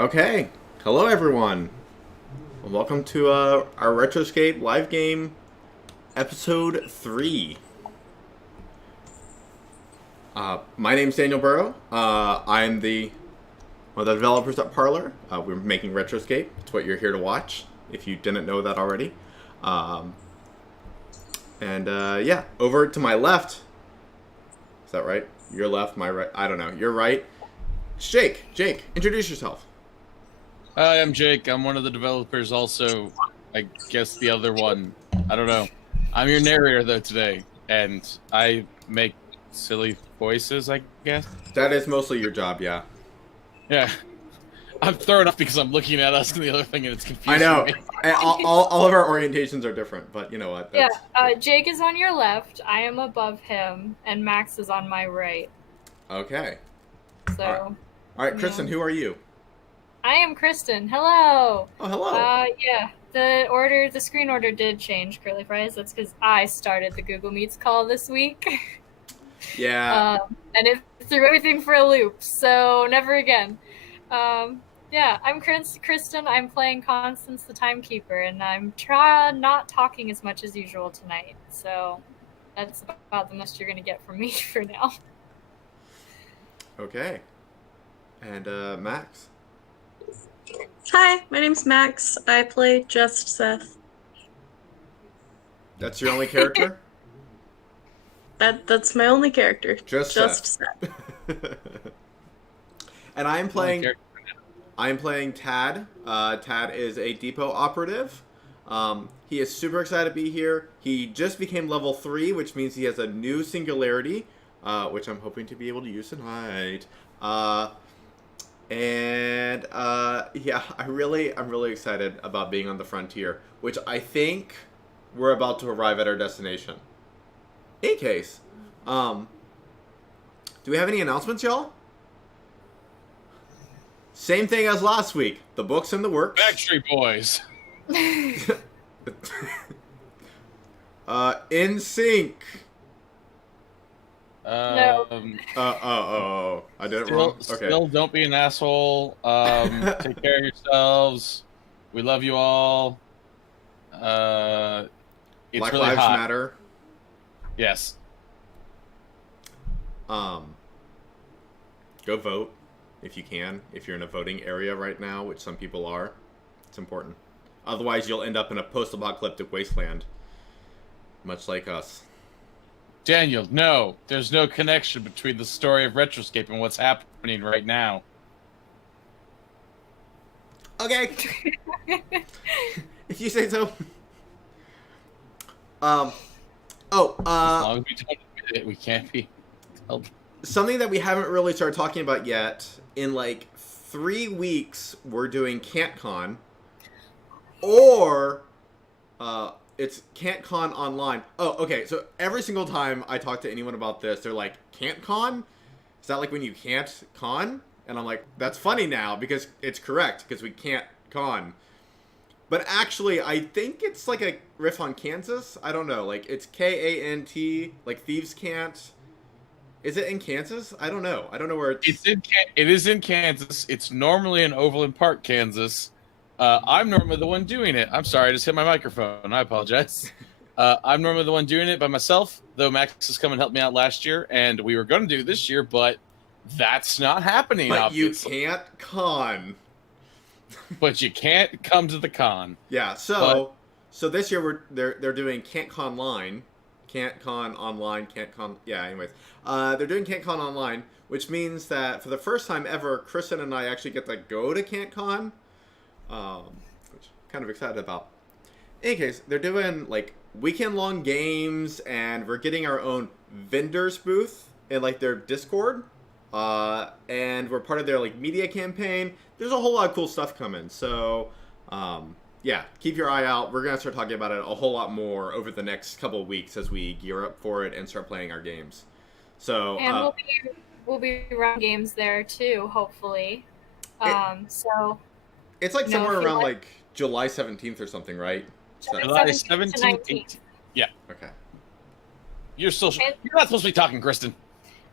Okay, hello everyone. Welcome to our Retroscape live game, episode 3. My name's Daniel Burrow. I'm one of the developers at Parlor. We're making Retroscape. It's what you're here to watch, if you didn't know that already. Yeah, over to my left. Is that right? Your left, my right. I don't know. Your right. It's Jake. Jake, introduce yourself. Hi, I'm Jake. I'm one of the developers also. I guess the other one. I don't know. I'm your narrator, though, today. And I make silly voices, I guess. That is mostly your job, yeah. Yeah. I'm thrown off because I'm looking at us and the other thing, and it's confusing I know. me. And all of our orientations are different, but you know what? Yeah, Jake is on your left, I am above him, and Max is on my right. Okay. So. All right, Kristen, who are you? I am Kristen. Hello. Oh, hello. Yeah. The screen order did change, Curly Fries. That's because I started the Google Meets call this week. Yeah. And it threw everything for a loop, so never again. Yeah, I'm Kristen. I'm playing Constance the Timekeeper, and I'm not talking as much as usual tonight. So that's about the most you're going to get from me for now. Okay. And Max. Hi, my name's Max. I play Just Seth. That's your only character? That's my only character. Just Seth. And I'm playing Tad. Tad is a depot operative. He is super excited to be here. He just became level 3, which means he has a new singularity, which I'm hoping to be able to use tonight. Yeah, I'm really excited about being on the frontier, which I think we're about to arrive at our destination. In case, do we have any announcements, y'all? Same thing as last week. The book's in the works. Backstreet Boys. In sync. No. I did it wrong. Okay. Still, don't be an asshole. Take care of yourselves. We love you all. It's Black really Lives hot. Matter. Yes. Go vote if you can. If you're in a voting area right now, which some people are, it's important. Otherwise, you'll end up in a post-apocalyptic wasteland, much like us. Daniel, no. There's no connection between the story of Retroscape and what's happening right now. Okay. If you say so. As long as we don't admit it, we can't be held. Something that we haven't really started talking about yet. In like 3 weeks, we're doing Can'tCon, or it's Can'tCon online. Oh, okay. So every single time I talk to anyone about this, they're like, Can'tCon? Is that like when you can't con? And I'm like, that's funny now because it's correct because we can't con. But actually, I think it's like a riff on Kansas. I don't know. Like, it's K-A-N-T, like Thieves Can't. Is it in Kansas? I don't know. I don't know where it's... It is in Kansas. It's normally in Overland Park, Kansas. I'm normally the one doing it. I'm sorry, I just hit my microphone. I apologize. I'm normally the one doing it by myself, though Max has come and helped me out last year, and we were going to do it this year, but that's not happening, But obviously. you can't con. But you can't come to the con. Yeah, so this year they're doing Can'tCon Online. Can'tCon Online, Can'tCon... Yeah, anyways. They're doing Can'tCon Online, which means that for the first time ever, Kristen and I actually get to go to Can'tCon. Which I'm kind of excited about. In any case, they're doing like weekend-long games, and we're getting our own vendors booth in like their Discord, and we're part of their like media campaign. There's a whole lot of cool stuff coming, so yeah, keep your eye out. We're gonna start talking about it a whole lot more over the next couple of weeks as we gear up for it and start playing our games. So And we'll be running games there too, hopefully. So it's like somewhere if you around like- like July 17th or something, right? July 17th to 17th. 19th. Yeah. Okay. You're not supposed to be talking, Kristen.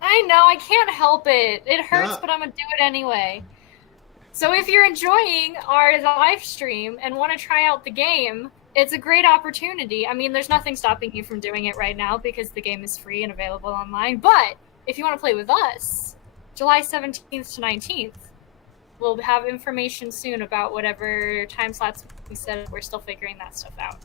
I know, I can't help it. It hurts, Yeah. but I'm gonna do it anyway. So if you're enjoying our live stream and want to try out the game, it's a great opportunity. I mean, there's nothing stopping you from doing it right now because the game is free and available online. But if you want to play with us, July 17th to 19th, we'll have information soon about whatever time slots we said. We're still figuring that stuff out.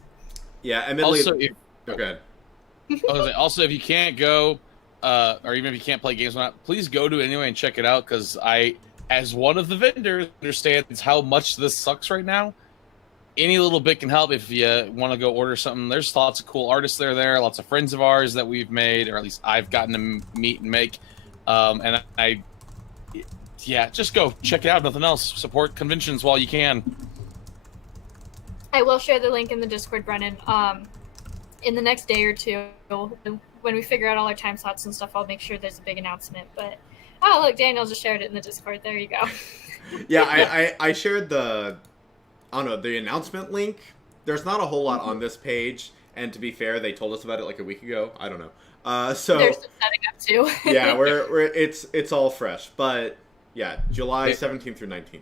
Yeah, admittedly. Also, if, okay. also, if you can't go, or even if you can't play games or not, please go to it anyway and check it out, because I, as one of the vendors, understands how much this sucks right now. Any little bit can help if you want to go order something. There's lots of cool artists there, lots of friends of ours that we've made, or at least I've gotten to meet and make. And yeah, just go check it out. Nothing else. Support conventions while you can. I will share the link in the Discord, Brennan. In the next day or two, when we figure out all our time slots and stuff, I'll make sure there's a big announcement. But oh, look, Daniel just shared it in the Discord. There you go. Yeah, I shared the announcement link. There's not a whole lot on this page, and to be fair, they told us about it like a week ago. I don't know. So there's some setting up too. yeah, it's all fresh, but yeah, July 17th through 19th.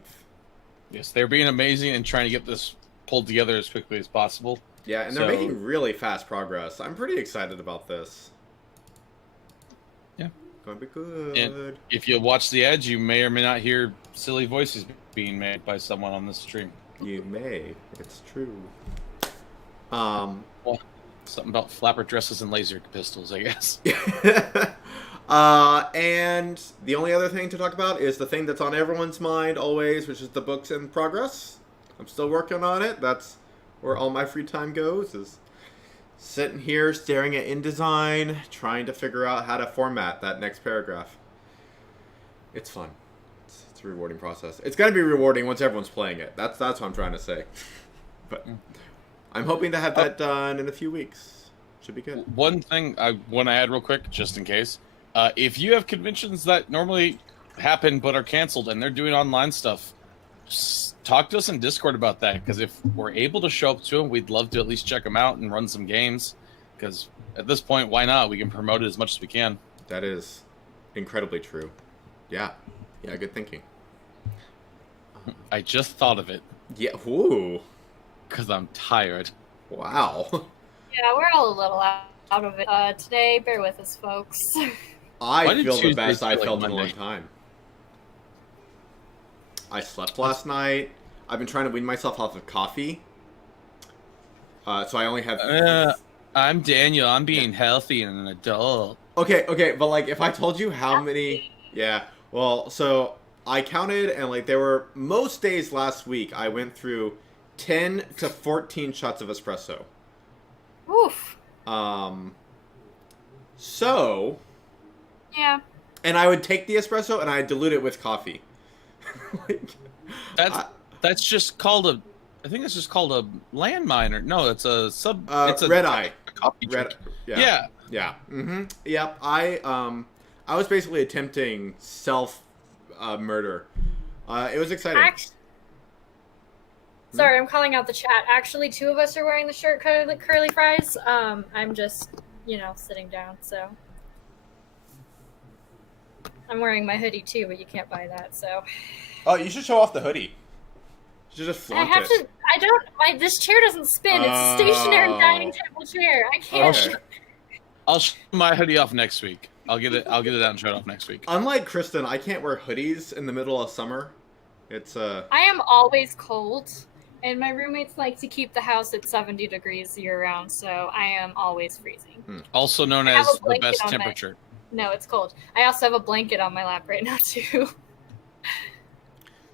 Yes, they're being amazing and trying to get this pulled together as quickly as possible. Yeah, and they're making really fast progress. I'm pretty excited about this. Yeah. Gonna be good. And if you watch the ads, you may or may not hear silly voices being made by someone on this stream. You may. It's true. Well, something about flapper dresses and laser pistols, I guess. And the only other thing to talk about is the thing that's on everyone's mind always, which is the books in progress. I'm still working on it. That's where all my free time goes, is sitting here staring at InDesign, trying to figure out how to format that next paragraph. It's fun. It's a rewarding process. It's going to be rewarding once everyone's playing it. That's what I'm trying to say. But I'm hoping to have that done in a few weeks. Should be good. One thing I want to add real quick, just in case. If you have conventions that normally happen but are canceled and they're doing online stuff, just talk to us in Discord about that, because if we're able to show up to them, we'd love to at least check them out and run some games, because at this point, why not? We can promote it as much as we can. That is incredibly true. Yeah, good thinking. I just thought of it. Yeah, whoo. Because I'm tired. Wow. Yeah, we're all a little out of it today. Bear with us, folks. I feel the Tuesdays best I feel like felt in a long Monday? time. I slept last night. I've been trying to wean myself off of coffee. So I only have... I'm Daniel. I'm being healthy and an adult. Okay, but like if I told you how many... Yeah, well, so I counted, and like there were... Most days last week, I went through 10 to 14 shots of espresso. Oof. So... Yeah. And I would take the espresso and I'd dilute it with coffee. That's just called a... I think it's just called a landmine, or no, it's a sub... it's a red eye. A coffee drink. Yeah. Mm-hmm. Yep. I was basically attempting self murder. It was exciting. Sorry, I'm calling out the chat. Actually, two of us are wearing the shirt curly fries. I'm just, sitting down, so. I'm wearing my hoodie too, but you can't buy that, so. Oh, you should show off the hoodie. You should just flaunt it. This chair doesn't spin. It's a stationary dining table chair. I can't. Okay. I'll show my hoodie off next week. I'll get it out and show it off next week. Unlike Kristen, I can't wear hoodies in the middle of summer. It's I am always cold, and my roommates like to keep the house at 70 degrees year round, so I am always freezing. Also known as the best temperature. No, it's cold. I also have a blanket on my lap right now, too.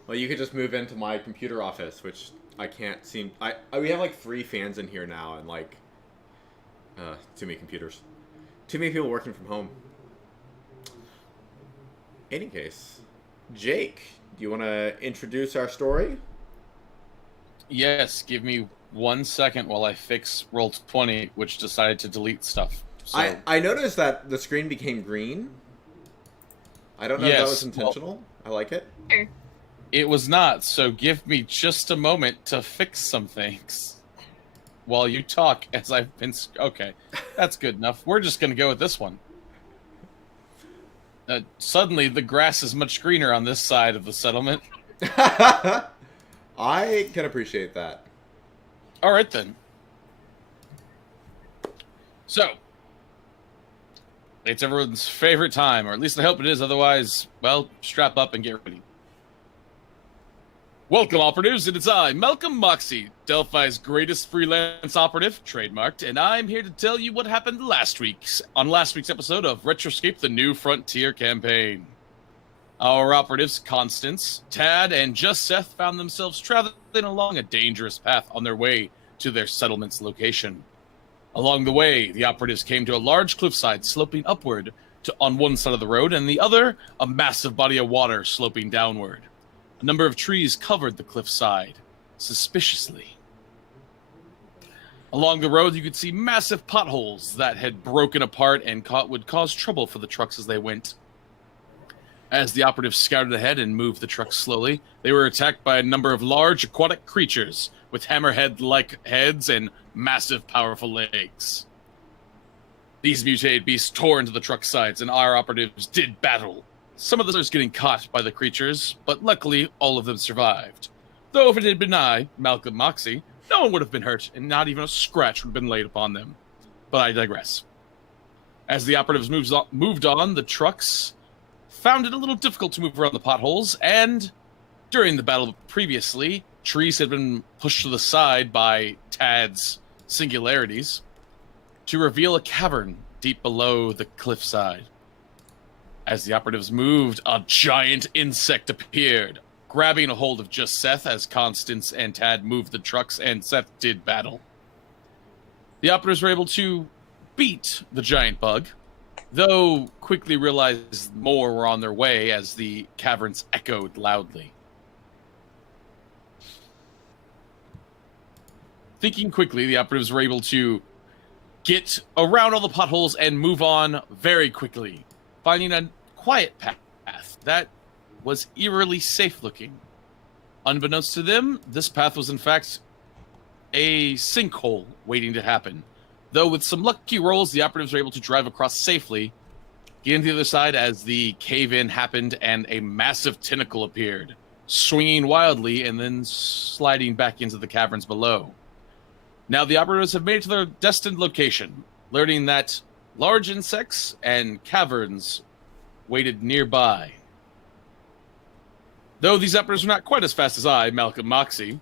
Well, you could just move into my computer office, which I can't seem... we have like 3 fans in here now, and like... too many computers. Too many people working from home. Any case, Jake, do you want to introduce our story? Yes, give me 1 second while I fix Roll20, which decided to delete stuff. So, I noticed that the screen became green. I don't know if that was intentional. I like it. Sure. It was not, so give me just a moment to fix some things while you talk, as I've been... Okay, that's good enough. We're just going to go with this one. Suddenly, the grass is much greener on this side of the settlement. I can appreciate that. All right, then. So, it's everyone's favorite time, or at least I hope it is. Otherwise, well, strap up and get ready. Welcome, operatives, and it's I, Malcolm Moxie, Delphi's greatest freelance operative, trademarked, and I'm here to tell you what happened last week's episode of Retroscape, the New Frontier campaign. Our operatives, Constance, Tad, and Just Seth, found themselves traveling along a dangerous path on their way to their settlement's location. Along the way, the operatives came to a large cliffside sloping upward on one side of the road, and the other, a massive body of water sloping downward. A number of trees covered the cliffside, suspiciously. Along the road, you could see massive potholes that had broken apart and would cause trouble for the trucks as they went. As the operatives scouted ahead and moved the trucks slowly, they were attacked by a number of large aquatic creatures with hammerhead-like heads and massive, powerful legs. These mutated beasts tore into the truck's sides, and our operatives did battle. Some of the others getting caught by the creatures, but luckily all of them survived. Though if it had been I, Malcolm Moxie, no one would have been hurt, and not even a scratch would have been laid upon them. But I digress. As the operatives moved on, the trucks found it a little difficult to move around the potholes, and during the battle previously, trees had been pushed to the side by Tad's singularities to reveal a cavern deep below the cliffside. As the operatives moved, a giant insect appeared, grabbing a hold of just Seth as Constance and Tad moved the trucks and Seth did battle. The operatives were able to beat the giant bug, though quickly realized more were on their way as the caverns echoed loudly. Thinking quickly, the operatives were able to get around all the potholes and move on very quickly, finding a quiet path that was eerily safe-looking. Unbeknownst to them, this path was in fact a sinkhole waiting to happen. Though with some lucky rolls, the operatives were able to drive across safely, getting to the other side as the cave-in happened and a massive tentacle appeared, swinging wildly and then sliding back into the caverns below. Now the operatives have made it to their destined location, learning that large insects and caverns waited nearby. Though these operatives are not quite as fast as I, Malcolm Moxie,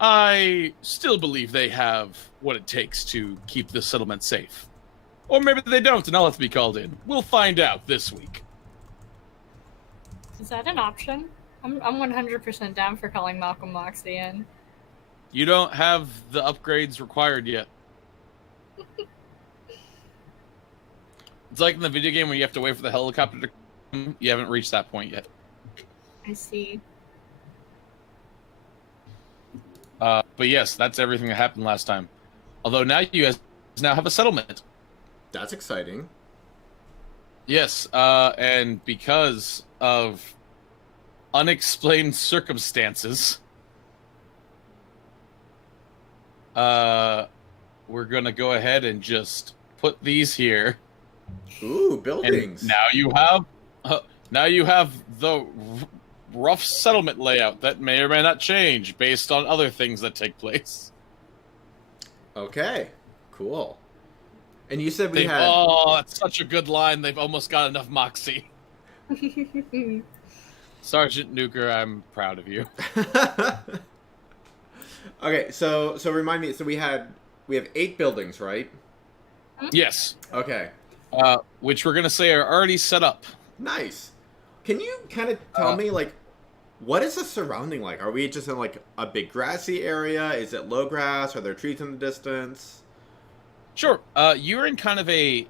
I still believe they have what it takes to keep the settlement safe. Or maybe they don't, and I'll have to be called in. We'll find out this week. Is that an option? I'm 100% down for calling Malcolm Moxie in. You don't have the upgrades required yet. It's like in the video game where you have to wait for the helicopter to come. You haven't reached that point yet. I see. But yes, that's everything that happened last time. Although now you guys now have a settlement. That's exciting. Yes, and because of unexplained circumstances, we're gonna go ahead and just put these here. Ooh, buildings. And now you have the rough settlement layout that may or may not change based on other things that take place. Okay, cool. And you said we had... Oh, that's such a good line. They've almost got enough moxie. Sergeant Nuker, I'm proud of you. Okay, so remind me. So we have 8 buildings, right? Yes. Okay. Which we're gonna say are already set up. Nice. Can you kind of tell me, like, what is the surrounding like? Are we just in, like, a big grassy area? Is it low grass? Are there trees in the distance? Sure. You're in kind of a...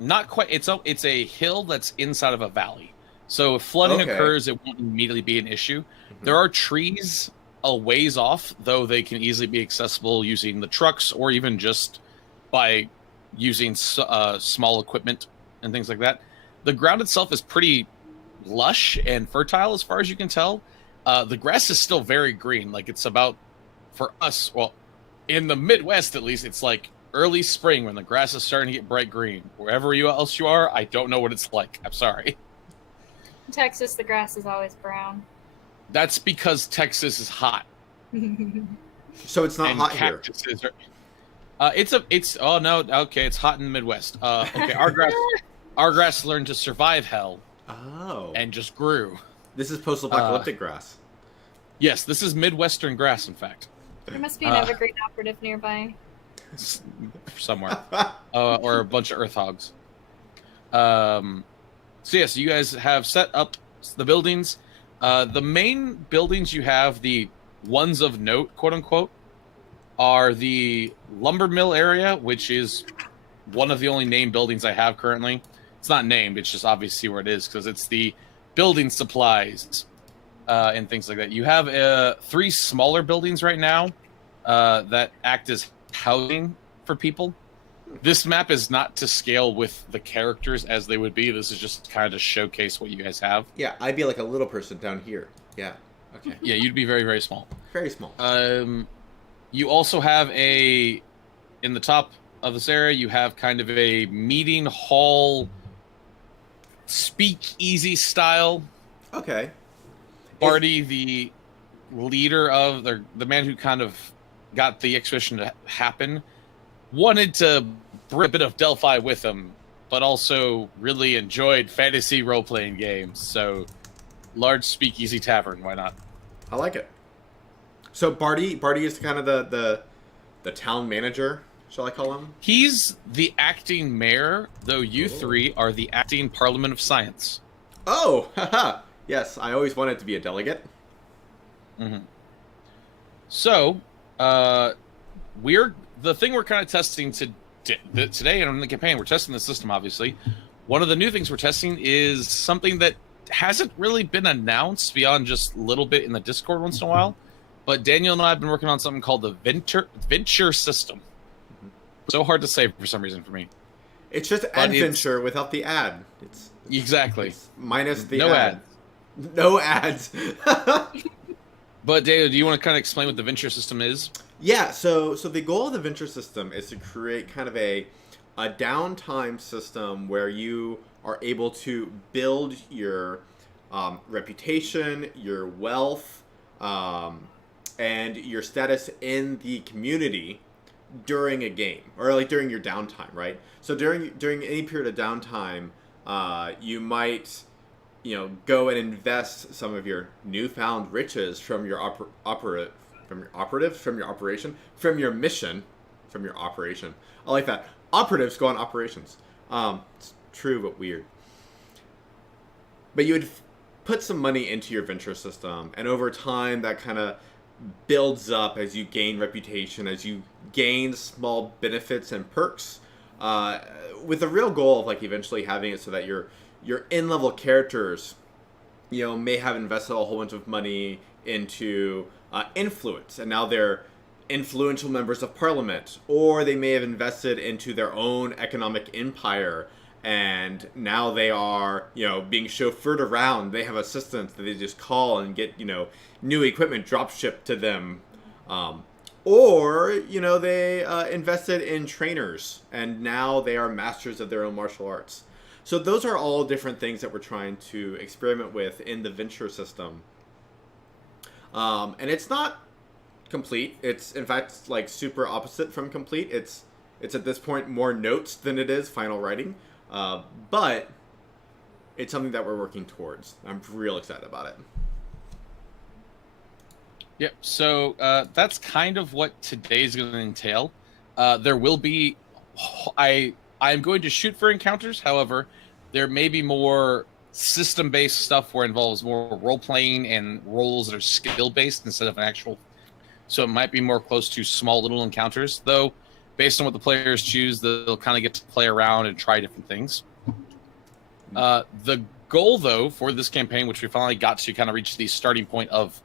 Not quite... It's a hill that's inside of a valley. So if flooding occurs, it won't immediately be an issue. Mm-hmm. There are trees a ways off, though they can easily be accessible using the trucks or even just by using small equipment and things like that. The ground itself is pretty lush and fertile as far as you can tell. The grass is still very green. Like, it's about, for us, well, in the Midwest at least, it's like early spring when the grass is starting to get bright green. Wherever else you are, I don't know what it's like. I'm sorry. In Texas, the grass is always brown. That's because Texas is hot. So it's not and hot here. cactuses are, it's oh no, okay, it's hot in the Midwest. Okay, our grass learned to survive hell Oh. and just grew. This is post-apocalyptic grass. Yes, this is Midwestern grass, in fact. There must be an evergreen operative nearby. Somewhere. Or a bunch of earth hogs. So yes, you guys have set up the buildings. The main buildings you have, the ones of note, quote unquote, are the lumber mill area, which is one of the only named buildings I have currently. It's not named, it's just obviously where it is, because it's the building supplies and things like that. You have 3 smaller buildings right now that act as housing for people. This map is not to scale with the characters as they would be. This is just kind of to showcase what you guys have. Yeah, I'd be like a little person down here. Yeah. Okay. Yeah, you'd be very, very small. Very small. You also have in the top of this area, you have kind of a meeting hall, speakeasy style. Okay. Barty, the leader of the man who kind of got the exhibition to happen, wanted to bring a bit of Delphi with him, but also really enjoyed fantasy role-playing games. So, large speakeasy tavern, why not? I like it. So Barty is kind of the town manager, shall I call him? He's the acting mayor, though you 3 are the acting Parliament of Science. Oh, haha. Yes, I always wanted to be a delegate. Mm-hmm. So, the thing we're kind of testing today and in the campaign, we're testing the system, obviously. One of the new things we're testing is something that hasn't really been announced beyond just a little bit in the Discord once in a while. But Daniel and I have been working on something called the Venture system. So hard to say for some reason for me. It's just adventure without the ad. It's exactly. It's minus the no ad. No ads. But Daniel, do you want to kind of explain what the venture system is? Yeah, so the goal of the venture system is to create kind of a downtime system where you are able to build your reputation, your wealth, and your status in the community during a game, or like during your downtime, right? So during any period of downtime, you might, go and invest some of your newfound riches from your mission. I like that. Operatives go on operations. It's true but weird. But you would put some money into your venture system, and over time that kind of builds up as you gain reputation, as you gain small benefits and perks, with the real goal of like eventually having it so that your in-level characters, may have invested a whole bunch of money into influence, and now they're influential members of parliament, or they may have invested into their own economic empire, and now they are, being chauffeured around. They have assistants that they just call and get, new equipment drop shipped to them. Or, they invested in trainers, and now they are masters of their own martial arts. So those are all different things that we're trying to experiment with in the venture system. And it's not complete. It's, in fact, like super opposite from complete. It's at this point more notes than it is final writing. But it's something that we're working towards. I'm real excited about it. Yep. So that's kind of what today's going to entail. There will be, I'm going to shoot for encounters. However, there may be more system-based stuff where it involves more role-playing and roles that are skill-based instead of an actual. So it might be more close to small little encounters, though. Based on what the players choose, they'll kind of get to play around and try different things. The goal, though, for this campaign, which we finally got to kind of reach the starting point of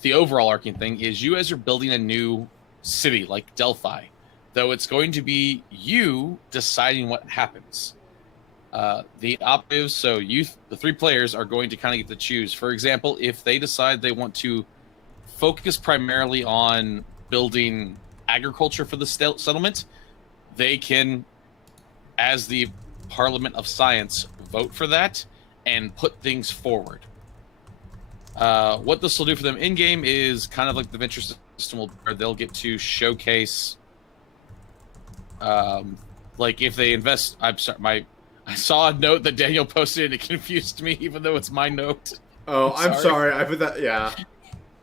the overall arcing thing, is you as you're building a new city like Delphi, though it's going to be you deciding what happens. The operatives, so the 3 players are going to kind of get to choose. For example, if they decide they want to focus primarily on building agriculture for the settlement, they can, as the Parliament of Science, vote for that and put things forward. What this will do for them in game is kind of like the venture system, where they'll get to showcase, like if they invest. I'm sorry, I saw a note that Daniel posted and it confused me, even though it's my note. Oh, I'm sorry. I put that. Yeah.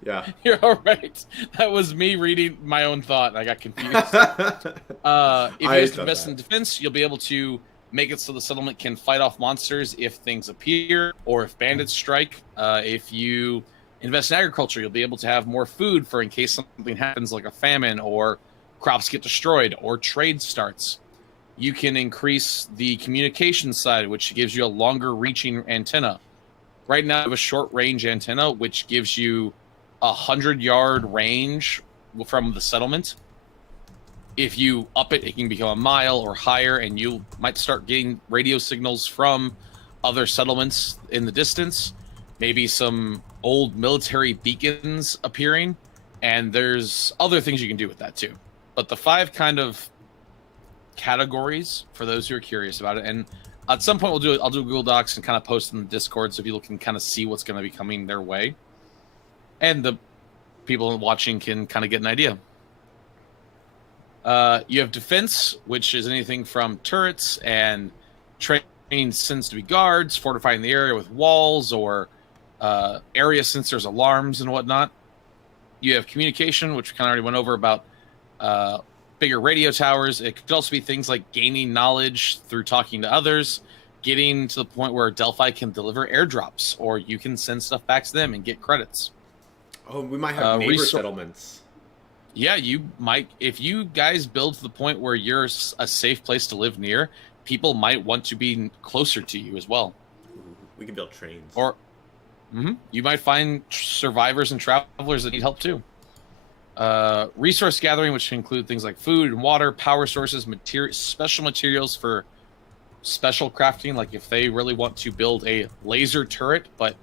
Yeah. You're all right. That was me reading my own thought, and I got confused. If you guys invest in defense, you'll be able to make it so the settlement can fight off monsters if things appear or if bandits strike. If you invest in agriculture, you'll be able to have more food for in case something happens, like a famine or crops get destroyed or trade starts. You can increase the communication side, which gives you a longer reaching antenna. Right now, I have a short range antenna, which gives you 100-yard range from the settlement. If you up it, it can become a mile or higher, and you might start getting radio signals from other settlements in the distance. Maybe some old military beacons appearing, and there's other things you can do with that too. But the 5 kind of categories for those who are curious about it, and at some point I'll do Google Docs and kind of post in the Discord so people can kind of see what's going to be coming their way, and the people watching can kind of get an idea. You have defense, which is anything from turrets and training sins to be guards, fortifying the area with walls or area sensors, alarms, and whatnot. You have communication, which we kind of already went over about bigger radio towers. It could also be things like gaining knowledge through talking to others, getting to the point where Delphi can deliver airdrops, or you can send stuff back to them and get credits. Oh, we might have neighbor settlements. Yeah, you might. If you guys build to the point where you're a safe place to live near, people might want to be closer to you as well. We can build trains. Or you might find survivors and travelers that need help too. Resource gathering, which can include things like food and water, power sources, special materials for special crafting, like if they really want to build a laser turret, but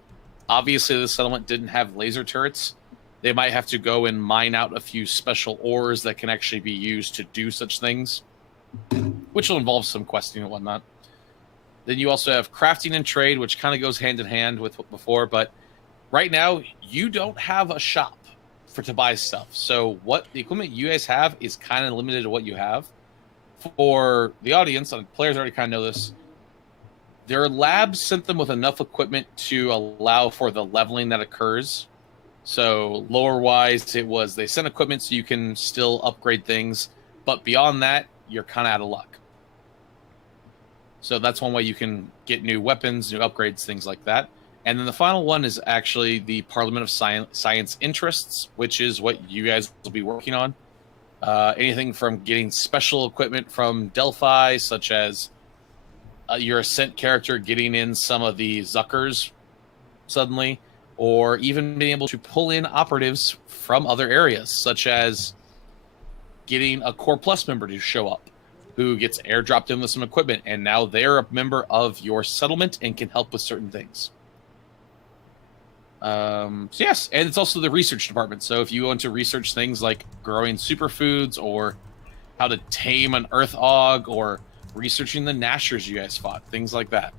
obviously the settlement didn't have laser turrets, they might have to go and mine out a few special ores that can actually be used to do such things, which will involve some questing and whatnot. Then you also have crafting and trade, which kind of goes hand in hand with what before, but right now you don't have a shop to buy stuff. So what the equipment you guys have is kind of limited to what you have. For the audience, and players already kind of know this, their labs sent them with enough equipment to allow for the leveling that occurs. So lore-wise, it was they sent equipment so you can still upgrade things, but beyond that, you're kind of out of luck. So that's one way you can get new weapons, new upgrades, things like that. And then the final one is actually the Parliament of Science Interests, which is what you guys will be working on. Anything from getting special equipment from Delphi, such as your Ascent character getting in some of the Zuckers suddenly, or even being able to pull in operatives from other areas, such as getting a Core Plus member to show up, who gets airdropped in with some equipment, and now they're a member of your settlement and can help with certain things. So yes, and it's also the research department. So if you want to research things like growing superfoods or how to tame an earth og or researching the Nashers you guys fought, things like that.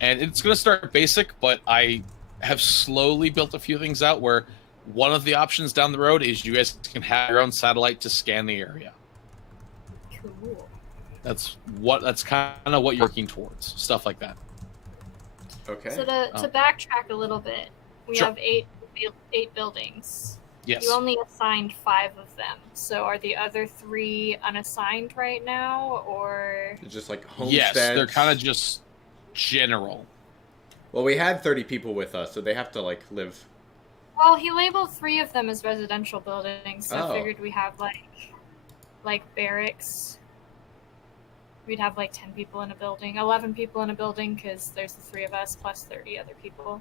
And it's going to start basic, but I have slowly built a few things out where one of the options down the road is you guys can have your own satellite to scan the area. Cool. That's kind of what you're working towards, stuff like that. Okay. So to backtrack a little bit, we Sure. have eight buildings. Yes. You only assigned 5 of them. So are the other 3 unassigned right now, or? It's just like homesteads. Yes, they're kind of just general. Well, we had 30 people with us, so they have to like live. Well, he labeled 3 of them as residential buildings, so Oh. I figured we have like barracks. We'd have like 10 people in a building, 11 people in a building, because there's the 3 of us plus 30 other people.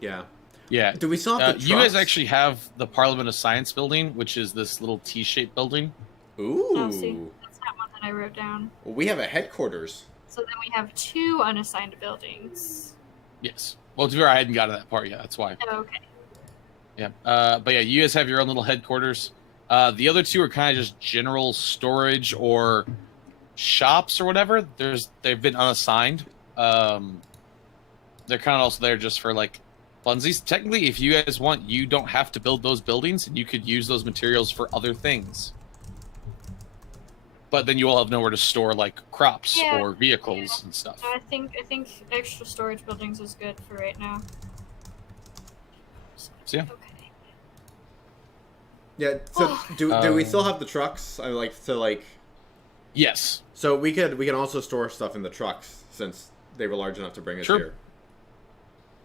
Yeah. Yeah. Do we still have the you guys trucks? actually have the Parliament of Science building, which is this little T-shaped building. Ooh. Oh, see, that's not one that I wrote down. Well, we have a headquarters. So then we have 2 unassigned buildings. Yes. Well, to be fair, I hadn't got to that part yet. That's why. Oh, okay. Yeah. But yeah, you guys have your own little headquarters. The other 2 are kind of just general storage or shops or whatever. They've been unassigned. They're kind of also there just for like Funsies, technically, if you guys want, you don't have to build those buildings, and you could use those materials for other things. But then you all have nowhere to store like crops or vehicles and stuff. I think extra storage buildings is good for right now. So, yeah. Okay. Yeah. So do we still have the trucks? I like to like. Yes. So we can also store stuff in the trucks since they were large enough to bring us here.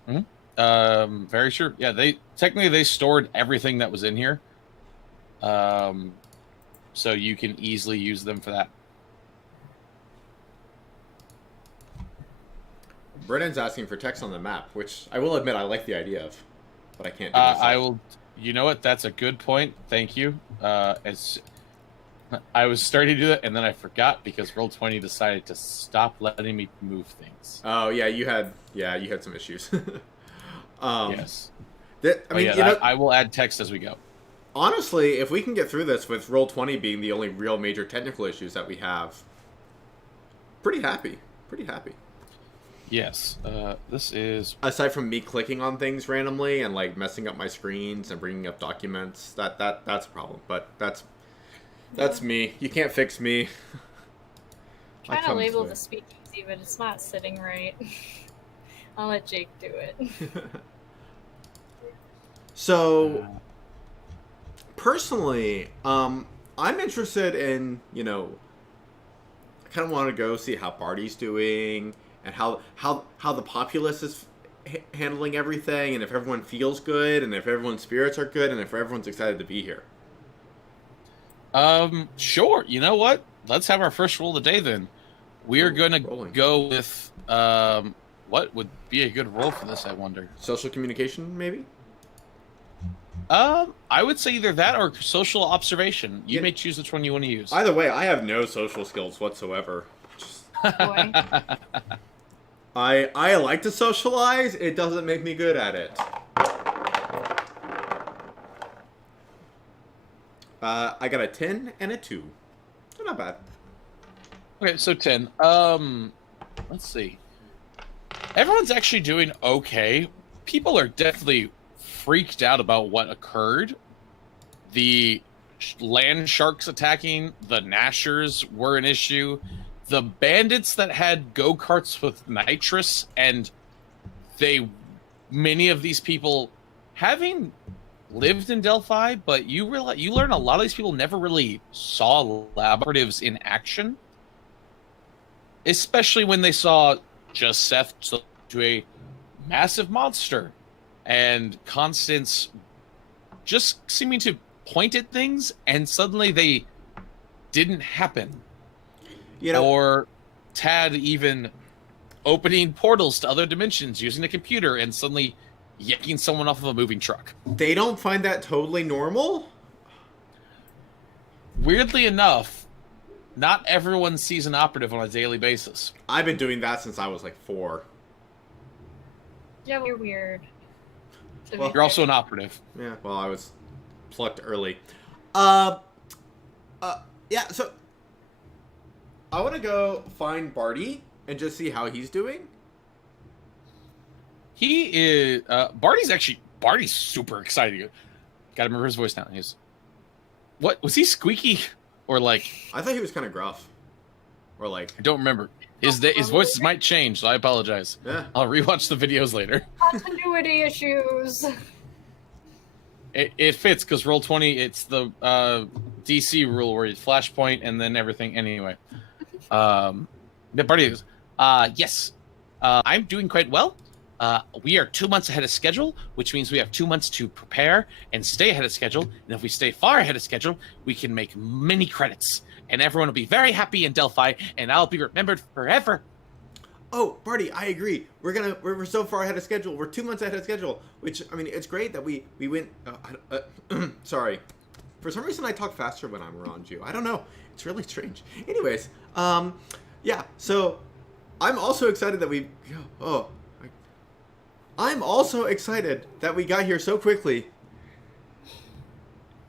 Mm-hmm. Very sure. Yeah, they stored everything that was in here. So you can easily use them for that. Brennan's asking for text on the map, which I will admit I like the idea of, but I can't do myself. I will. You know what? That's a good point. Thank you. I was starting to do that, and then I forgot because Roll20 decided to stop letting me move things. Oh yeah, you had some issues. Yes. I will add text as we go. Honestly, if we can get through this with Roll20 being the only real major technical issues that we have, pretty happy. Yes. This is... Aside from me clicking on things randomly and like messing up my screens and bringing up documents, that's a problem. But that's me. You can't fix me. Trying to label the speakeasy, but it's not sitting right. I'll let Jake do it. So... Personally, I'm interested in, I kind of want to go see how Barty's doing and how the populace is handling everything, and if everyone feels good, and if everyone's spirits are good, and if everyone's excited to be here. Sure. You know what? Let's have our first roll of the day then. We are going to go with what would be a good roll for this, I wonder. Social communication, maybe? I would say either that or social observation. You may choose which one you want to use. Either way, I have no social skills whatsoever. Boy. I like to socialize. It doesn't make me good at it. I got a 10 and a 2. Not bad. Okay, so 10. Let's see. Everyone's actually doing okay. People are definitely freaked out about what occurred. The land sharks attacking, the Nashers were an issue. The bandits that had go-karts with nitrous, and many of these people, having lived in Delphi, but you learn a lot of these people never really saw laboratives in action, especially when they saw just Seth to a massive monster. And Constance just seeming to point at things, and suddenly they didn't happen. Or Tad even opening portals to other dimensions using a computer and suddenly yanking someone off of a moving truck. They don't find that totally normal? Weirdly enough, not everyone sees an operative on a daily basis. I've been doing that since I was like 4. Yeah, we're weird. Well, you're also an operative. Yeah, well, I was plucked early. Yeah, so I want to go find Barty and just see how he's doing. He is Barty's super excited. Gotta remember his voice now. What was he, squeaky or like? I thought he was kind of gruff, or like. I don't remember. His voice might change, so I apologize. Yeah. I'll rewatch the videos later. Continuity issues. It fits because Roll20, it's the DC rule where you flashpoint and then everything anyway. The party goes, yes, I'm doing quite well. We are 2 months ahead of schedule, which means we have 2 months to prepare and stay ahead of schedule. And if we stay far ahead of schedule, we can make many credits. And everyone will be very happy in Delphi, and I'll be remembered forever. Oh, Barty, I agree. We're so far ahead of schedule. We're 2 months ahead of schedule, which, I mean, it's great that we went... sorry. For some reason, I talk faster when I'm around you. I don't know. It's really strange. Anyways, yeah, so I'm also excited that I'm also excited that we got here so quickly.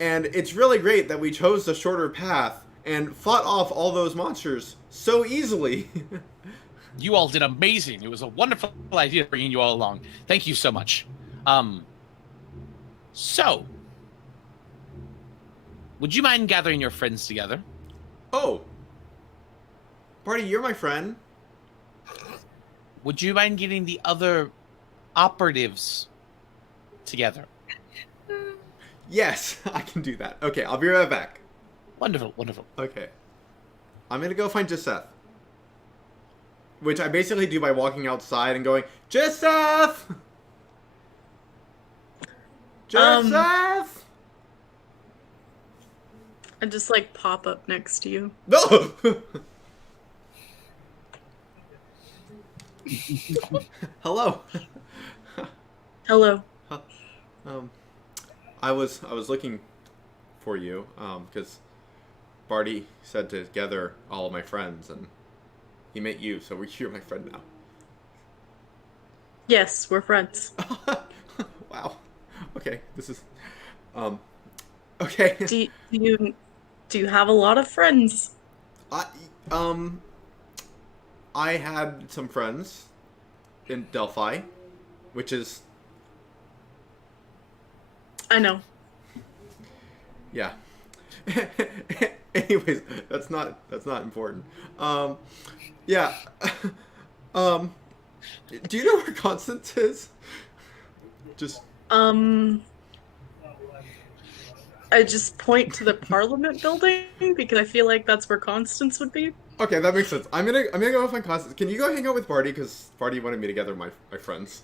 And it's really great that we chose the shorter path and fought off all those monsters so easily. You all did amazing. It was a wonderful idea bringing you all along. Thank you so much. So, would you mind gathering your friends together? Oh, Barty, you're my friend. Would you mind getting the other operatives together? Yes, I can do that. Okay, I'll be right back. Wonderful, wonderful. Okay. I'm gonna go find Joseph. Which I basically do by walking outside and going, Joseph! Joseph! I just like pop up next to you. No! Hello. Hello. I was looking for you, because Barty said to gather all of my friends, and he met you, so you're my friend now. Yes, we're friends. Wow. Okay, this is, okay. Do you have a lot of friends? I had some friends in Delphi, which is, I know. yeah. Anyways, that's not important. Yeah. Do you know where Constance is? Just. I just point to the Parliament building because I feel like that's where Constance would be. Okay, that makes sense. I'm gonna go find Constance. Can you go hang out with Barty? Because Barty wanted me to gather my friends.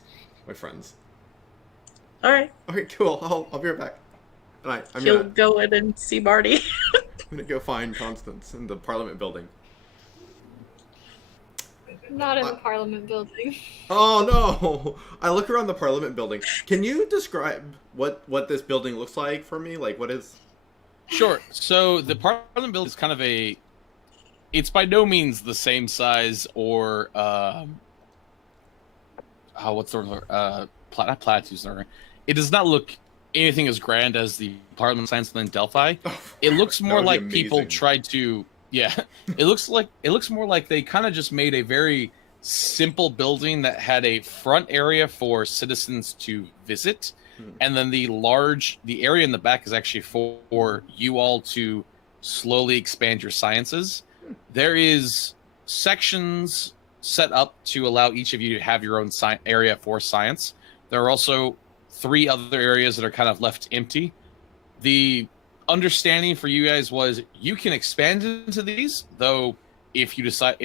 All right. Okay, cool. I'll be right back. All right, He'll go in and see Barty. I'm gonna go find Constance in the Parliament building. Not in the Parliament building. Oh no! I look around the Parliament building. Can you describe what this building looks like for me? Like, what is? Sure. So the Parliament building is kind of it's by no means the same size or what's the word? Not platitudes. It does not look anything as grand as the Parliament Science in Delphi. It looks more like people tried to. Yeah, it looks more like they kind of just made a very simple building that had a front area for citizens to visit, and then the area in the back is actually for you all to slowly expand your sciences. There is sections set up to allow each of you to have your own area for science. There are also 3 other areas that are kind of left empty. The understanding for you guys was you can expand into these, though if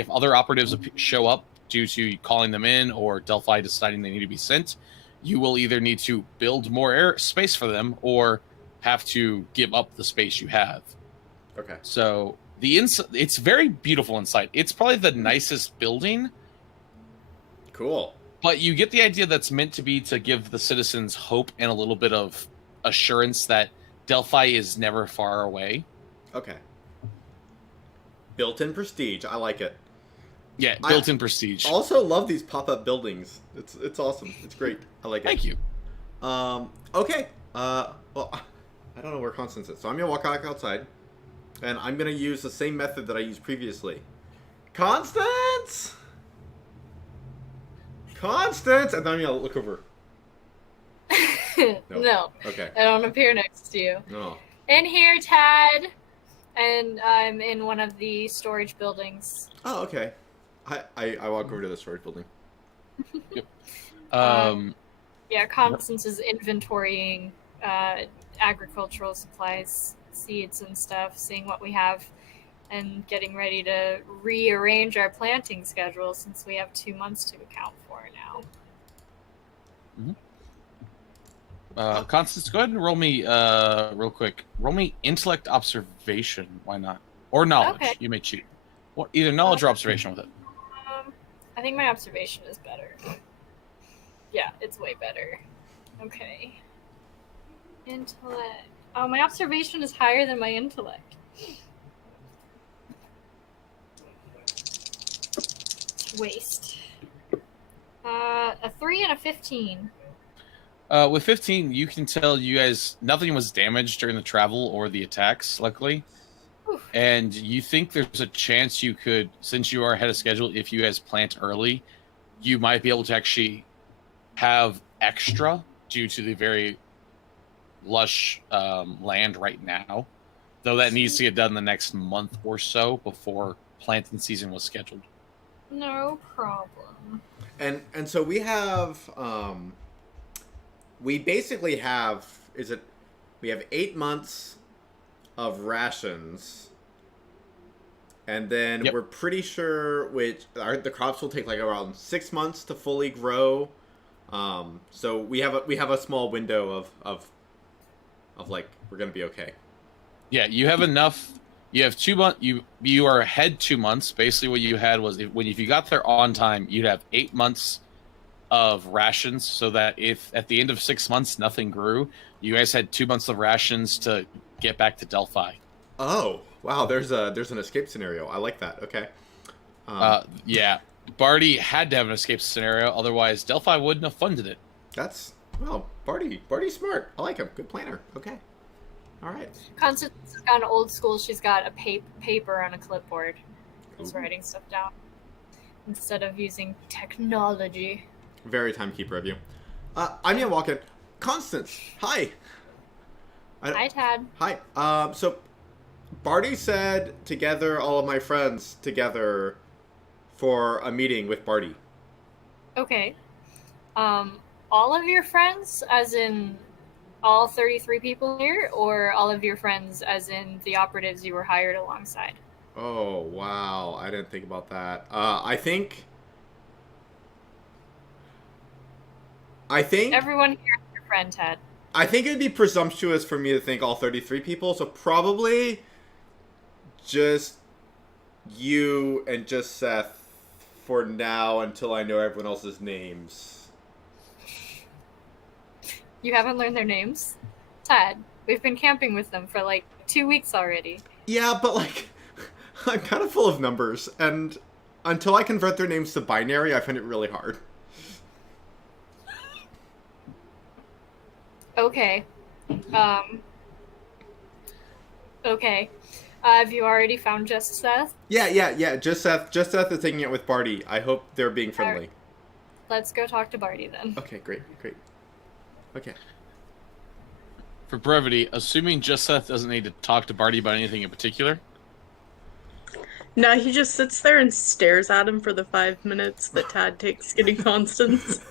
other operatives show up due to calling them in or Delphi deciding they need to be sent, you will either need to build more space for them or have to give up the space you have. Okay. So it's very beautiful inside. It's probably the nicest building. Cool. But you get the idea that's meant to be to give the citizens hope and a little bit of assurance that Delphi is never far away. Okay. Built-in prestige. I like it. Yeah, built-in prestige. Also love these pop-up buildings. It's awesome. It's great. I like it. Thank you. Okay. Well, I don't know where Constance is, so I'm gonna walk back outside, and I'm gonna use the same method that I used previously. Constance! Constance! And then I'm gonna look over. No. Okay. I don't appear next to you. No. In here, Tad. And I'm in one of the storage buildings. Oh, okay. I walk over to the storage building. Yep. Yeah, Constance is inventorying agricultural supplies, seeds and stuff, seeing what we have, and getting ready to rearrange our planting schedule since we have 2 months to account for now. Constance, go ahead and roll me real quick. Roll me intellect observation. Why not? Or knowledge. Okay. You may cheat. Well, either knowledge or observation with it. I think my observation is better. Yeah, it's way better. Okay. Intellect. Oh, my observation is higher than my intellect. Waste. A 3 and a 15. With 15, you can tell you guys nothing was damaged during the travel or the attacks, luckily. Oof. And you think there's a chance you could, since you are ahead of schedule, if you guys plant early, you might be able to actually have extra due to the very lush land right now. Though that needs to get done the next month or so before planting season was scheduled. No problem. And so we have we basically have we have 8 months of rations, and then we're pretty sure the crops will take like around 6 months to fully grow. So we have a small window of like we're gonna be okay. Yeah, you have enough. You have 2 months. You are ahead 2 months. Basically, what you had was if you got there on time, you'd have 8 months of rations. So that if at the end of 6 months nothing grew, you guys had 2 months of rations to get back to Delphi. Oh wow, there's an escape scenario. I like that. Okay. Yeah, Barty had to have an escape scenario, otherwise Delphi wouldn't have funded it. Barty's smart. I like him. Good planner. Okay. All right. Constance has gone old school. She's got a paper on a clipboard. She's writing stuff down instead of using technology. Very timekeeper of you. I'm Ian Walken. Constance, hi. Hi, Tad. Hi. So Barty said to gather all of my friends together for a meeting with Barty. Okay. All of your friends, as in all 33 people here, or all of your friends, as in the operatives you were hired alongside? Oh, wow. I didn't think about that. I think Everyone here is your friend, Ted. I think it'd be presumptuous for me to think all 33 people, so probably just you and just Seth for now until I know everyone else's names. You haven't learned their names? Ted, we've been camping with them for like 2 weeks already. Yeah, but like, I'm kind of full of numbers, and until I convert their names to binary, I find it really hard. Okay. Okay. Have you already found Just Seth? Yeah. Just Seth is taking it with Barty. I hope they're being friendly. Right. Let's go talk to Barty then. Okay, great. Okay. For brevity, assuming Just Seth doesn't need to talk to Barty about anything in particular. No, he just sits there and stares at him for the 5 minutes that Tad takes getting Constance.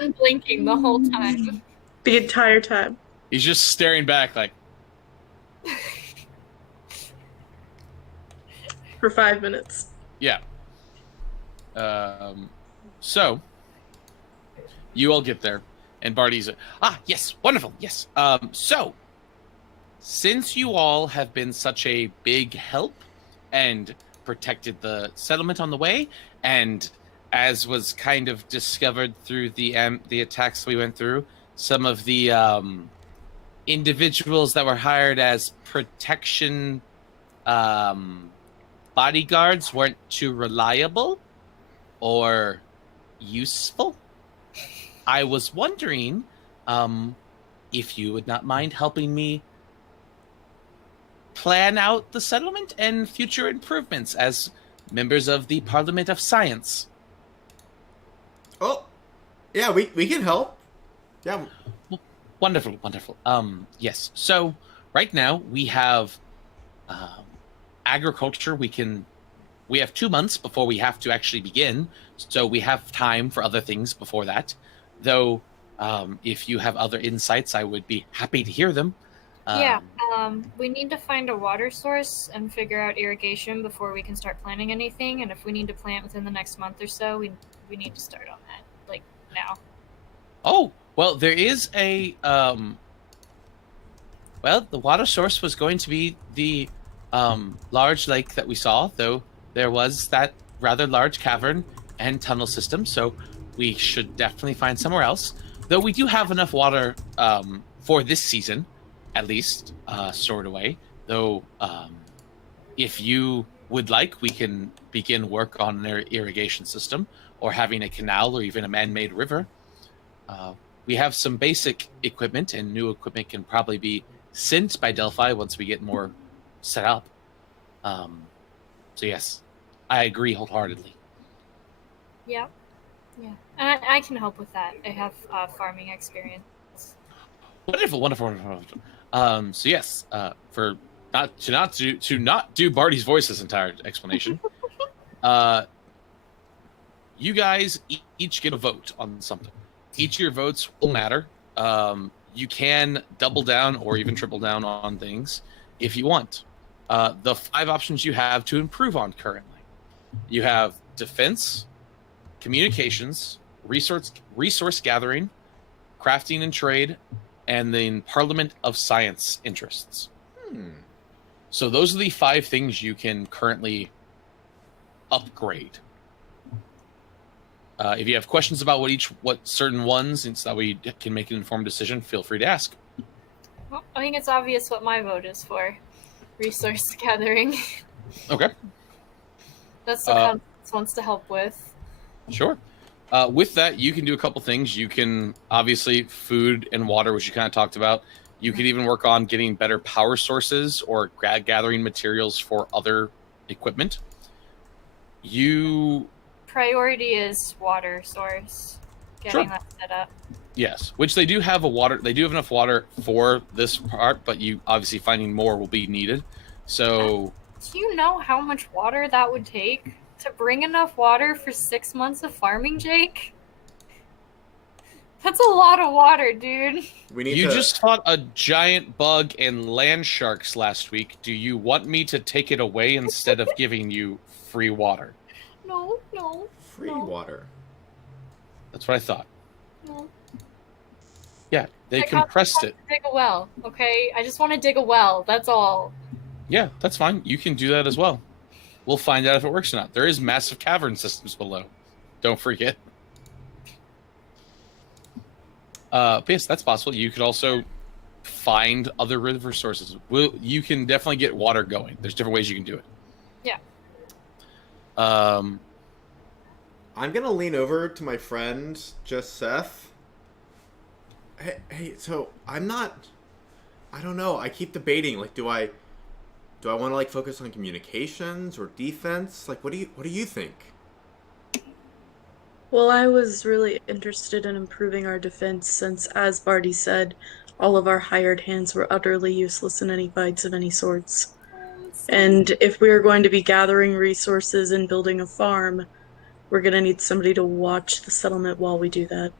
Unblinking the whole time. The entire time. He's just staring back like... For 5 minutes. Yeah. So, you all get there, and Barty's yes, wonderful, yes. So, since you all have been such a big help and protected the settlement on the way, and as was kind of discovered through the attacks we went through, some of the individuals that were hired as protection bodyguards weren't too reliable or useful. I was wondering if you would not mind helping me plan out the settlement and future improvements as members of the Parliament of Science. Oh, yeah, we can help. Yeah. Wonderful. Yes. So right now we have agriculture. We have 2 months before we have to actually begin, so we have time for other things before that. Though, if you have other insights, I would be happy to hear them. We need to find a water source and figure out irrigation before we can start planting anything. And if we need to plant within the next month or so, we need to start on that, like, now. Oh, well, there is a... well, the water source was going to be the large lake that we saw, though there was that rather large cavern and tunnel system, so we should definitely find somewhere else. Though we do have enough water for this season, at least, stored away. Though, if you would like, we can begin work on an irrigation system, or having a canal, or even a man-made river. We have some basic equipment, and new equipment can probably be sent by Delphi once we get more set up. So yes, I agree wholeheartedly. Yep. Yeah, and I can help with that. I have farming experience. Wonderful, wonderful, wonderful. Wonderful. So yes, for not do Barty's voice this entire explanation. You guys each get a vote on something. Each of your votes will matter. You can double down or even triple down on things if you want. The 5 options you have to improve on currently. You have defense, communications, resource gathering, crafting and trade, and then Parliament of Science interests. So those are the 5 things you can currently upgrade. If you have questions about what certain ones, and so that we can make an informed decision, feel free to ask. Well, I think it's obvious what my vote is for. Resource gathering. Okay. That's what Constance wants to help with. Sure. With that, you can do a couple things. You can, obviously, food and water, which you kind of talked about. You could even work on getting better power sources or gathering materials for other equipment. Priority is water source. Getting that set up. Yes, which they do have They do have enough water for this part, but you obviously finding more will be needed. So, do you know how much water that would take to bring enough water for 6 months of farming, Jake? That's a lot of water, dude. You just fought a giant bug and land sharks last week. Do you want me to take it away instead of giving you free water? No. Free water. That's what I thought. No. Yeah, they compressed it. Dig a well, okay? I just want to dig a well. That's all. Yeah, that's fine. You can do that as well. We'll find out if it works or not. There is massive cavern systems below. Don't forget. But yes, that's possible. You could also find other river sources. You can definitely get water going. There's different ways you can do it. Yeah. I'm gonna lean over to my friend, just Seth. Hey, so I don't know. I keep debating. Like, do I want to focus on communications or defense? Like, what do you think? Well, I was really interested in improving our defense since, as Barty said, all of our hired hands were utterly useless in any fights of any sorts. And if we are going to be gathering resources and building a farm, we're going to need somebody to watch the settlement while we do that.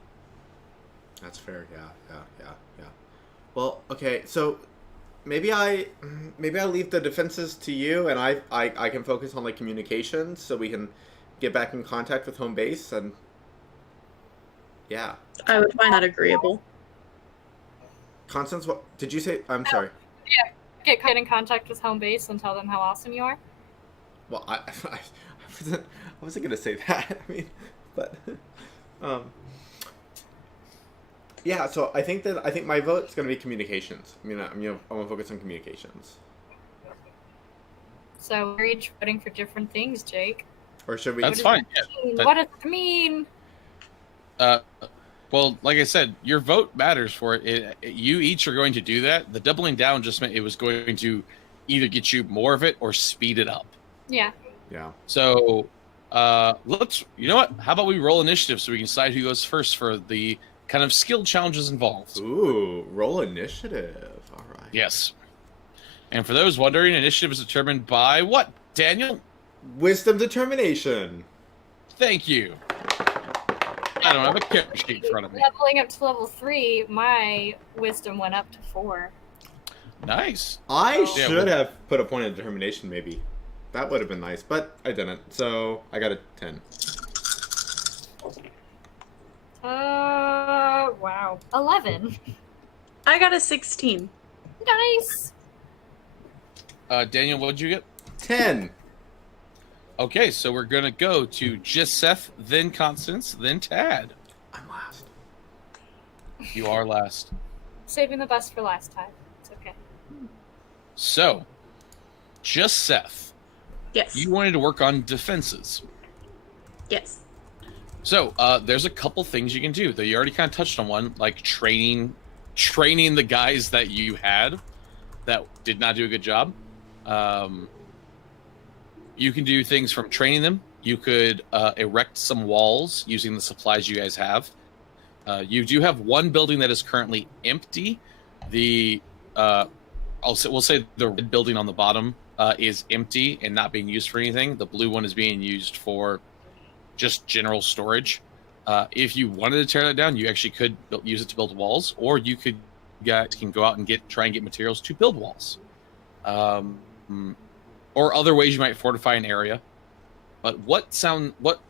That's fair. Yeah. Well, okay, so maybe I leave the defenses to you, and I can focus on communications, so we can get back in contact with home base, and yeah. I would find that agreeable. Constance, what did you say? I'm sorry. Yeah, get in contact with home base and tell them how awesome you are. Well, I wasn't gonna say that. I mean, but yeah. So I think my vote's gonna be communications. I'm gonna focus on communications. So we're each voting for different things, Jake. Or should we? That's fine. Yeah, what does it mean? Well, like I said, your vote matters for it. You each are going to do that. The doubling down just meant it was going to either get you more of it or speed it up. Yeah. Yeah. So, you know what? How about we roll initiative so we can decide who goes first for the kind of skill challenges involved. Ooh, roll initiative. All right. Yes. And for those wondering, initiative is determined by what, Daniel? Wisdom determination. Thank you. I don't have a character sheet in front of me. Leveling up to level 3, my wisdom went up to 4. Nice. I should have put a point of determination, maybe. That would have been nice, but I didn't. So I got a 10. Wow. 11. I got a 16. Nice. Daniel, what did you get? 10. Okay, so we're going to go to just Seth, then Constance, then Tad. I'm last. You are last. Saving the best for last time. It's okay. So, just Seth. Yes. You wanted to work on defenses. Yes. So, there's a couple things you can do. Though you already kind of touched on one, like training the guys that you had that did not do a good job. You can do things from training them. You could erect some walls using the supplies you guys have. You do have one building that is currently empty. We'll say the red building on the bottom is empty and not being used for anything. The blue one is being used for just general storage. If you wanted to tear that down, you actually could use it to build walls, or you can go out and try and get materials to build walls, or other ways you might fortify an area. But what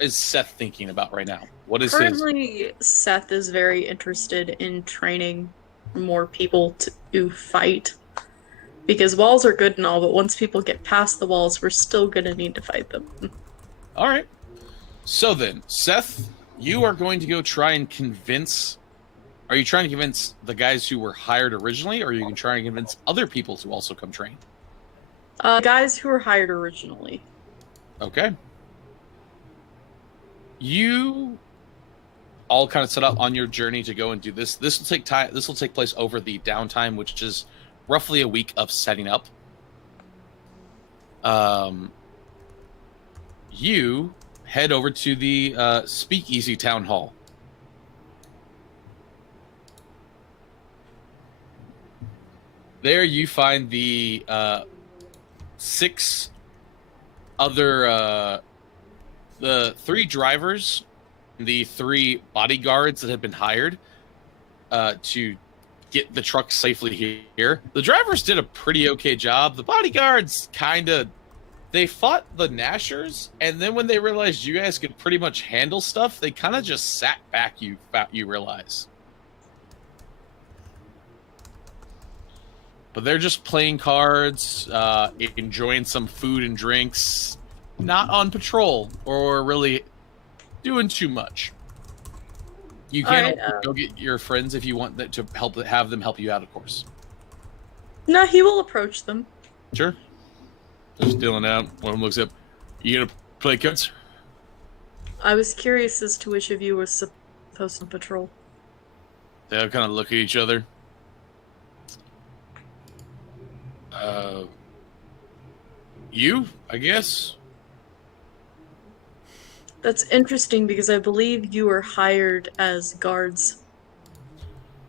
is Seth thinking about right now? What is Currently, Seth is very interested in training more people to fight. Because walls are good and all, but once people get past the walls, we're still going to need to fight them. All right. So then, Seth, you are going to go try and convince... Are you trying to convince the guys who were hired originally, or are you trying to convince other people to also come train? Guys who were hired originally. Okay. You all kind of set out on your journey to go and do this. This will take time. This will take place over the downtime, which is roughly a week of setting up. You head over to the Speakeasy Town Hall. There you find the 6 other, the 3 drivers, the 3 bodyguards that have been hired to get the truck safely here. The drivers did a pretty okay job. The bodyguards they fought the Nashers, and then when they realized you guys could pretty much handle stuff, they kind of just sat back, you realize. But they're just playing cards, enjoying some food and drinks, not on patrol or really doing too much. You can go get your friends if you want that to have them help you out, of course. No, he will approach them. Sure. Just dealing out. One of them looks up. You gonna play cards? I was curious as to which of you was supposed to patrol. They all kind of look at each other. You, I guess. That's interesting because I believe you were hired as guards.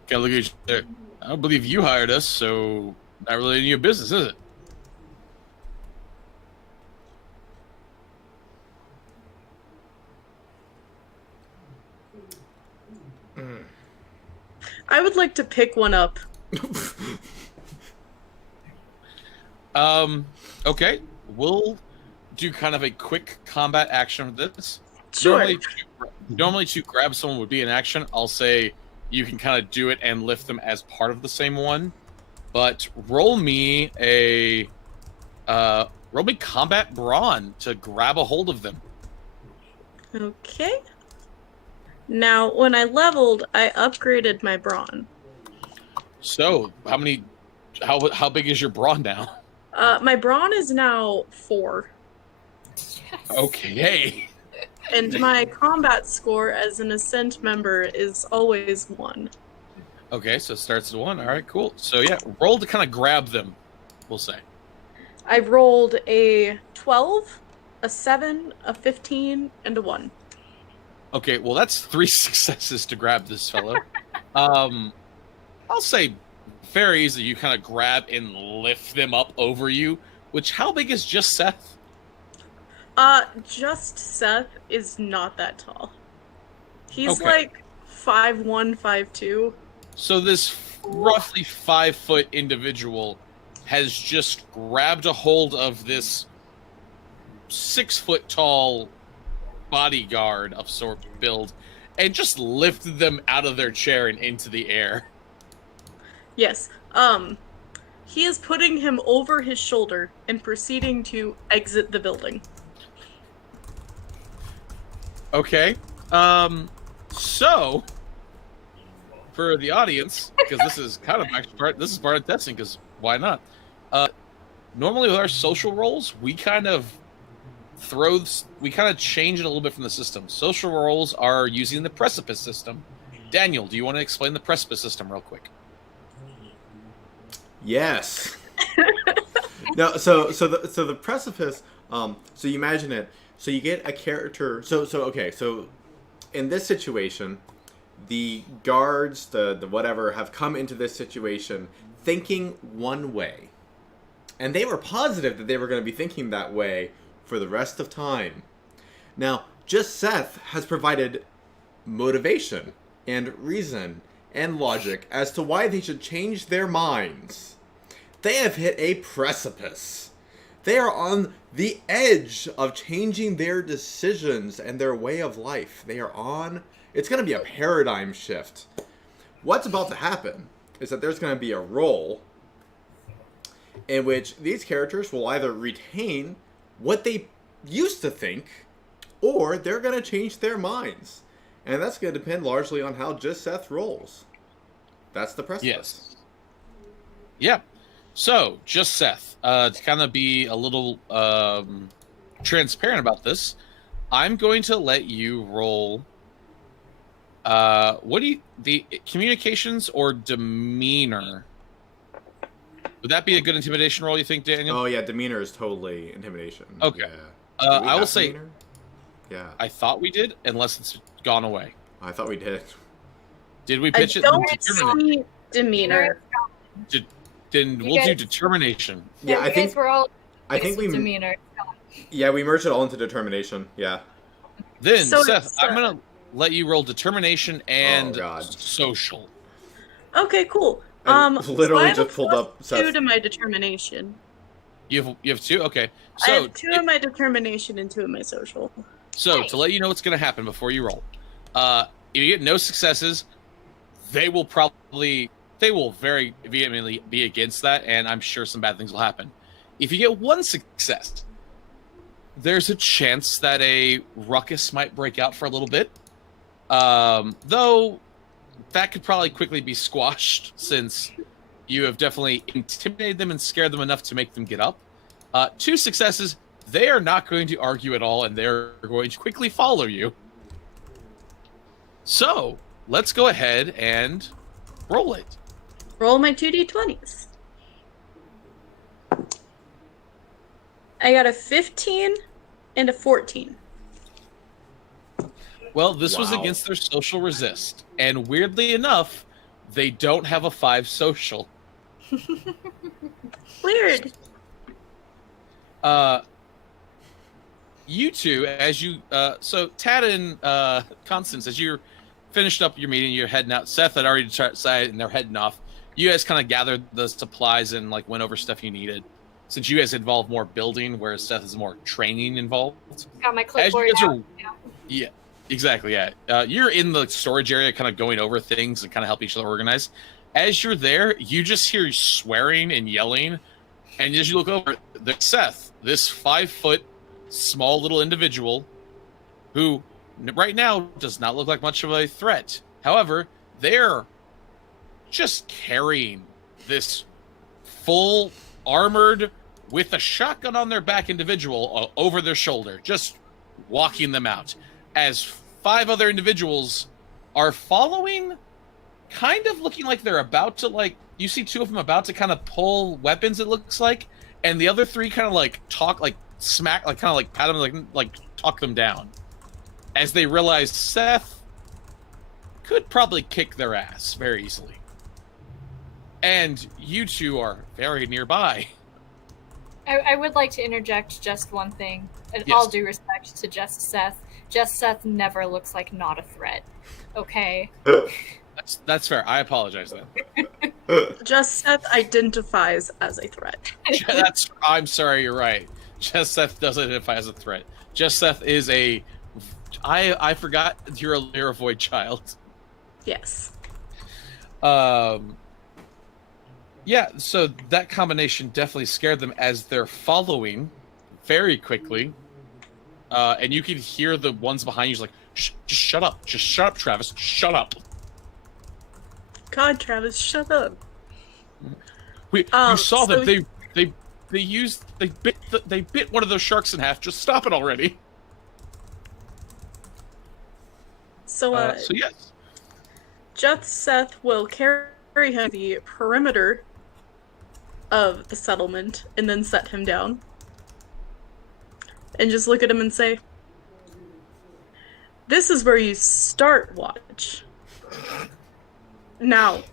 Gotta look at each other. I don't believe you hired us, so not really any of your business, is it? I would like to pick one up. Okay. We'll do kind of a quick combat action for this. Sure. Normally to grab someone would be an action. I'll say you can kind of do it and lift them as part of the same one. But roll me combat brawn to grab a hold of them. Okay. Now, when I leveled, I upgraded my brawn. So, how big is your brawn now? My brawn is now 4. Yes. Okay. And my combat score as an Ascent member is always 1. Okay, so it starts at 1. All right, cool. So yeah, roll to kind of grab them, we'll say. I rolled a 12, a 7, a 15, and a 1. Okay, well that's 3 successes to grab this fellow. I'll say very easy. You kind of grab and lift them up over you. Which, how big is just Seth? Just Seth is not that tall. He's Okay. like 5'1", 5'2". So this roughly 5-foot individual has just grabbed a hold of this 6-foot tall bodyguard of sort build and just lifted them out of their chair and into the air. Yes. He is putting him over his shoulder and proceeding to exit the building. Okay. So for the audience, because this is kind of actually part of testing, because why not? Normally with our social roles, we kind of change it a little bit from the system. Social roles are using the precipice system. Daniel, do you want to explain the precipice system real quick? Yes. No, so the precipice. So you imagine it. So you get a character. So in this situation, the guards, the whatever, have come into this situation thinking one way, and they were positive that they were going to be thinking that way for the rest of time. Now, just Seth has provided motivation and reason and logic as to why they should change their minds. They have hit a precipice. They are on the edge of changing their decisions and their way of life. They are on... It's going to be a paradigm shift. What's about to happen is that there's going to be a roll in which these characters will either retain what they used to think, or they're going to change their minds. And that's going to depend largely on how just Seth rolls. That's the precipice. Yes. Yeah. So, just Seth, to kind of be a little transparent about this, I'm going to let you roll. What do you... The communications or demeanor? Would that be a good intimidation roll, you think, Daniel? Oh, yeah, demeanor is totally intimidation. Okay. Yeah. I will say... Demeanor? Yeah. I thought we did, unless it's gone away. I thought we did. Did we pitch I it? don't see demeanor. Then we'll do determination. Yeah, I think... We're all... I think we... Demeanor. Yeah, we merged it all into determination. Yeah. Then, So Seth, it's, I'm going to let you roll determination and God. social. Okay, cool. I literally so I have just a pulled plus up Seth. 2 to my determination. You have 2? Okay. I So, have 2 in my determination and 2 in my social. So, to let you know what's going to happen before you roll, if you get no successes, they will very vehemently be against that, and I'm sure some bad things will happen. If you get 1 success, there's a chance that a ruckus might break out for a little bit. Though, that could probably quickly be squashed, since you have definitely intimidated them and scared them enough to make them get up. 2 successes, they are not going to argue at all, and they're going to quickly follow you. So, let's go ahead and roll it. Roll my 2d20s. I got a 15 and a 14. Well, this was Wow. against their social resist, and weirdly enough, they don't have a 5 social. Weird. You two, as you so Tad and Constance, as you're finished up your meeting, you're heading out. Seth had already decided, and they're heading off. You guys kind of gathered the supplies and like went over stuff you needed, since you guys involved more building, whereas Seth is more training involved. Got my As clipboard you guys out. are, yeah, exactly, yeah. You're in the storage area, kind of going over things and kind of helping each other organize. As you're there, you just hear swearing and yelling, and as you look over, there's Seth, this 5-foot small little individual who right now does not look like much of a threat. However, they're just carrying this full armored with a shotgun on their back individual over their shoulder, just walking them out as 5 other individuals are following, kind of looking like they're about to, like, you see 2 of them about to kind of pull weapons, it looks like, and the other 3 kind of like talk, like smack, like kind of like pat them, like talk them down, as they realize Seth could probably kick their ass very easily. And you 2 are very nearby. I would like to interject just one thing. In Yes. all due respect to Just Seth. Just Seth never looks like not a threat. Okay? That's fair. I apologize then. Just Seth identifies as a threat. I'm sorry, you're right. Just Seth does identify as a threat. Just Seth is a... I forgot you're a void child. Yes. Yeah, so that combination definitely scared them as they're following very quickly. And you can hear the ones behind you like, just shut up. Just shut up, Travis. Shut up. God, Travis, shut up. You saw so them. They bit one of those sharks in half. Just stop it already. So yes. Just Seth will carry him to the perimeter of the settlement and then set him down. and just look at him and say, "This is where you start watch. Now,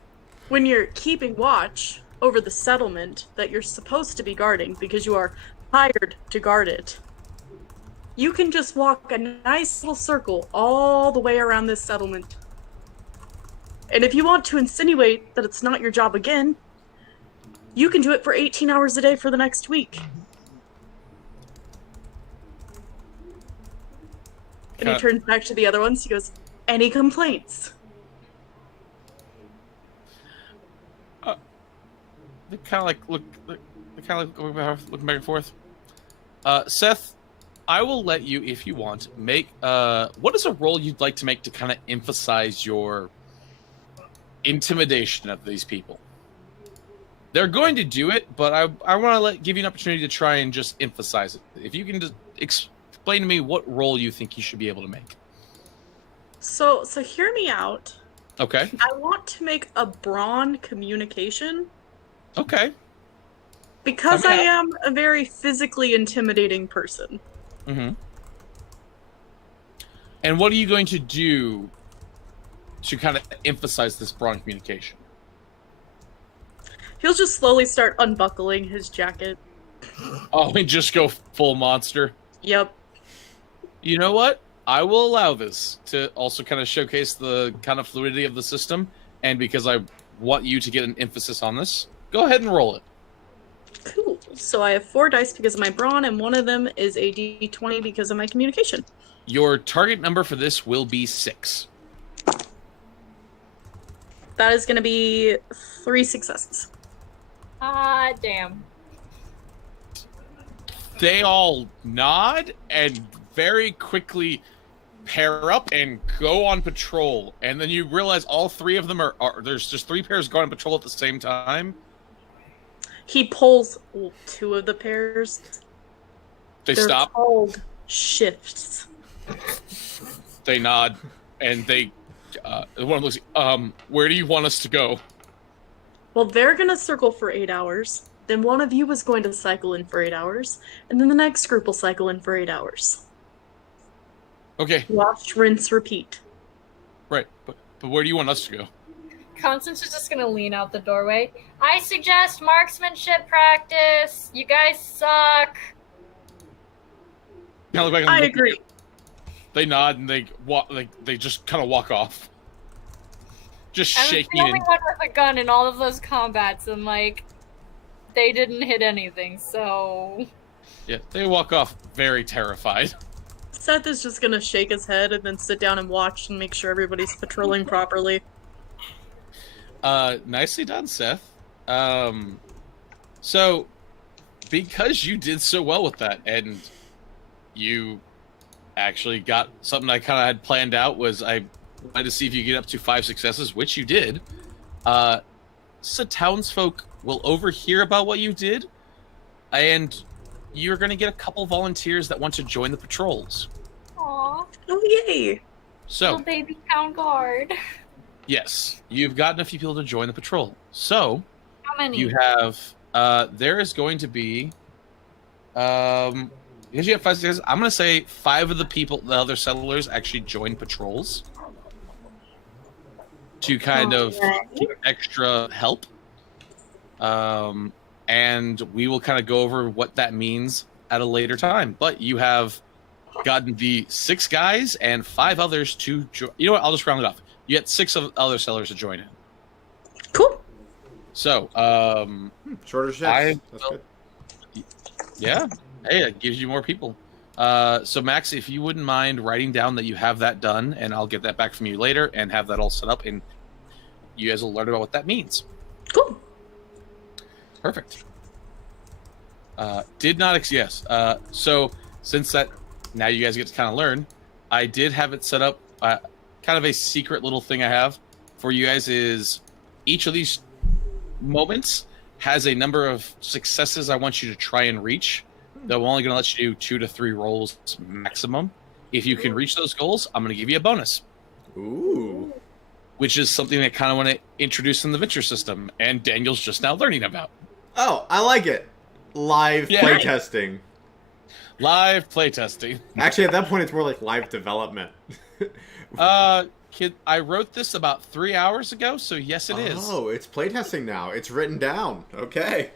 when you're keeping watch over the settlement that you're supposed to be guarding because you are hired to guard it, you can just walk a nice little circle all the way around this settlement. And if you want to insinuate that it's not your job again, you can do it for 18 hours a day for the next week." And he turns back to the other ones. He goes, "Any complaints?" They kind of like looking back and forth. Seth, I will let you, if you want, make what is a roll you'd like to make to kind of emphasize your intimidation of these people? They're going to do it, but I want to give you an opportunity to try and just emphasize it. If you can just explain to me what role you think you should be able to make. So hear me out. Okay. I want to make a brawn communication. Okay. Because I am a very physically intimidating person. Mm-hmm. And what are you going to do to kind of emphasize this brawn communication? He'll just slowly start unbuckling his jacket. Oh, and just go full monster? Yep. You know what? I will allow this to also kind of showcase the kind of fluidity of the system, and because I want you to get an emphasis on this, go ahead and roll it. Cool. So I have 4 dice because of my brawn, and one of them is a d20 because of my communication. Your target number for this will be 6. That is going to be 3 successes. Ah, damn. They all nod and very quickly pair up and go on patrol. And then you realize all 3 of them are there's just 3 pairs going on patrol at the same time. He pulls 2 of the pairs. They're stop. Called shifts. They nod, and they one of those. Where do you want us to go? Well, they're gonna circle for 8 hours. Then one of you is going to cycle in for 8 hours, and then the next group will cycle in for 8 hours. Okay. Wash, rinse, repeat. Right, but where do you want us to go? Constance is just gonna lean out the doorway. I suggest marksmanship practice. You guys suck. I agree. They nod and they walk. They just kind of walk off, just shaking. I'm the only one with a gun in all of those combats, and like, they didn't hit anything. So yeah, they walk off very terrified. Seth is just gonna shake his head and then sit down and watch and make sure everybody's patrolling properly. Nicely done, Seth. So because you did so well with that, and you actually got something I kind of had planned out, was I wanted to see if you get up to 5 successes, which you did. So townsfolk will overhear about what you did, and you're going to get a couple volunteers that want to join the patrols. Aww. Oh, yay! So, little baby town guard. yes, you've gotten a few people to join the patrol. So, How many? you have, there is going to be, because you have 5 successes, I'm going to say 5 of the other settlers actually join patrols to kind of give extra help. And we will kind of go over what that means at a later time. But you have gotten the 6 guys and 5 others to join. You know what? I'll just round it off. You get 6 of other settlers to join in. Cool. So, shorter shifts. That's good. Yeah. Hey, it gives you more people. So Max, if you wouldn't mind writing down that you have that done, and I'll get that back from you later and have that all set up, and you guys will learn about what that means. Cool. Perfect. Yes. So since that, now you guys get to kind of learn, I did have it set up. Kind of a secret little thing I have for you guys is each of these moments has a number of successes I want you to try and reach. Though I'm only going to let you do 2 to 3 rolls maximum. If you can reach those goals, I'm going to give you a bonus. Ooh. Which is something I kind of want to introduce in the venture system, and Daniel's just now learning about. Oh, I like it. Live Yeah. playtesting. Live playtesting. Actually, at that point, it's more like live development. Kid, I wrote this about 3 hours ago, so yes, it is. Oh, it's playtesting now. It's written down. Okay.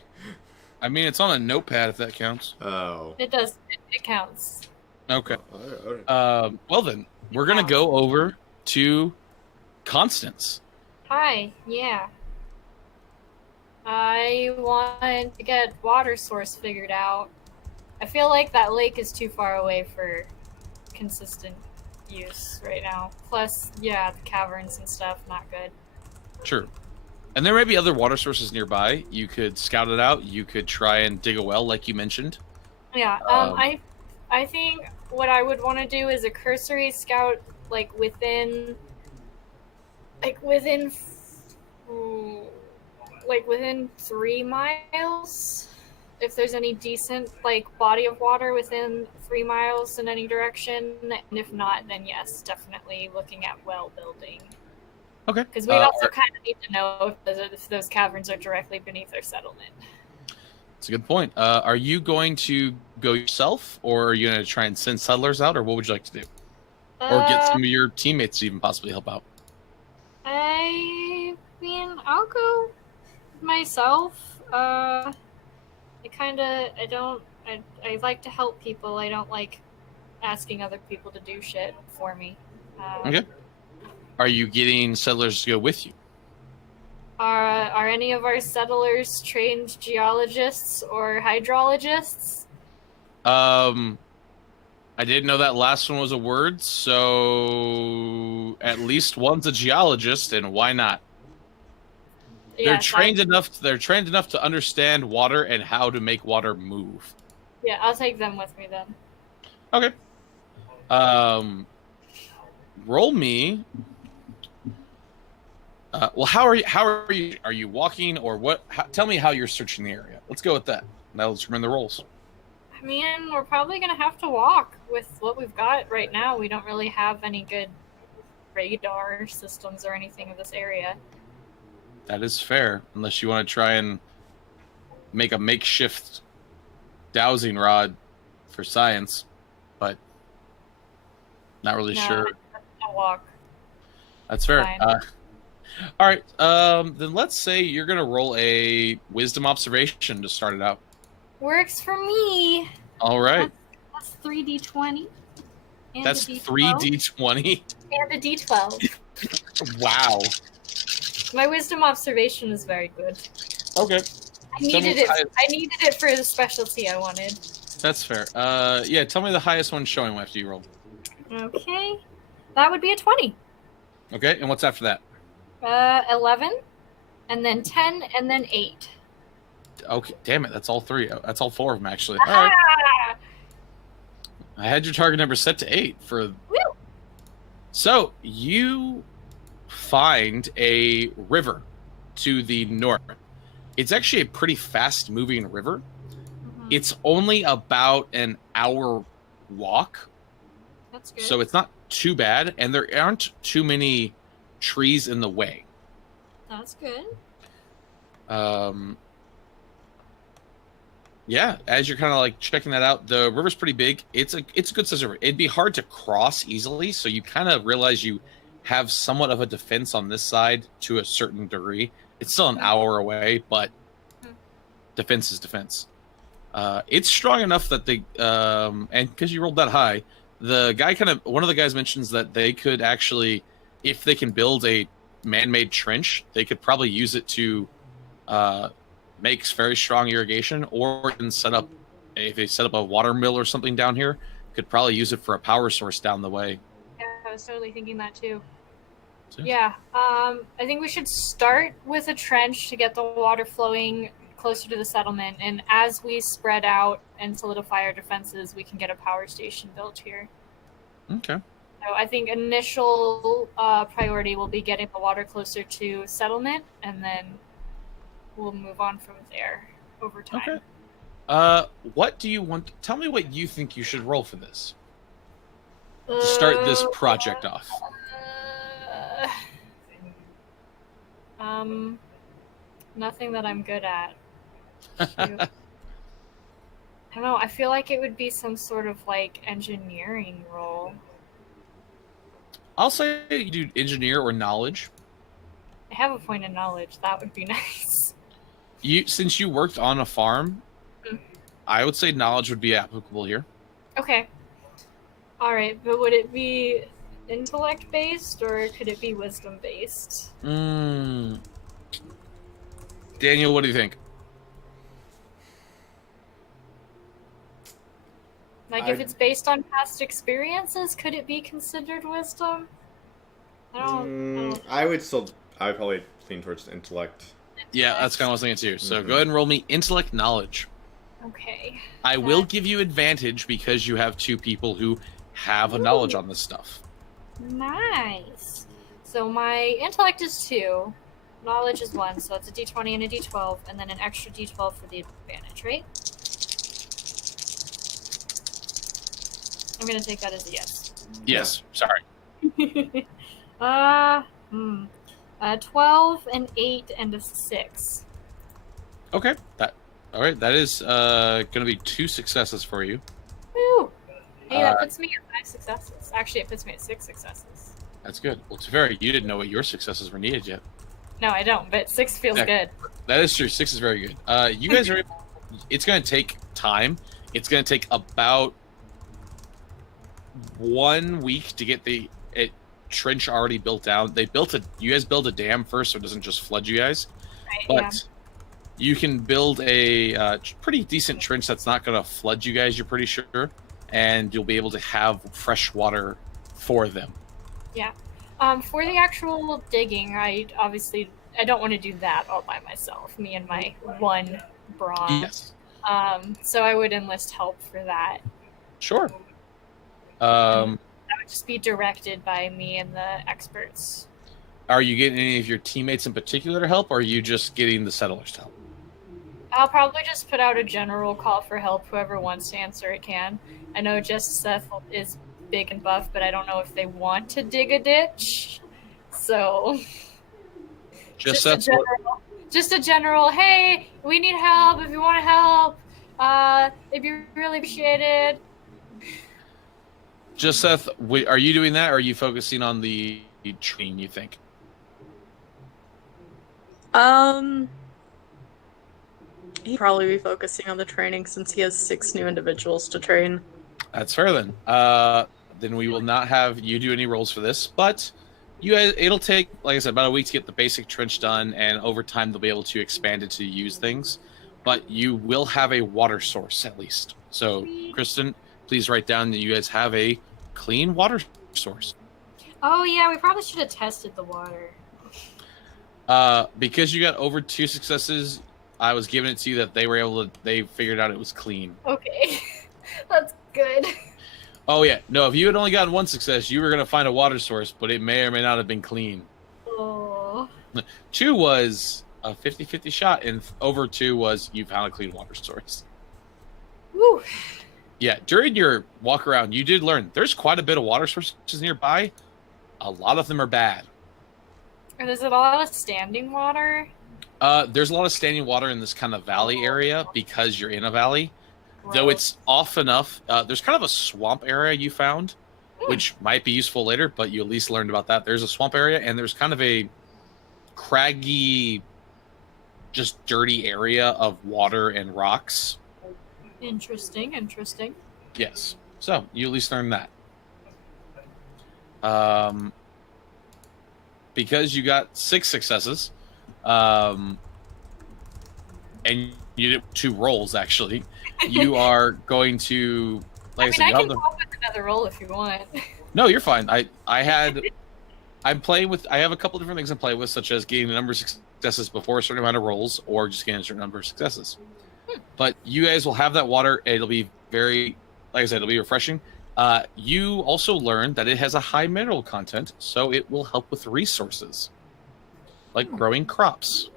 I mean, it's on a notepad if that counts. Oh. It does. It counts. Okay. Alright. Well then, we're gonna go over to Constance. Hi. Yeah. I want to get water source figured out. I feel like that lake is too far away for consistent use right now. Plus, yeah, the caverns and stuff, not good. Sure. And there may be other water sources nearby. You could scout it out. You could try and dig a well, like you mentioned. Yeah. I think what I would want to do is a cursory scout, within 3 miles. If there's any decent body of water within 3 miles in any direction, and if not, then yes, definitely looking at well building. Okay. Because we also kind of need to know if those caverns are directly beneath our settlement. That's a good point. Are you going to go yourself, or are you going to try and send settlers out, or what would you like to do? Or get some of your teammates to even possibly help out? I mean, I'll go myself. I like to help people. I don't like asking other people to do shit for me. Okay. Are you getting settlers to go with you? Are any of our settlers trained geologists or hydrologists? I didn't know that last one was a word, so at least one's a geologist, and why not? They're trained enough to understand water and how to make water move. Yeah, I'll take them with me then. Okay. Roll me. Well, how are you? Are you walking or what? Tell me how you're searching the area. Let's go with that. Now let's remember the rolls. I mean, we're probably gonna have to walk with what we've got right now. We don't really have any good radar systems or anything in this area. That is fair, unless you want to try and make a makeshift dowsing rod for science, but not really sure. I'll walk. That's fair. Fine. All right. Then let's say you're gonna roll a wisdom observation to start it out. Works for me. All right. That's 3d20. That's 3d20. And a d12. Wow. My wisdom observation is very good. Okay. I needed it for the specialty I wanted. That's fair. Yeah. Tell me the highest one showing after you rolled. Okay. That would be a 20. Okay. And what's after that? 11, and then 10, and then 8. Okay. Damn it. That's all three. That's all four of them, actually. All right. I had your target number set to 8 for. Woo! So you find a river to the north. It's actually a pretty fast-moving river. Mm-hmm. It's only about an hour walk. That's good. So it's not too bad, and there aren't too many trees in the way. That's good. Yeah, as you're kind of checking that out, the river's pretty big. It's a good sized river. It'd be hard to cross easily, so you kind of realize you have somewhat of a defense on this side to a certain degree. It's still an hour away, but defense is defense. It's strong enough that and because you rolled that high, the guy one of the guys mentions that they could actually, if they can build a man-made trench, they could probably use it to make very strong irrigation, or can if they set up a water mill or something down here, could probably use it for a power source down the way. Yeah, I was totally thinking that too. So, yeah, I think we should start with a trench to get the water flowing closer to the settlement, and as we spread out and solidify our defenses, we can get a power station built here. Okay. So I think initial priority will be getting the water closer to settlement, and then we'll move on from there over time. Okay. What do you want? Tell me what you think you should roll for this to start this project off. Nothing that I'm good at. don't know. I feel like it would be some sort of like engineering role. I'll say you do engineer or knowledge. I have a point in knowledge. That would be nice. Since you worked on a farm, Mhm. I would say knowledge would be applicable here. Okay. All right, but would it be intellect based or could it be wisdom based? Daniel, what do you think? Like, if it's based on past experiences, could it be considered wisdom? I don't. I would probably lean towards intellect. Yeah, that's kind of what I was thinking too. So go ahead and roll me intellect knowledge. Okay. I will give you advantage because you have two people who have a knowledge on this stuff. Nice. So my intellect is 2, knowledge is 1, so it's a d20 and a d12, and then an extra d12 for the advantage, right? I'm gonna take that as a yes. Yes, sorry. 12, an 8, and a 6. Okay, all right. That is going to be 2 successes for you. Woo! Hey, that puts me at 5 successes. Actually, it puts me at 6 successes. That's good. Well, to be fair, you didn't know what your successes were needed yet. No, I don't, but 6 feels good. That is true. 6 is very good. You guys are. It's going to take time. It's going to take about 1 week to get the trench already built down. You guys build a dam first, so it doesn't just flood you guys. Right, But you can build a pretty decent trench that's not going to flood you guys. You're pretty sure, and you'll be able to have fresh water for them. Yeah. For the actual digging, I don't want to do that all by myself. Me and my 1 brawn. Yes. So I would enlist help for that. Sure. That would just be directed by me and the experts. Are you getting any of your teammates in particular to help, or are you just getting the settlers to help? I'll probably just put out a general call for help. Whoever wants to answer it can. I know just Seth is big and buff, but I don't know if they want to dig a ditch. So just a general, hey, we need help. If you want to help, it'd be really appreciated. Just Seth, are you doing that, or are you focusing on the training, you think? He'd probably be focusing on the training since he has 6 new individuals to train. That's fair then. Then we will not have you do any rolls for this, but it'll take, like I said, about a week to get the basic trench done, and over time they'll be able to expand it to use things. But you will have a water source at least. So, Kristen, please write down that you guys have a clean water source. Oh yeah, we probably should have tested the water. Because you got over 2 successes, I was giving it to you that they figured out it was clean. Okay. That's good. Oh yeah, no, if you had only gotten 1 success, you were going to find a water source, but it may or may not have been clean. Oh. 2 was a 50-50 shot, and over 2 was you found a clean water source. Woo. Yeah, during your walk around, you did learn there's quite a bit of water sources nearby. A lot of them are bad. And there's a lot of standing water. There's a lot of standing water in this kind of valley area because you're in a valley. Though it's off enough. There's kind of a swamp area you found, which might be useful later, but you at least learned about that. There's a swamp area, and there's kind of a craggy, just dirty area of water and rocks. Interesting. Yes. So, you at least learned that. Because you got 6 successes, and you did 2 rolls, actually, you are going to... I can come up with another roll if you want. No, you're fine. I have a couple different things I play with, such as getting a number of successes before a certain amount of rolls, or just getting a certain number of successes. But you guys will have that water. It'll be very, like I said, it'll be refreshing. You also learn that it has a high mineral content, so it will help with resources, like growing crops.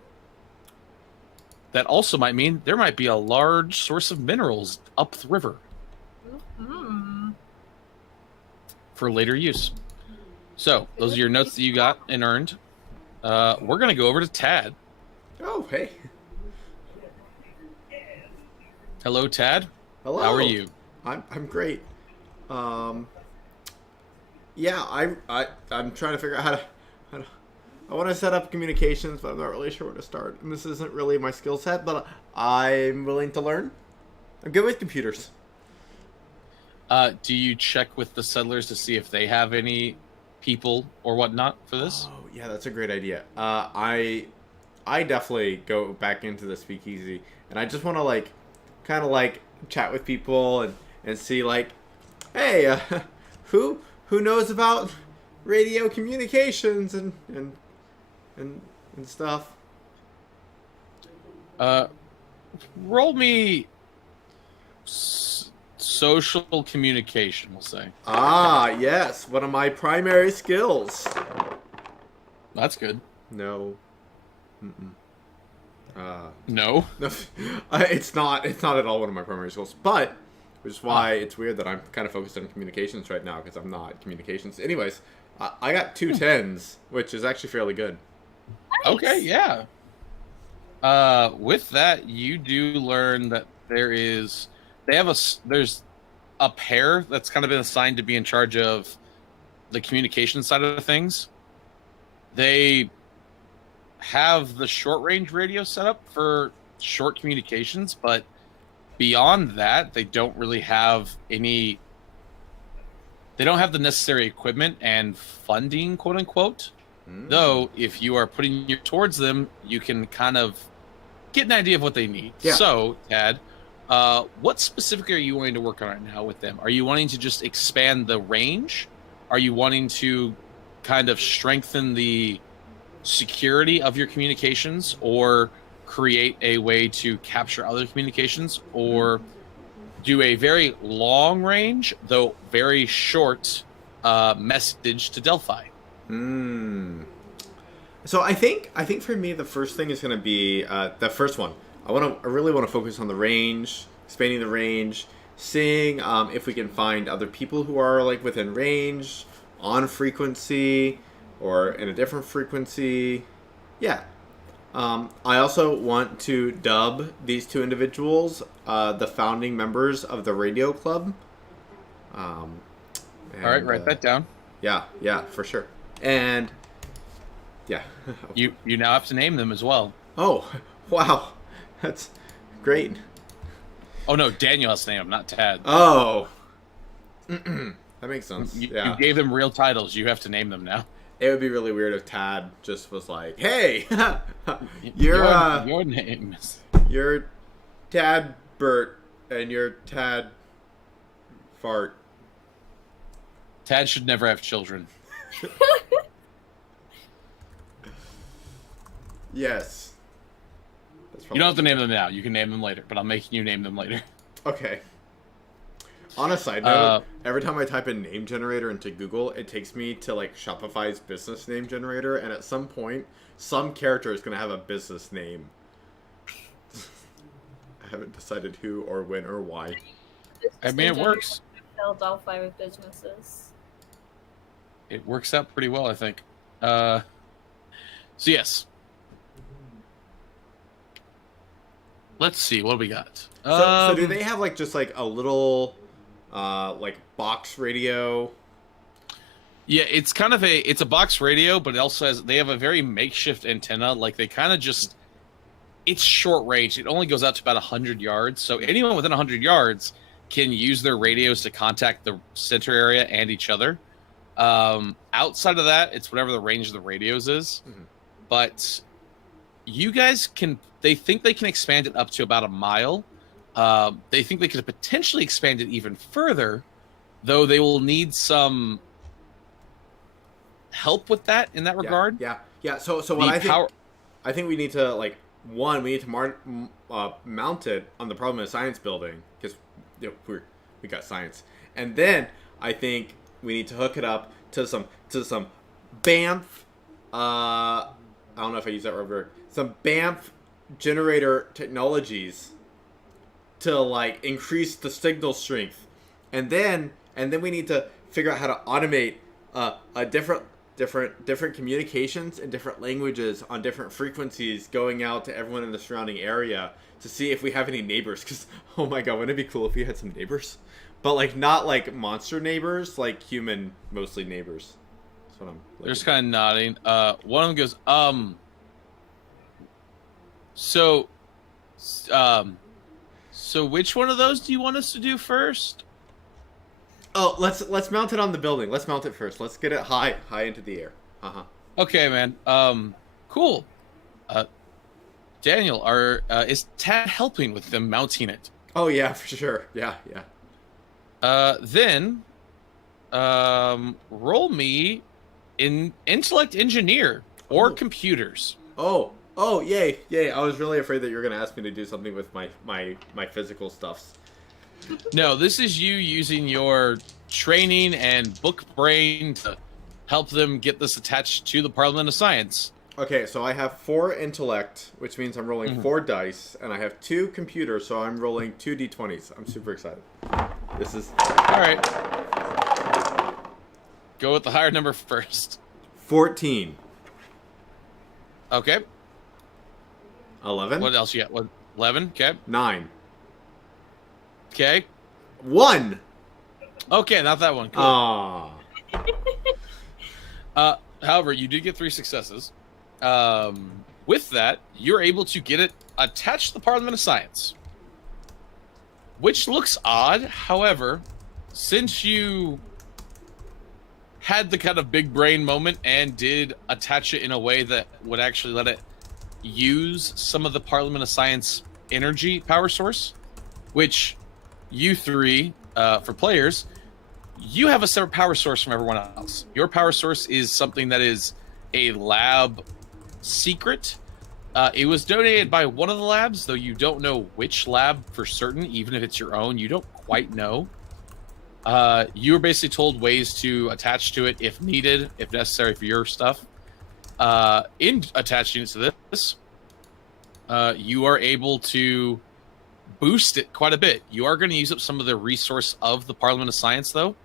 That also might mean there might be a large source of minerals up the river for later use. So those are your notes that you got and earned. We're going to go over to Tad. Oh, hey. Hello, Tad. Hello. How are you? I'm great. Yeah, I'm trying to figure out how to I want to set up communications, but I'm not really sure where to start. And this isn't really my skill set, but I'm willing to learn. I'm good with computers. Do you check with the settlers to see if they have any people or whatnot for this? Oh, yeah, that's a great idea. I definitely go back into the speakeasy, and I just want to kind of chat with people and see hey, who knows about radio communications and stuff. Roll me social communication, we'll say. Ah, yes, one of my primary skills. That's good. No. Mm-mm. No. No, it's not at all one of my primary skills, but which is why it's weird that I'm kind of focused on communications right now, because I'm not communications. Anyways, I got 2 10s, which is actually fairly good. Nice. Okay, yeah. With that, you do learn that there's a pair that's kind of been assigned to be in charge of the communication side of things. They have the short range radio set up for short communications, but beyond that, they don't really have they don't have the necessary equipment and funding, quote unquote. Though, if you are putting it towards them, you can kind of get an idea of what they need. Yeah. So, Tad, what specifically are you wanting to work on right now with them? Are you wanting to just expand the range? Are you wanting to kind of strengthen the security of your communications, or create a way to capture other communications, or do a very long range, though very short, message to Delphi? So I think for me the first thing is going to be the first one. I really want to focus on the range, expanding the range, seeing if we can find other people who are within range, on frequency, or in a different frequency. Yeah. I also want to dub these 2 individuals the founding members of the radio club. All right, write that down. Yeah, for sure. And yeah. You now have to name them as well. Oh, wow. That's great. Oh no, Daniel has to name them, not Tad. Oh. That makes sense. You Yeah. gave them real titles. You have to name them now. It would be really weird if Tad just was like, "Hey, you're your name is... you're Tad Bert and you're Tad Fart." Tad should never have children. Yes. That's You don't have to name them now. You can name them later, but I'm making you name them later. Okay. On a side note, every time I type in name generator into Google, it takes me to Shopify's business name generator, and at some point, some character is going to have a business name. I haven't decided who or when or why. I mean, it works. Fill Delphi with businesses. It works out pretty well, I think. So yes. Let's see, what do we got? So do they have just a little box radio? Yeah, it's kind of it's a box radio, but it also they have a very makeshift antenna. They kind of just, it's short range. It only goes out to about 100 yards. So anyone within 100 yards can use their radios to contact the center area and each other. Outside of that, it's whatever the range of the radios is. Mm-hmm. But you guys they think they can expand it up to about 1 mile. They think they could potentially expand it even further, though they will need some help with that in that regard. Yeah. So what I think we need to we need to mount it on the Problem of Science building, because we got science, and then I think we need to hook it up to some BAMF. I don't know if I use that right word. Some BAMF generator technologies to increase the signal strength, and then we need to figure out how to automate a different different communications and different languages on different frequencies going out to everyone in the surrounding area to see if we have any neighbors. Because, oh my god, wouldn't it be cool if we had some neighbors? But, like, not, like, monster neighbors, like human, mostly neighbors. That's what I'm looking They're just for. kind of nodding. One of them goes, so which one of those do you want us to do first? Oh, let's mount it on the building. Let's mount it first. Let's get it high into the air. Okay, man. Cool. Daniel, is Tad helping with them mounting it? Oh yeah, for sure. Yeah. Then, roll me in intellect engineer or computers. Oh, yay. I was really afraid that you were gonna ask me to do something with my physical stuffs. No, this is you using your training and book brain to help them get this attached to the Parliament of Science. Okay, so I have 4 intellect, which means I'm rolling 4 dice, and I have 2 computers, so I'm rolling 2 d20s. I'm super excited. This is... Alright. Go with the higher number first. 14. Okay. 11. What else you got? 11? Okay. 9. Okay. 1! Okay, not that one. Cool. Aww. However, you did get 3 successes. With that, you're able to get it attached to the Parliament of Science. Which looks odd. However, since you had the kind of big brain moment and did attach it in a way that would actually let it use some of the Parliament of Science energy power source, which you 3, for players, you have a separate power source from everyone else. Your power source is something that is a lab secret. It was donated by one of the labs, though you don't know which lab for certain, even if it's your own. You don't quite know. You were basically told ways to attach to it if needed, if necessary for your stuff. In attaching it to this, you are able to boost it quite a bit. You are going to use up some of the resource of the Parliament of Science, though.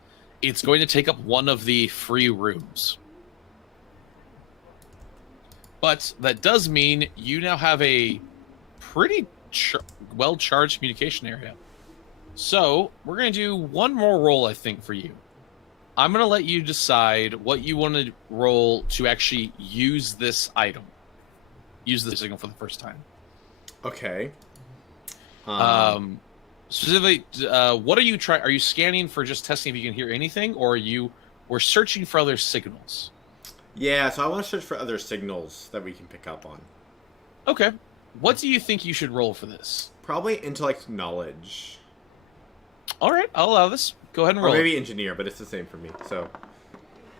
It's going to take up one of the free rooms. But that does mean you now have a pretty well-charged communication area. So, we're going to do one more roll, I think, for you. I'm going to let you decide what you want to roll to actually use this item. Use the signal for the first time. Okay. Specifically, what are you trying? Are you scanning for just testing if you can hear anything, or we're searching for other signals? Yeah, so I want to search for other signals that we can pick up on. Okay. What do you think you should roll for this? Probably intellect knowledge. All right, I'll allow this. Go ahead and roll. Or maybe engineer, but it's the same for me, so...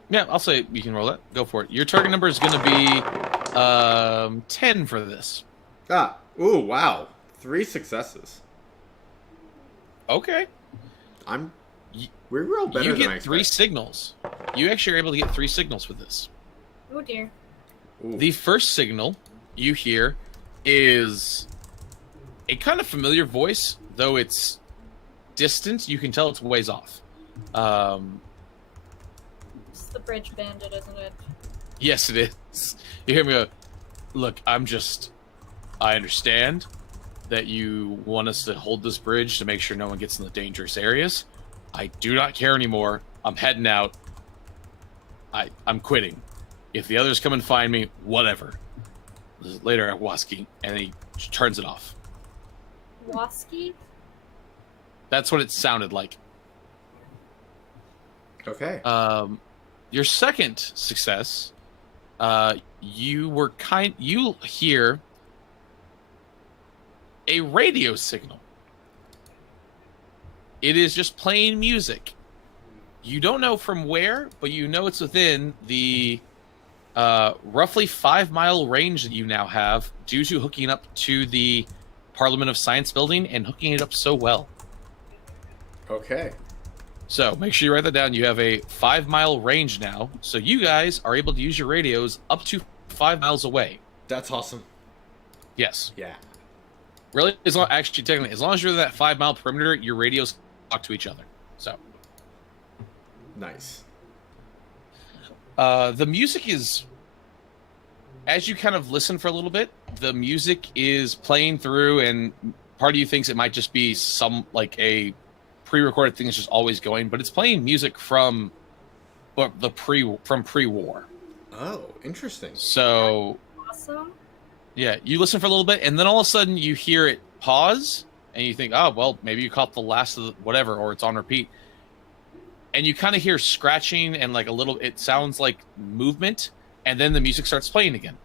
Yeah, I'll say you can roll it. Go for it. Your target number is going to be 10 for this. Ooh, wow. 3 successes. Okay. We're real better You than I get 3 expected. signals. You actually are able to get 3 signals with this. Oh dear. Ooh. The first signal you hear is a kind of familiar voice, though it's distant. You can tell it's ways off. It's the Bridge Bandit, isn't it? Yes, it is. You hear me go, look, I understand that you want us to hold this bridge to make sure no one gets in the dangerous areas. I do not care anymore. I'm heading out. I'm quitting. If the others come and find me, whatever. Later at Waski, and he turns it off. Waski? That's what it sounded like. Okay. Your second success, you hear a radio signal. It is just playing music. You don't know from where, but you know it's within the roughly 5-mile range that you now have due to hooking up to the Parliament of Science building and hooking it up so well. Okay. So make sure you write that down. You have a 5-mile range now, so you guys are able to use your radios up to 5 miles away. That's awesome. Yes. Yeah. Really, technically, as long as you're in that 5-mile perimeter, your radios talk to each other. So Nice. The music is, as you kind of listen for a little bit, the music is playing through, and part of you thinks it might just be some like a pre-recorded thing that's just always going, but it's playing music from pre-war. Oh, interesting. So Awesome. yeah, you listen for a little bit, and then all of a sudden you hear it pause, and you think, oh, well, maybe you caught the last of the whatever, or it's on repeat. And you kind of hear scratching and like a little, it sounds like movement, and then the music starts playing again.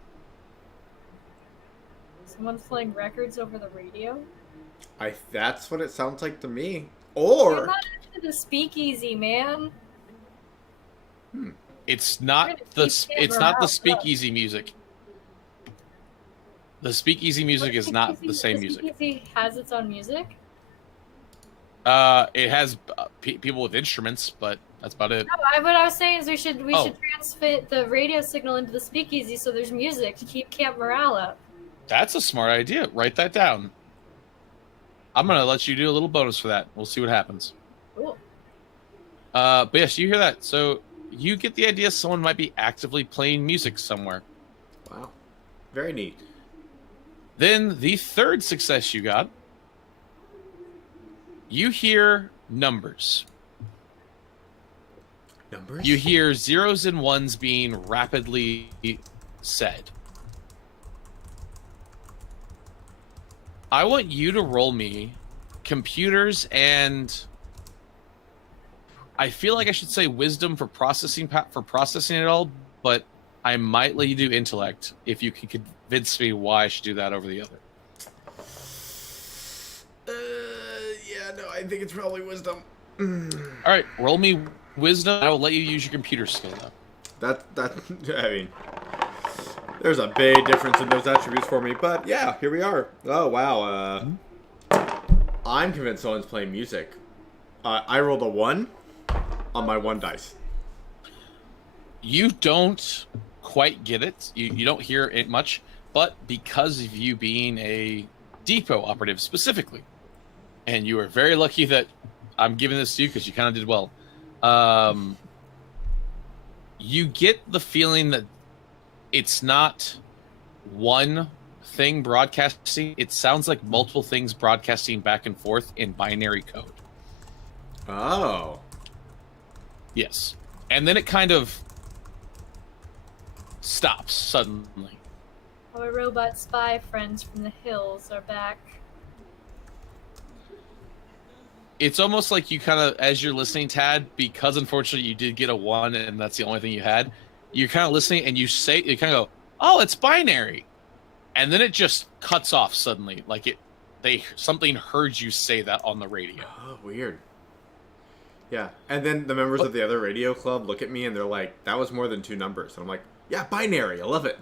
Someone's playing records over the radio? That's what it sounds like to me. You're Or not into the speakeasy, man. It's not the speakeasy music. The speakeasy music is not the same music. Speakeasy has its own music? It has people with instruments, but that's about it. No, what I was saying is we should transmit the radio signal into the speakeasy so there's music to keep camp morale up. That's a smart idea. Write that down. I'm gonna let you do a little bonus for that. We'll see what happens. Cool. But yes, you hear that. So you get the idea someone might be actively playing music somewhere. wow, very neat. Then the third success you got, you hear numbers. Numbers. You hear zeros and ones being rapidly said. I want you to roll me computers, and I feel like I should say wisdom for processing it all, but I might let you do intellect if you can convince me why I should do that over the other. Yeah, no, I think it's probably wisdom. All right, roll me wisdom. I will let you use your computer skill though. That I mean, there's a big difference in those attributes for me, but yeah, here we are. Oh wow, I'm convinced someone's playing music. I rolled a 1 on my 1 dice. You don't quite get it. You don't hear it much, but because of you being a depot operative specifically, and you are very lucky that I'm giving this to you because you kind of did well. You get the feeling that it's not one thing broadcasting. It sounds like multiple things broadcasting back and forth in binary code. Oh. Yes. And then it kind of stops suddenly. Our robot spy friends from the hills are back. It's almost like you kind of, as you're listening, Tad, because unfortunately you did get a 1 and that's the only thing you had, you're kind of listening and you kind of go, oh, it's binary. And then it just cuts off suddenly. Like something heard you say that on the radio. Oh, weird. Yeah, and then the members of the other radio club look at me and they're like, that was more than 2 numbers. And I'm like, yeah, binary, I love it.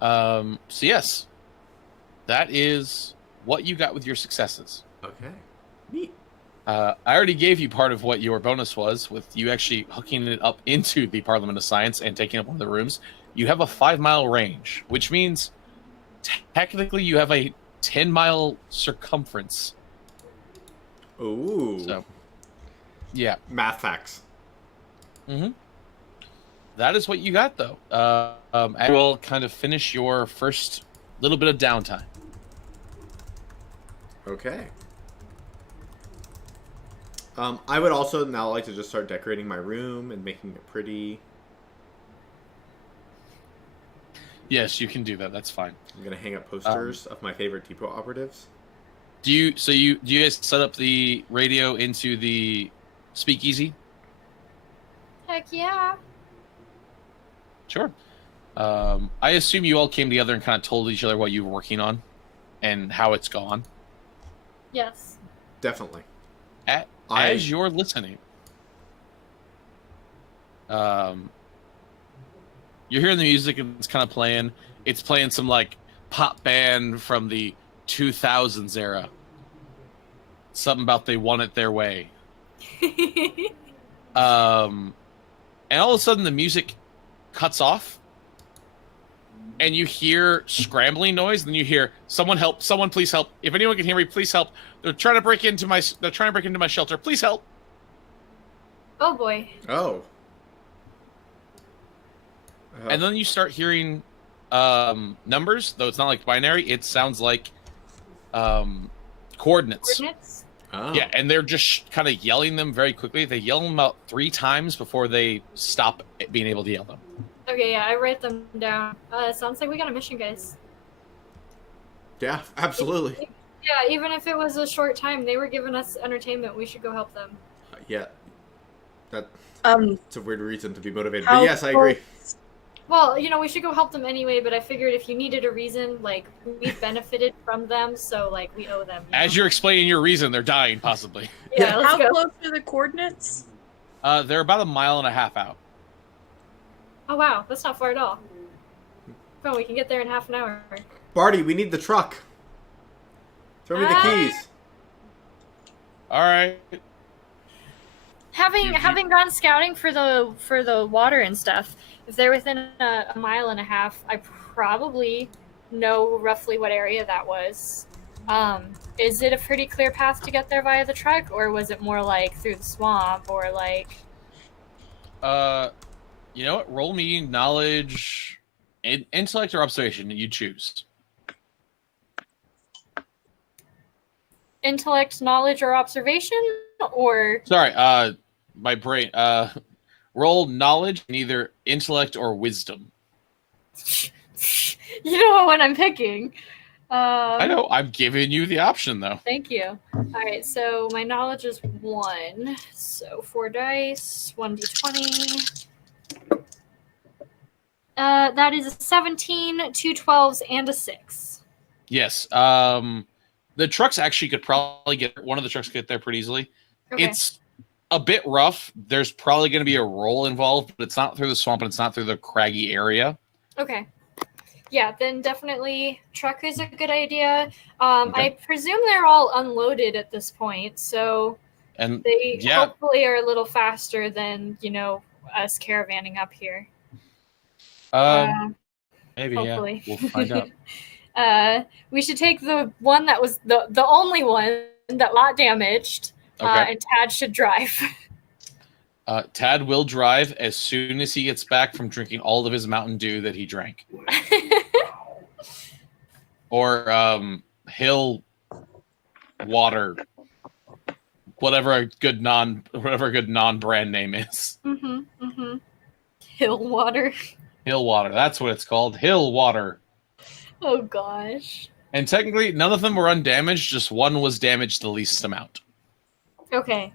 So yes, that is what you got with your successes. Okay, neat. I already gave you part of what your bonus was with you actually hooking it up into the Parliament of Science and taking up one of the rooms. You have a 5-mile range, which means technically you have a 10-mile circumference. Ooh. So, yeah. Math facts. Mm-hmm. That is what you got, though. I will kind of finish your first little bit of downtime. Okay. I would also now like to just start decorating my room and making it pretty. Yes, you can do that. That's fine. I'm gonna hang up posters of my favorite depot operatives. Do you guys set up the radio into the speakeasy? Heck yeah. Sure. I assume you all came together and kind of told each other what you were working on and how it's gone. Yes. Definitely. As you're listening, you're hearing the music and it's kind of playing. It's playing some like pop band from the 2000s era. Something about they want it their way. And all of a sudden the music cuts off and you hear scrambling noise. Then you hear someone help, someone please help. If anyone can hear me, please help. They're trying to break into my shelter. Please help. Oh boy. Oh. And then you start hearing numbers, though it's not like binary. It sounds like coordinates. Coordinates? Oh. Yeah, and they're just kind of yelling them very quickly. They yell them about 3 times before they stop being able to yell them. Okay, yeah, I write them down. Sounds like we got a mission, guys. Yeah, absolutely. Yeah, even if it was a short time, they were giving us entertainment. We should go help them. Yeah. That's a weird reason to be motivated. But yes, I agree. Well, we should go help them anyway, but I figured if you needed a reason, like, we benefited from them, so, like, we owe them. As you're explaining your reason, they're dying, possibly. Yeah, let's How go. close are the coordinates? They're about 1.5 miles out. Oh, wow, that's not far at all. Come on, we can get there in half an hour. Barty, we need the truck. Throw me the keys. All right. Having gone scouting for the water and stuff, if they're within a 1.5 miles, I probably know roughly what area that was. Is it a pretty clear path to get there via the truck, or was it more like through the swamp, or like? You know what? Roll me knowledge, intellect, or observation. You choose. Intellect, knowledge, or observation, or? Sorry, my brain. Roll knowledge in either intellect or wisdom. You know what one I'm picking. I know. I'm giving you the option, though. Thank you. All right, so my knowledge is 1. So 4 dice, 1d20. That is a 17, 2 12s, and a 6. Yes. The trucks actually could probably get one of the trucks could get there pretty easily. Okay. It's a bit rough. There's probably going to be a roll involved, but it's not through the swamp and it's not through the craggy area. Okay. Yeah, then definitely truck is a good idea. I presume they're all unloaded at this point, so And they hopefully are a little faster than, us caravanning up here. Maybe, hopefully. yeah. We'll find out. We should take the one that was the only one that got damaged, and Tad should drive. Tad will drive as soon as he gets back from drinking all of his Mountain Dew that he drank. Or Hill water. Whatever a good non-brand name is. Hill water. Hill water. That's what it's called. Hill water. Oh gosh. And technically, none of them were undamaged. Just one was damaged the least amount. Okay.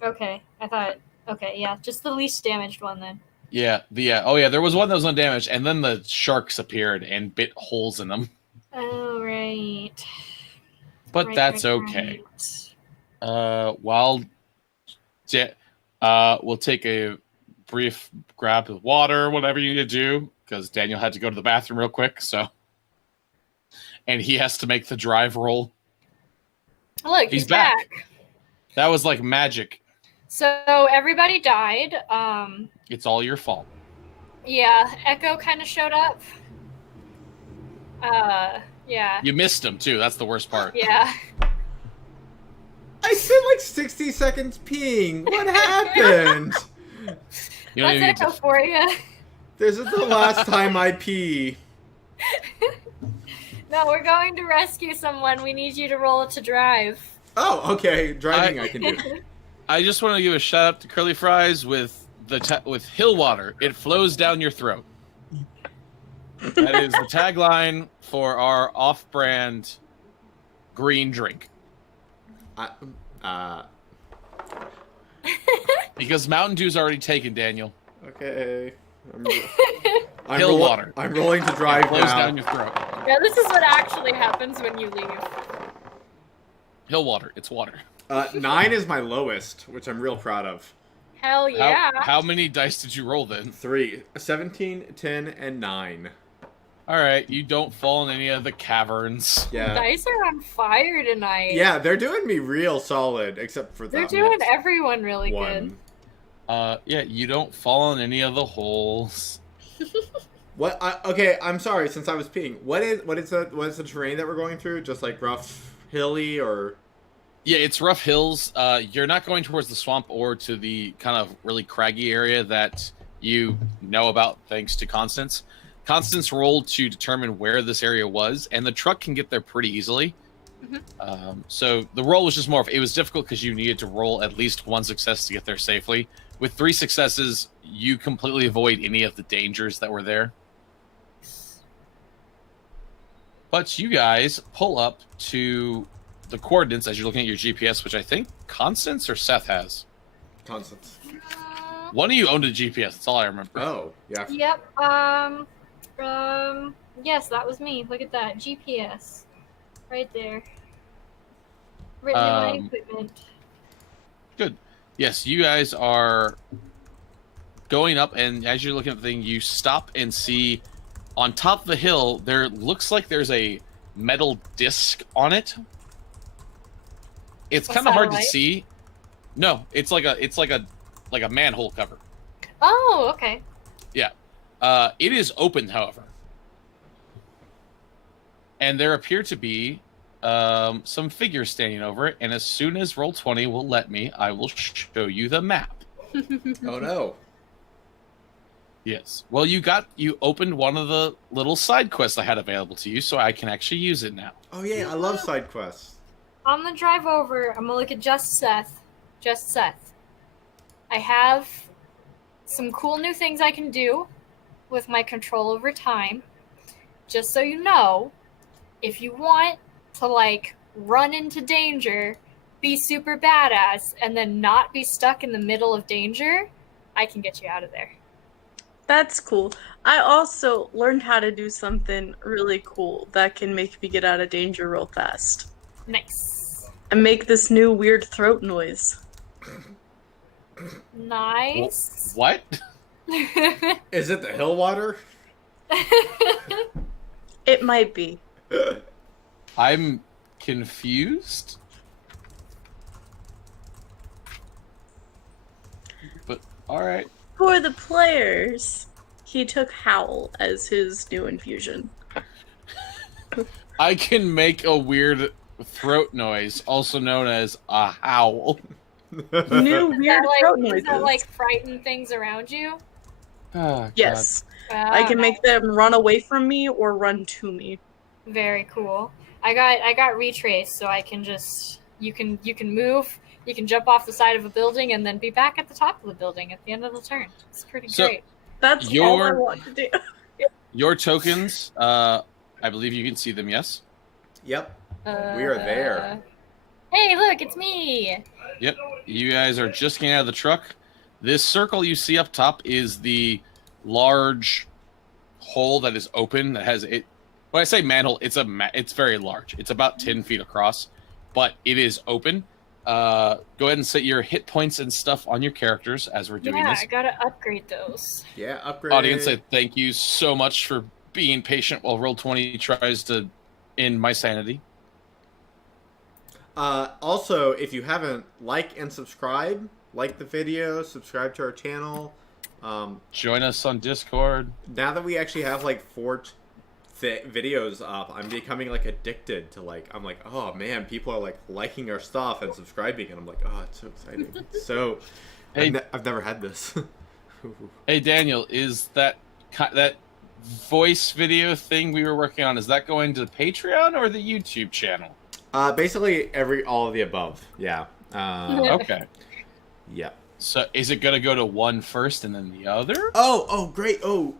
I thought. Okay, yeah, just the least damaged one then. Yeah. Oh yeah, there was one that was undamaged, and then the sharks appeared and bit holes in them. Oh right. But that's okay. We'll take a brief grab of water, whatever you need to do, because Daniel had to go to the bathroom real quick, so. And he has to make the drive roll. Look, he's back. That was like magic. So everybody died. It's all your fault. Yeah, Echo kind of showed up. Yeah. You missed him too. That's the worst part. Yeah. I spent like 60 seconds peeing. What happened? You don't even That's need Echo to... for you. This is the last time I pee. No, we're going to rescue someone. We need you to roll to drive. Oh, okay. Driving I can do. I just want to give a shout out to Curly Fries with with Hill water. It flows down your throat. That is the tagline for our off-brand green drink. Because Mountain Dew's already taken, Daniel. Okay. Hill water. I'm rolling to drive It flows now. down your throat. Yeah, this is what actually happens when you leave. Hill water. It's water. 9 is my lowest, which I'm real proud of. Hell yeah. How many dice did you roll then? 3. 17, 10, and 9. All right, you don't fall in any of the caverns. Yeah. Dice are on fire tonight. Yeah, they're doing me real solid, except for They're that doing next everyone really good. one. Yeah, you don't fall in any of the holes. What? Okay, I'm sorry. Since I was peeing, what is the terrain that we're going through? Just like rough, hilly, or? Yeah, it's rough hills. You're not going towards the swamp or to the kind of really craggy area that you know about thanks to Constance. Constance rolled to determine where this area was, and the truck can get there pretty easily. So the roll was just more of, it was difficult because you needed to roll at least one success to get there safely. With 3 successes, you completely avoid any of the dangers that were there. But you guys pull up to the coordinates as you're looking at your GPS, which I think Constance or Seth has. Constance. One of you owned a GPS. That's all I remember. Oh, yeah. Yep. Yes, that was me. Look at that GPS, right there. Written in my equipment. Good. Yes, you guys are going up, and as you're looking at the thing, you stop and see on top of the hill, there looks like there's a metal disc on it. It's kind of hard to see. No, it's like a manhole cover. Oh, okay. Yeah. It is open, however. And there appear to be some figures standing over it, and as soon as Roll20 will let me, I will show you the map. Oh no. Yes. Well, you opened one of the little side quests I had available to you, so I can actually use it now. Oh yeah, I love side quests. On the drive over, I'm gonna look at just Seth. I have some cool new things I can do with my control over time. Just so you know, if you want to like run into danger, be super badass, and then not be stuck in the middle of danger, I can get you out of there. That's cool. I also learned how to do something really cool that can make me get out of danger real fast. Nice. And make this new weird throat noise. Nice. What? Is it the hill water? It might be. I'm confused. But, alright. For the players, he took Howl as his new infusion. I can make a weird throat noise, also known as a howl. New weird throat noises. Does that like frighten things around you? Oh, Yes. I can make them run away from me or run to me. Very cool. I got retrace, so I can just you can move, you can jump off the side of a building and then be back at the top of the building at the end of the turn. It's pretty great. That's all I want to do. Your tokens, I believe you can see them, yes? Yep. We are there. Hey, look, it's me. Yep. You guys are just getting out of the truck. This circle you see up top is the large hole that is open that has it. When I say manhole, it's very large. It's about 10 feet across, but it is open. Go ahead and set your hit points and stuff on your characters as we're doing this. Yeah, I gotta upgrade those. Yeah, upgrade. Audience, I thank you so much for being patient while Roll20 tries to end my sanity. Also, if you haven't, like and subscribe. Like the video, subscribe to our channel. Join us on Discord. Now that we actually have like 4 videos up, I'm becoming like addicted to like, I'm like, oh man, people are like liking our stuff and subscribing, and I'm like, oh, it's so exciting. So, hey, I've never had this. Hey Daniel, is that voice video thing we were working on, is that going to the Patreon or the YouTube channel? Basically all of the above. Yeah. Okay. Yeah. So is it gonna go to one first and then the other? Oh, great. Oh,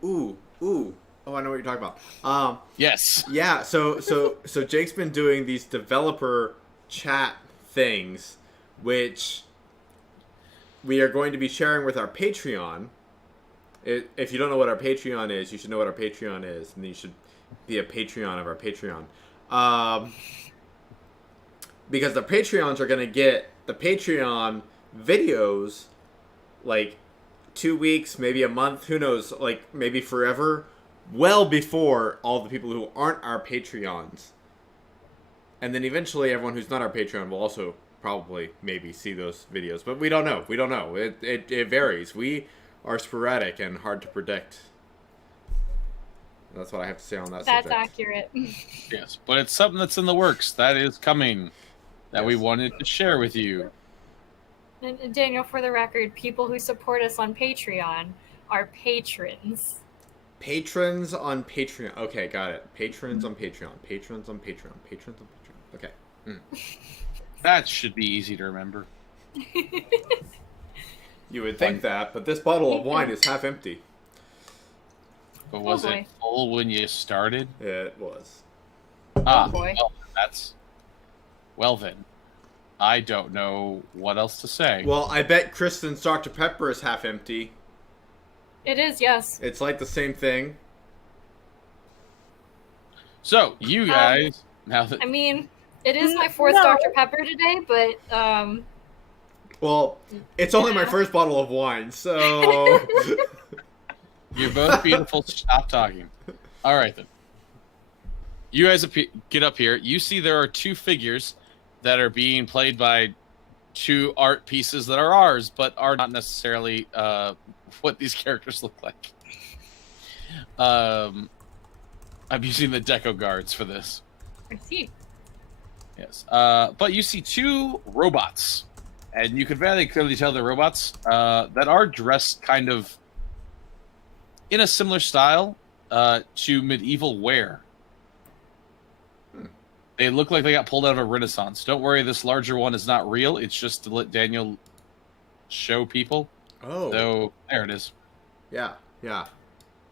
I know what you're talking about. Yes. Yeah. So Jake's been doing these developer chat things, which we are going to be sharing with our Patreon. If you don't know what our Patreon is, you should know what our Patreon is, and you should be a Patreon of our Patreon. Because the Patreons are going to get the Patreon videos like 2 weeks, maybe a month, who knows, like maybe forever, well before all the people who aren't our Patreons. And then eventually everyone who's not our Patreon will also probably maybe see those videos. But we don't know. It varies. We are sporadic and hard to predict. That's what I have to say on that subject. That's accurate. Yes, but it's something that's in the works. That is coming. That we Yes. wanted to share with you. And Daniel, for the record, people who support us on Patreon are patrons. Patrons on Patreon. Okay, got it. Patrons on Patreon. Patrons on Patreon. Patrons on Patreon. Okay. That should be easy to remember. You would think that, but this bottle of wine is half empty. But was boy. it full when you started? It was. Ah, boy. Well then, I don't know what else to say. Well, I bet Kristen's Dr. Pepper is half empty. It is, yes. It's like the same thing. So, you guys, now that I mean, it is my 4th No. Dr. Pepper today, but Well, it's only my Yeah. first bottle of wine, so... you're both beautiful, stop talking. All right then. You guys get up here. You see there are 2 figures that are being played by 2 art pieces that are ours, but are not necessarily what these characters look like. I'm using the deco guards for this. I see. Yes. But you see 2 robots, and you can very clearly tell they're robots that are dressed kind of in a similar style to medieval wear. They look like they got pulled out of a Renaissance. Don't worry, this larger one is not real. It's just to let Daniel show people. Oh. So, there it is. Yeah, yeah.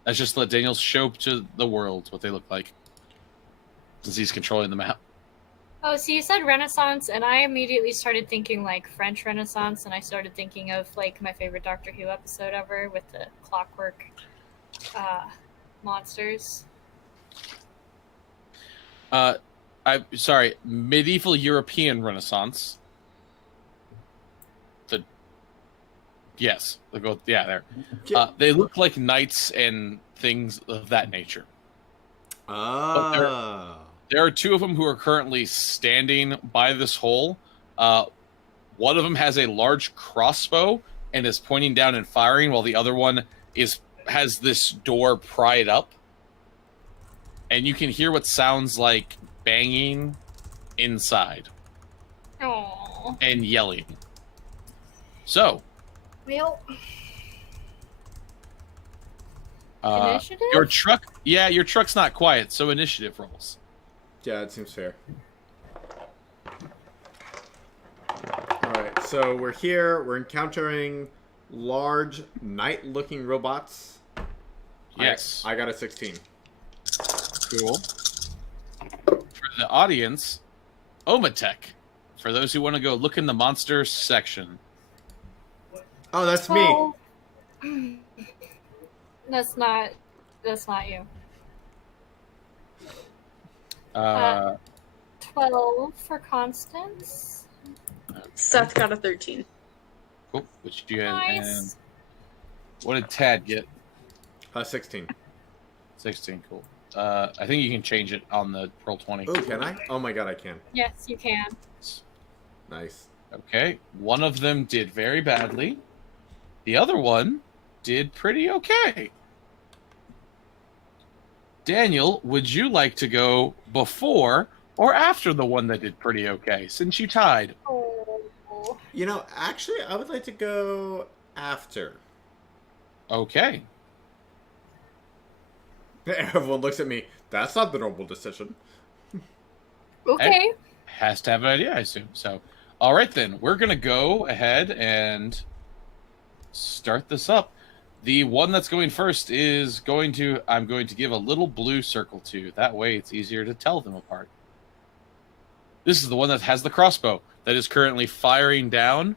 That's just to let Daniel show to the world what they look like. Since he's controlling the map. Oh, so you said Renaissance, and I immediately started thinking like French Renaissance, and I started thinking of like my favorite Doctor Who episode ever with the clockwork monsters. I'm sorry, medieval European Renaissance. There. They look like knights and things of that nature. Ah. There are 2 of them who are currently standing by this hole. One of them has a large crossbow and is pointing down and firing, while the other one has this door pried up. And you can hear what sounds like banging inside Oh, and yelling. So, well, initiative. your truck's not quiet, so initiative rolls. Yeah, it seems fair. Alright, so we're here. We're encountering large, knight-looking robots. Yes. I got a 16. Cool. For the audience, Omatech. For those who want to go look in the monster section. Oh, that's me. Oh. That's not you. 12 for Constance. Seth got a 13. Cool. Which you had. Nice. And what did Tad get? 16. 16. Cool. I think you can change it on the roll 20. Oh, can I? Oh my god, I can. Yes, you can. Nice. Okay. One of them did very badly. The other one did pretty okay. Daniel, would you like to go before or after the one that did pretty okay, since you tied? Oh. You know, actually, I would like to go after. Okay. Everyone looks at me. That's not the normal decision. Okay. Has to have an idea, I assume. So, all right then. We're going to go ahead and start this up. The one that's going first I'm going to give a little blue circle to. That way it's easier to tell them apart. This is the one that has the crossbow that is currently firing down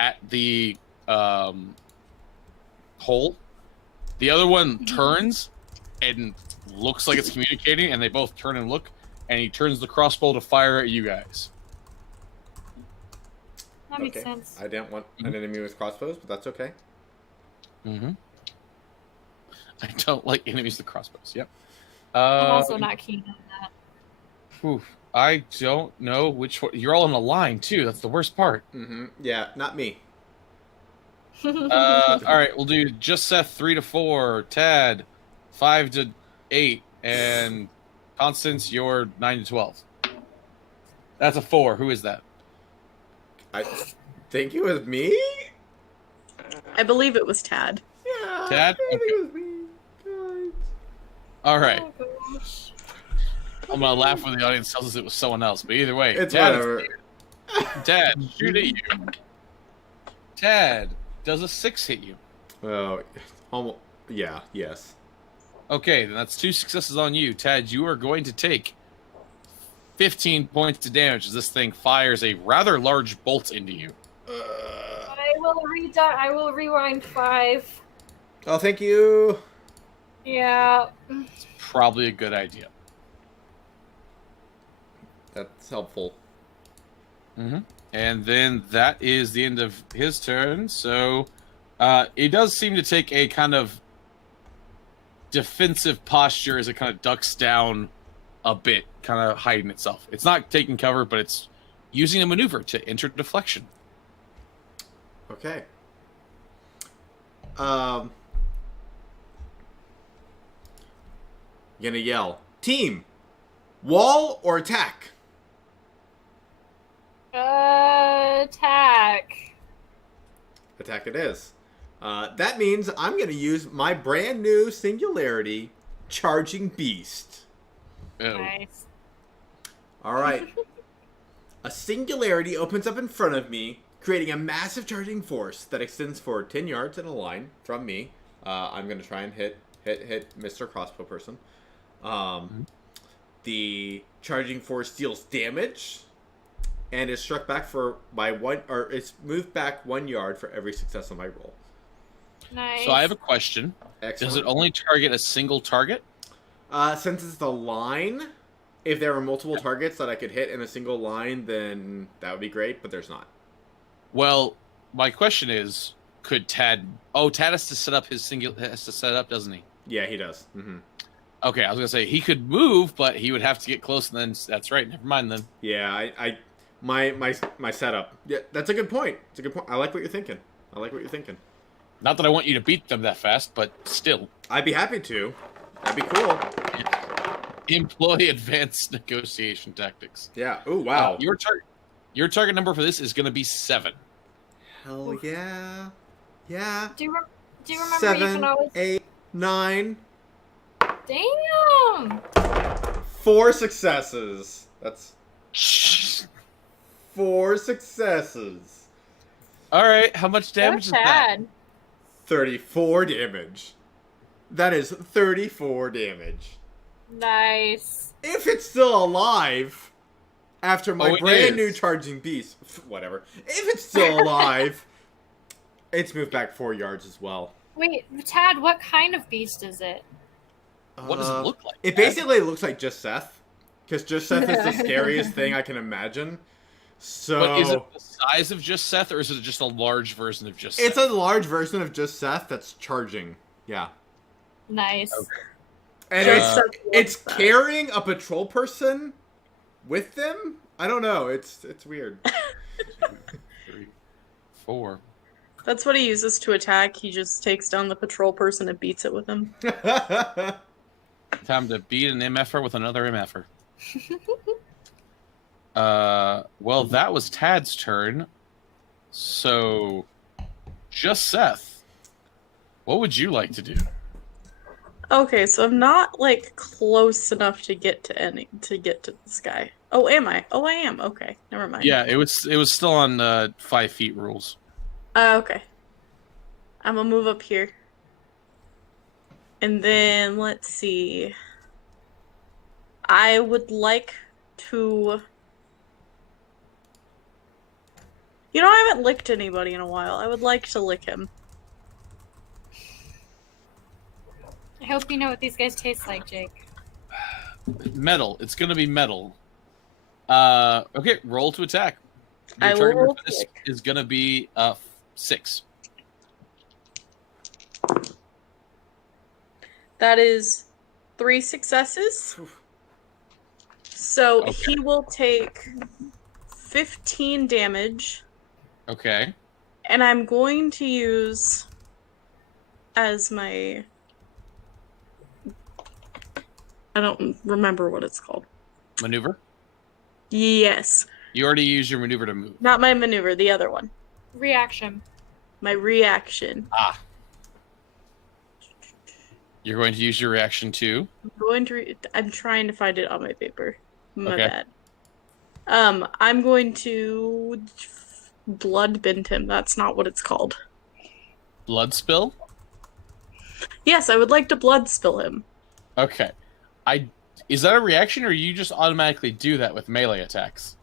at the hole. The other one turns and looks like it's communicating, and they both turn and look, and he turns the crossbow to fire at you guys. That makes sense. I didn't want an enemy with crossbows, but that's okay. Mm-hmm. I don't like enemies with crossbows. Yep. I'm also not keen on that. Oof. I don't know which one. You're all in a line, too. That's the worst part. Mm-hmm. Yeah, not me. All right, we'll do just Seth 3 to 4, Tad 5 to 8, and Constance, you're 9 to 12. That's a 4. Who is that? I think it was me? I believe it was Tad. Yeah, Tad? I think Okay. it was me. God. All right. Oh, gosh. I'm gonna laugh when the audience tells us it was someone else, but either way, It's Tad, whatever. Tad, shoot at you. Tad, does a 6 hit you? Oh, almost. Yeah. Yes. Okay, then that's 2 successes on you. Tad, you are going to take 15 points of damage as this thing fires a rather large bolt into you. I will rewind 5. Oh, thank you. Yeah. Probably a good idea. That's helpful. Mm-hmm. And then that is the end of his turn. So it does seem to take a kind of defensive posture as it kind of ducks down a bit, kind of hiding itself. It's not taking cover, but it's using a maneuver to enter deflection. Okay. Gonna yell, team, wall or attack? Attack. Attack it is. That means I'm gonna use my brand new singularity, charging beast. Oh. Nice. All right. A singularity opens up in front of me, creating a massive charging force that extends for 10 yards in a line from me. I'm gonna try and hit Mr. Crossbow person. The charging force deals damage and is struck back it's moved back 1 yard for every success on my roll. Nice. So I have a question. Excellent. Does it only target a single target? Since it's the line, if there were multiple targets that I could hit in a single line, then that would be great, but there's not. Well, my question is, could Tad... Oh, Tad has to set up doesn't he? Yeah, he does. Mm-hmm. Okay, I was gonna say he could move, but he would have to get close, and then that's right. Never mind then. Yeah, my setup. Yeah, that's a good point. It's a good point. I like what you're thinking. Not that I want you to beat them that fast, but still. I'd be happy to. That'd be cool. Employ advanced negotiation tactics. Yeah. Oh wow. Your target number for this is gonna be 7. Hell yeah. Yeah. Do you remember you 7, can always... 8, 9. Damn! 4 successes. That's 4 successes. All right, how much damage is that? Sad. 34 damage. That is 34 damage. Nice. If it's still alive after my it brand is. new charging beast, whatever. If it's still alive, it's moved back 4 yards as well. Wait, Tad, what kind of beast is it? What does it look like? It basically looks like just Seth, because just Seth is the scariest thing I can imagine. So But is it the size of just Seth, or is it just a large version of just Seth? it's a large version of just Seth that's charging. Yeah. Nice. Okay. And Just it's Seth. carrying a patrol person with them. I don't know. It's weird. 2, 3, 4. That's what he uses to attack. He just takes down the patrol person and beats it with him. Time to beat an MFer with another MFer. Well, that was Tad's turn. So, just Seth. What would you like to do? Okay, so I'm not like close enough to get to this guy. Oh, am I? Oh, I am. Okay, never mind. Yeah, it was still on 5 feet rules. Okay. I'm gonna move up here. And then, let's see. I would like to... You know, I haven't licked anybody in a while. I would like to lick him. I hope you know what these guys taste like, Jake. Metal. It's gonna be metal. Okay, roll to attack. Your I will target roll for this quick. is gonna be 6. That is 3 successes. So Okay. he will take 15 damage. Okay. And I'm going to use as my... I don't remember what it's called. Maneuver. Yes. You already used your maneuver to move. Not my maneuver, the other one. Reaction. My reaction. Ah. You're going to use your reaction to. I'm trying to find it on my paper. My Okay. bad. I'm going to blood bend him. That's not what it's called. Blood spill? Yes, I would like to blood spill him. Okay. Is that a reaction, or you just automatically do that with melee attacks?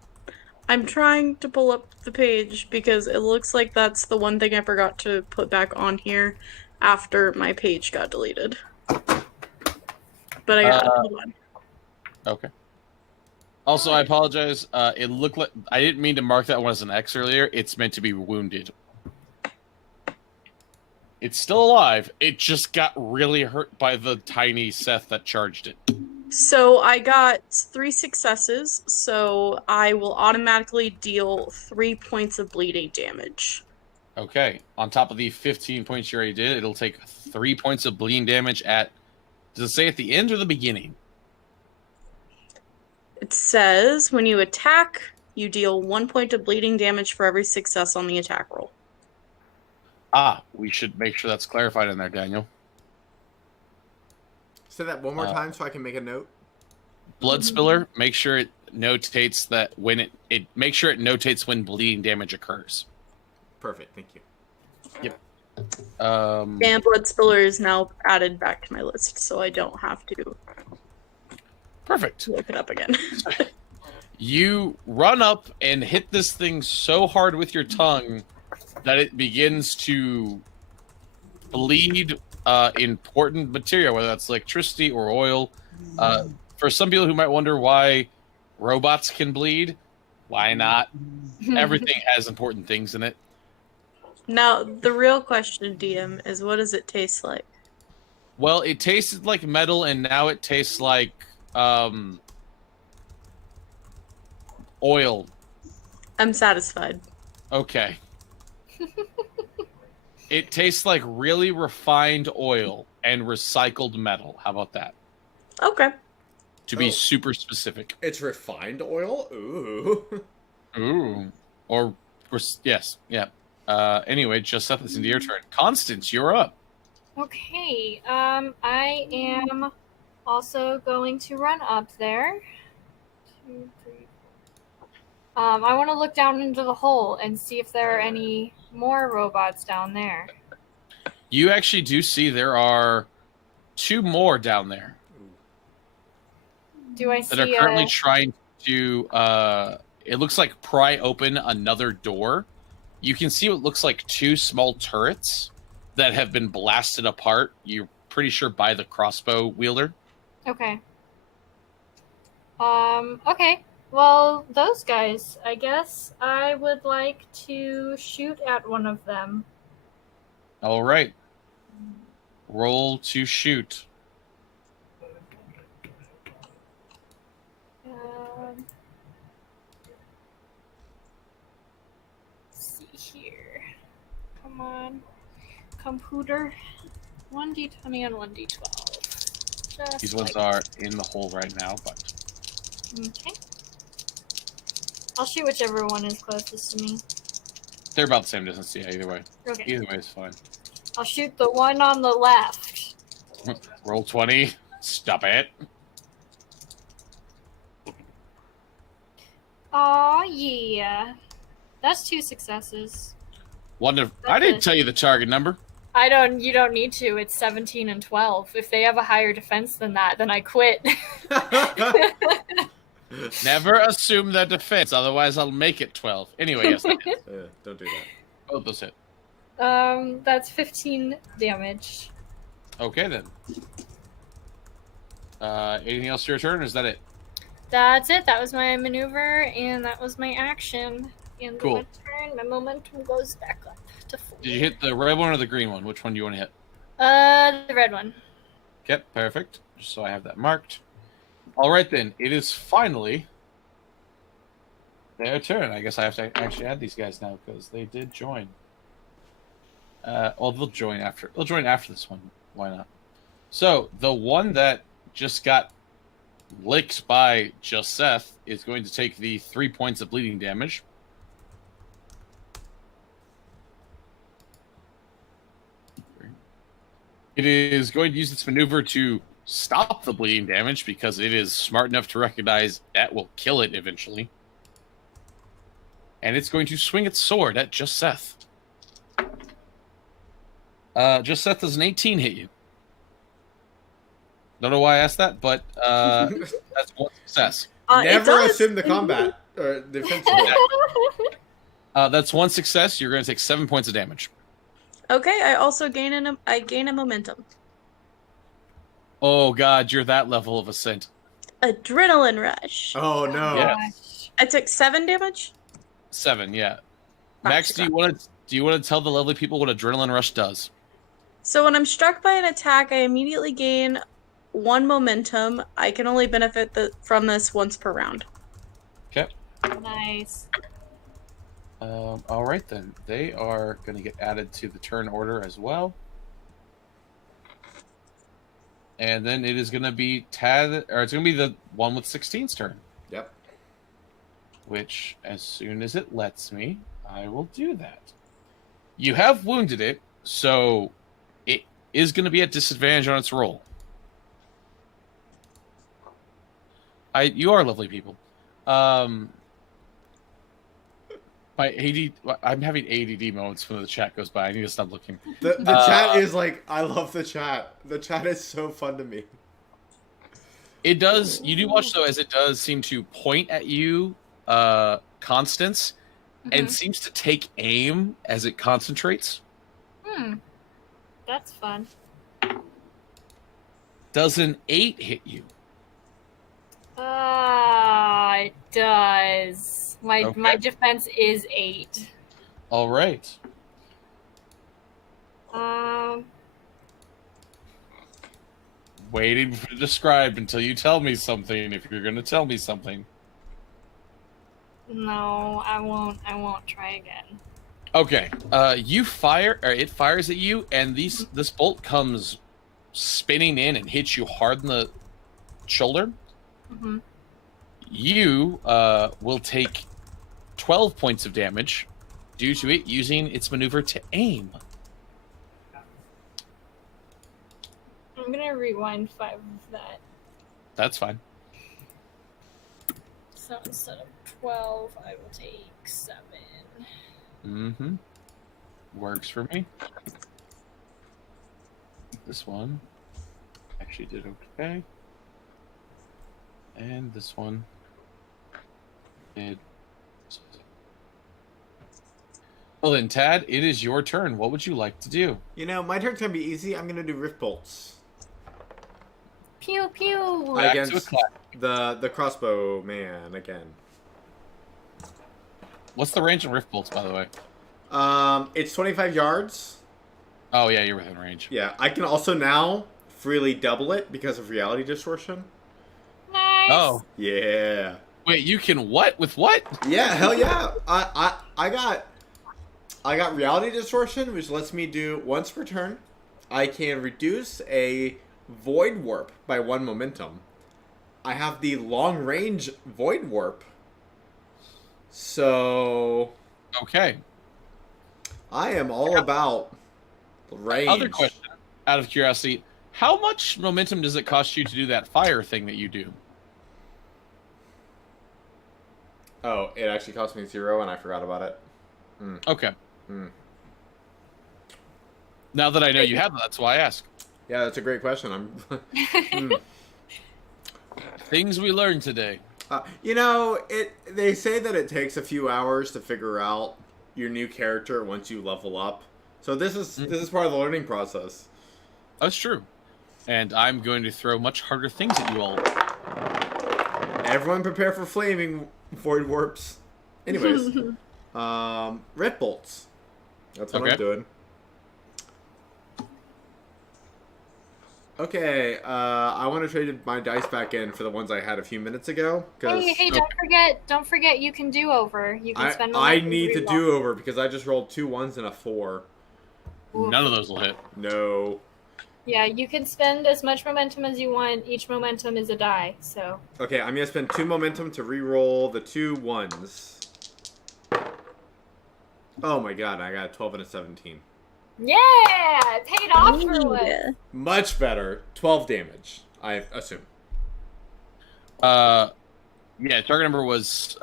I'm trying to pull up the page because it looks like that's the one thing I forgot to put back on here after my page got deleted. But I got hold on. Okay. Also, I apologize. It looked like I didn't mean to mark that one as an X earlier. It's meant to be wounded. It's still alive. It just got really hurt by the tiny Seth that charged it. So I got 3 successes, so I will automatically deal 3 points of bleeding damage. Okay. On top of the 15 points you already did, it'll take 3 points of bleeding damage at... Does it say at the end or the beginning? It says, when you attack, you deal 1 point of bleeding damage for every success on the attack roll. Ah, we should make sure that's clarified in there, Daniel. Say that one more time so I can make a note. Blood spiller, make sure it notates that when it make sure it notates when bleeding damage occurs. Perfect, thank you. Yep. And blood spiller is now added back to my list, so I don't have to Perfect. look it up again. You run up and hit this thing so hard with your tongue that it begins to bleed important material, whether that's electricity or oil. For some people who might wonder why robots can bleed, why not? Everything has important things in it. Now, the real question, DM, is what does it taste like? Well, it tasted like metal, and now it tastes like oil. I'm satisfied. Okay. It tastes like really refined oil and recycled metal. How about that? Okay. To be super specific. It's refined oil? Ooh. Ooh. Or, yes. Yeah. Anyway, just Seth, it's into your turn. Constance, you're up. Okay, I am also going to run up there. 2, 3, 4. I want to look down into the hole and see if there are any more robots down there. You actually do see there are 2 more down there. Do I see that are currently trying to, it looks like pry open another door. You can see what looks like 2 small turrets that have been blasted apart. You're pretty sure by the crossbow wielder. Okay. Okay. Well, those guys, I guess I would like to shoot at one of them. All right. Roll to shoot. Let's see here. Come on. Computer. 1d20 and 1d12. Just These ones are in the hole right now, but... Okay. I'll shoot whichever one is closest to me. They're about the same distance, yeah, either way. Okay. Either way is fine. I'll shoot the one on the left. Roll 20. Stop it. Aw, yeah. That's 2 successes. Wonderful. I didn't tell you the target number. You don't need to. It's 17 and 12. If they have a higher defense than that, then I quit. Never assume their defense, otherwise I'll make it 12. Anyway, yes, that hits. Don't do that. Both those hit. That's 15 damage. Okay, then. Anything else to your turn, or is that it? That's it. That was my maneuver, and that was my action. And Cool. my turn, my momentum goes back up to 4. Did you hit the red one or the green one? Which one do you want to hit? The red one. Okay, perfect. Just so I have that marked. All right, then. It is finally their turn. I guess I have to actually add these guys now because they did join. Well, they'll join after. They'll join after this one. Why not? So the one that just got licked by just Seth is going to take the 3 points of bleeding damage. It is going to use its maneuver to stop the bleeding damage because it is smart enough to recognize that will kill it eventually. And it's going to swing its sword at Just Seth. Just Seth, does an 18 hit you? Don't know why I asked that, but that's one success. Never assume the combat or defensive. That's one success. You're going to take 7 points of damage. Okay, I also gain a momentum. Oh god, you're that level of ascent. Adrenaline rush. Oh no! Yes. I took 7 damage. 7, yeah. Max, do you want to tell the lovely people what adrenaline rush does? So when I'm struck by an attack, I immediately gain 1 momentum. I can only benefit from this once per round. Okay. Nice. All right then. They are going to get added to the turn order as well. And then it is going to be Tad, or it's going to be the one with 16's turn. Yep. Which, as soon as it lets me, I will do that. You have wounded it, so it is going to be at disadvantage on its roll. You are lovely people. My AD, I'm having ADD moments when the chat goes by. I need to stop looking. The chat is like, I love the chat. The chat is so fun to me. It does. You do watch though, as it does seem to point at you, Constance, and seems to take aim as it concentrates. That's fun. Does an 8 hit you? It does. My defense is 8. All right. Waiting for you to describe until you tell me something. If you're going to tell me something. No, I won't. I won't try again. Okay. You fire, or it fires at you, and this bolt comes spinning in and hits you hard in the shoulder. Mm-hmm. You will take 12 points of damage due to it using its maneuver to aim. I'm gonna rewind 5 of that. That's fine. So instead of 12, I will take 7. Mm-hmm. Works for me. This one actually did okay. And this one did. Well then, Tad, it is your turn. What would you like to do? You know, my turn's gonna be easy. I'm gonna do Rift Bolts. Pew pew! Back to a Against clap. the crossbow man again. What's the range of Rift Bolts, by the way? It's 25 yards. Oh yeah, you're within range. Yeah, I can also now freely double it because of reality distortion. Nice! Oh. Yeah. Wait, you can what? With what? Yeah, hell yeah. I got reality distortion, which lets me do once per turn. I can reduce a void warp by 1 momentum. I have the long range void warp. So Okay. I am all about range. Other question, out of curiosity, how much momentum does it cost you to do that fire thing that you do? Oh, it actually cost me 0 and I forgot about it. Okay. Mm. Now that I know you have that, that's why I ask. Yeah, that's a great question. I'm Things we learned today. you know, they say that it takes a few hours to figure out your new character once you level up. So this is part of the learning process. That's true. And I'm going to throw much harder things at you all. Everyone prepare for flaming void warps. Anyways, Rift Bolts. That's what I'm doing. Okay, I want to trade my dice back in for the ones I had a few minutes ago. Hey, don't forget you can do over. You can spend I need to do over because I just rolled 2 1s and a 4. Oof. None of those will hit. No. Yeah, you can spend as much momentum as you want. Each momentum is a die, so. Okay, I'm gonna spend 2 momentum to re-roll the 2 1s. Oh my god, I got a 12 and a 17. Yeah, it paid off for once. Yeah. Much better. 12 damage, I assume. Yeah, target number was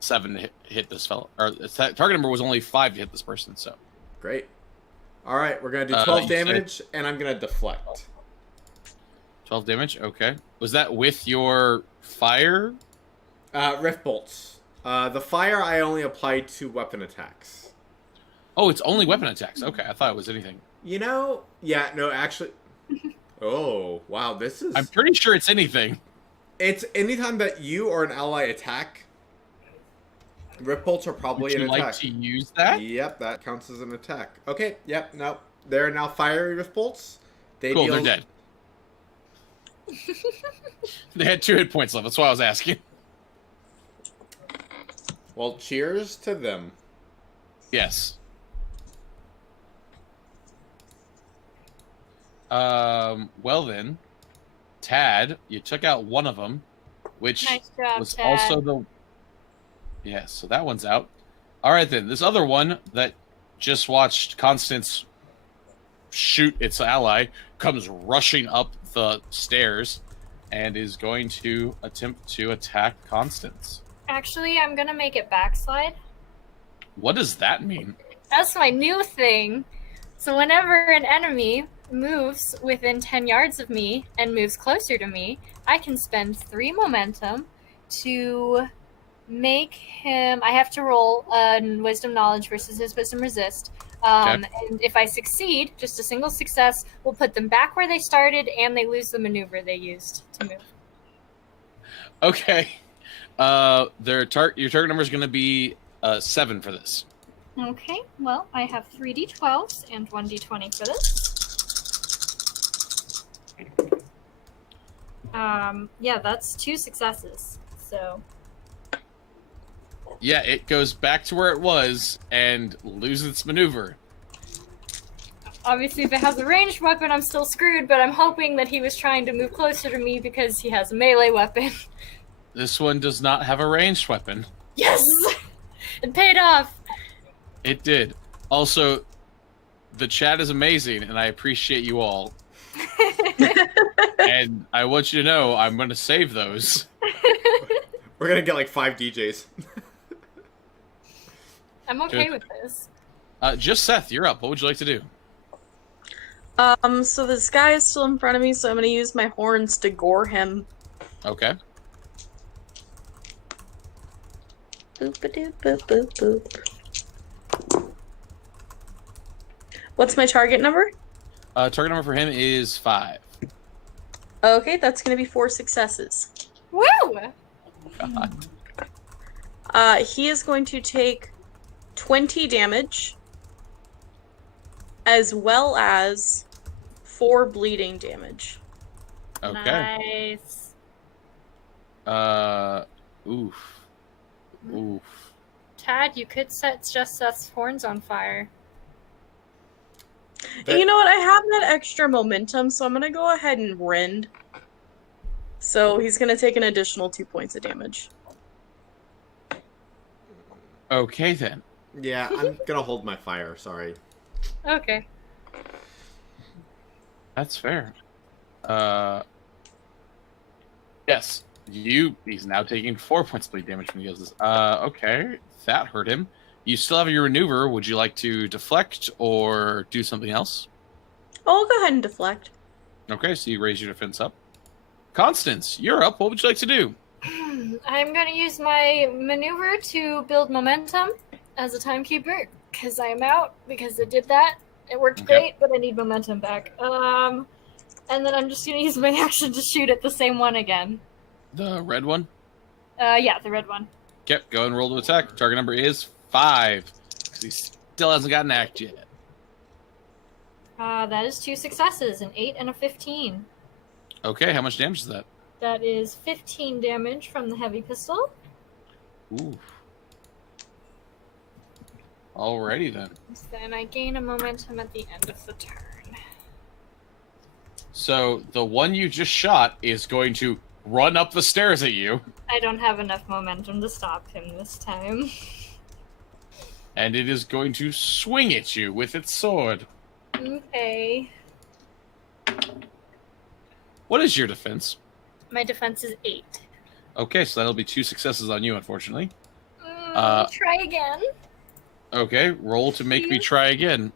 7 to hit this fellow. Or target number was only 5 to hit this person, so. Great. All right, we're going to do 12 you said- damage, and I'm going to deflect. 12 damage, okay. Was that with your fire? Rift bolts. The fire I only applied to weapon attacks. Oh, it's only weapon attacks. Okay, I thought it was anything. You know, yeah, no, actually. Oh, wow, this is. I'm pretty sure it's anything. It's anytime that you or an ally attack. Rift bolts are probably Would you an like attack. to use that? Yep, that counts as an attack. Okay, yep, no. They're now fiery rift bolts. They Cool, deal... they're dead. They had 2 hit points left. That's why I was asking. Well, cheers to them. Yes. Well then, Tad, you took out one of them, which Nice job, was Tad. also the. Yeah, so that one's out. All right then, this other one that just watched Constance shoot its ally comes rushing up the stairs and is going to attempt to attack Constance. Actually, I'm gonna make it backslide. What does that mean? That's my new thing. So whenever an enemy moves within 10 yards of me and moves closer to me, I can spend 3 momentum to make him... I have to roll wisdom knowledge versus his wisdom resist. And if I succeed, just a single success, will put them back where they started and they lose the maneuver they used to move. Okay. Your target number is going to be 7 for this. Okay, well, I have 3d12s and 1d20 for this. Yeah, that's 2 successes. So Yeah, it goes back to where it was and loses its maneuver. obviously, if it has a ranged weapon, I'm still screwed. But I'm hoping that he was trying to move closer to me because he has a melee weapon. This one does not have a ranged weapon. Yes, it paid off. It did. Also, the chat is amazing, and I appreciate you all. And I want you to know I'm going to save those. We're going to get like 5 DJs. I'm okay Good. with this. Just Seth, you're up. What would you like to do? So this guy is still in front of me, so I'm gonna use my horns to gore him. Okay. Boop-a-doop-boop-boop-boop. What's my target number? Target number for him is 5. Okay, that's gonna be 4 successes. Woo! God. He is going to take 20 damage, as well as 4 bleeding damage. Okay. Nice. Oof. Oof. Tad, you could set just Seth's horns on fire. And you know what? I have that extra momentum, so I'm gonna go ahead and rend. So he's gonna take an additional 2 points of damage. Okay, then. Yeah, I'm going to hold my fire, sorry. Okay. That's fair. Yes. He's now taking 4 points of bleed damage when he does this. Okay. That hurt him. You still have your maneuver. Would you like to deflect or do something else? Oh, I'll go ahead and deflect. Okay, so you raise your defense up. Constance, you're up. What would you like to do? I'm going to use my maneuver to build momentum as a timekeeper, because I am out, because it did that. It worked Okay. great, but I need momentum back. And then I'm just going to use my action to shoot at the same one again. The red one? Yeah, the red one. Okay, go and roll to attack. Target number is 5, because he still hasn't gotten act yet. That is 2 successes, an 8 and a 15. Okay, how much damage is that? That is 15 damage from the heavy pistol. Ooh. Alrighty then. Then I gain a momentum at the end of the turn. So the one you just shot is going to run up the stairs at you, I don't have enough momentum to stop him this time. and it is going to swing at you with its sword. Okay. What is your defense? My defense is 8. Okay, so that'll be 2 successes on you, unfortunately. Try again, Okay, roll to make me try again.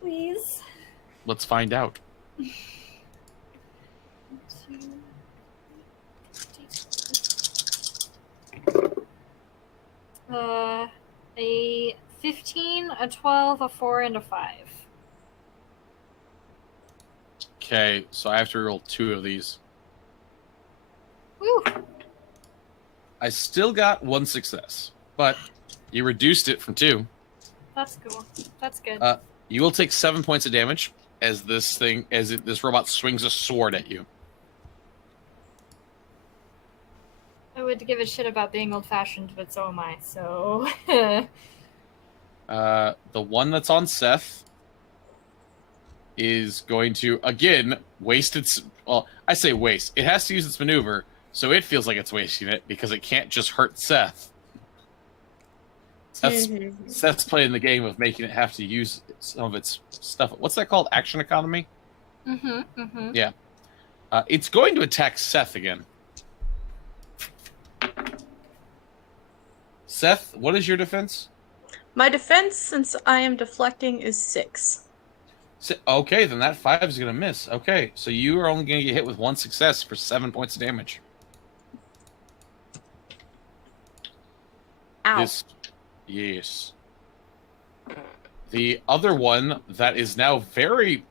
please. Let's find out. A 15, a 12, a 4, and a 5. Okay, so I have to roll 2 of these. Woo! I still got 1 success, but you reduced it from 2. That's cool. That's good. You will take 7 points of damage as this robot swings a sword at you. I would give a shit about being old-fashioned, but so am I, so... The one that's on Seth is going to, again, waste its... Well, I say waste. It has to use its maneuver, so it feels like it's wasting it, because it can't just hurt Seth. Seth's playing the game of making it have to use some of its stuff. What's that called? Action economy? Yeah. It's going to attack Seth again. Seth, what is your defense? My defense, since I am deflecting, is 6. Okay, then that 5 is going to miss. Okay, so you are only going to get hit with 1 success for 7 points of damage. Ow. Yes. The other one that is now very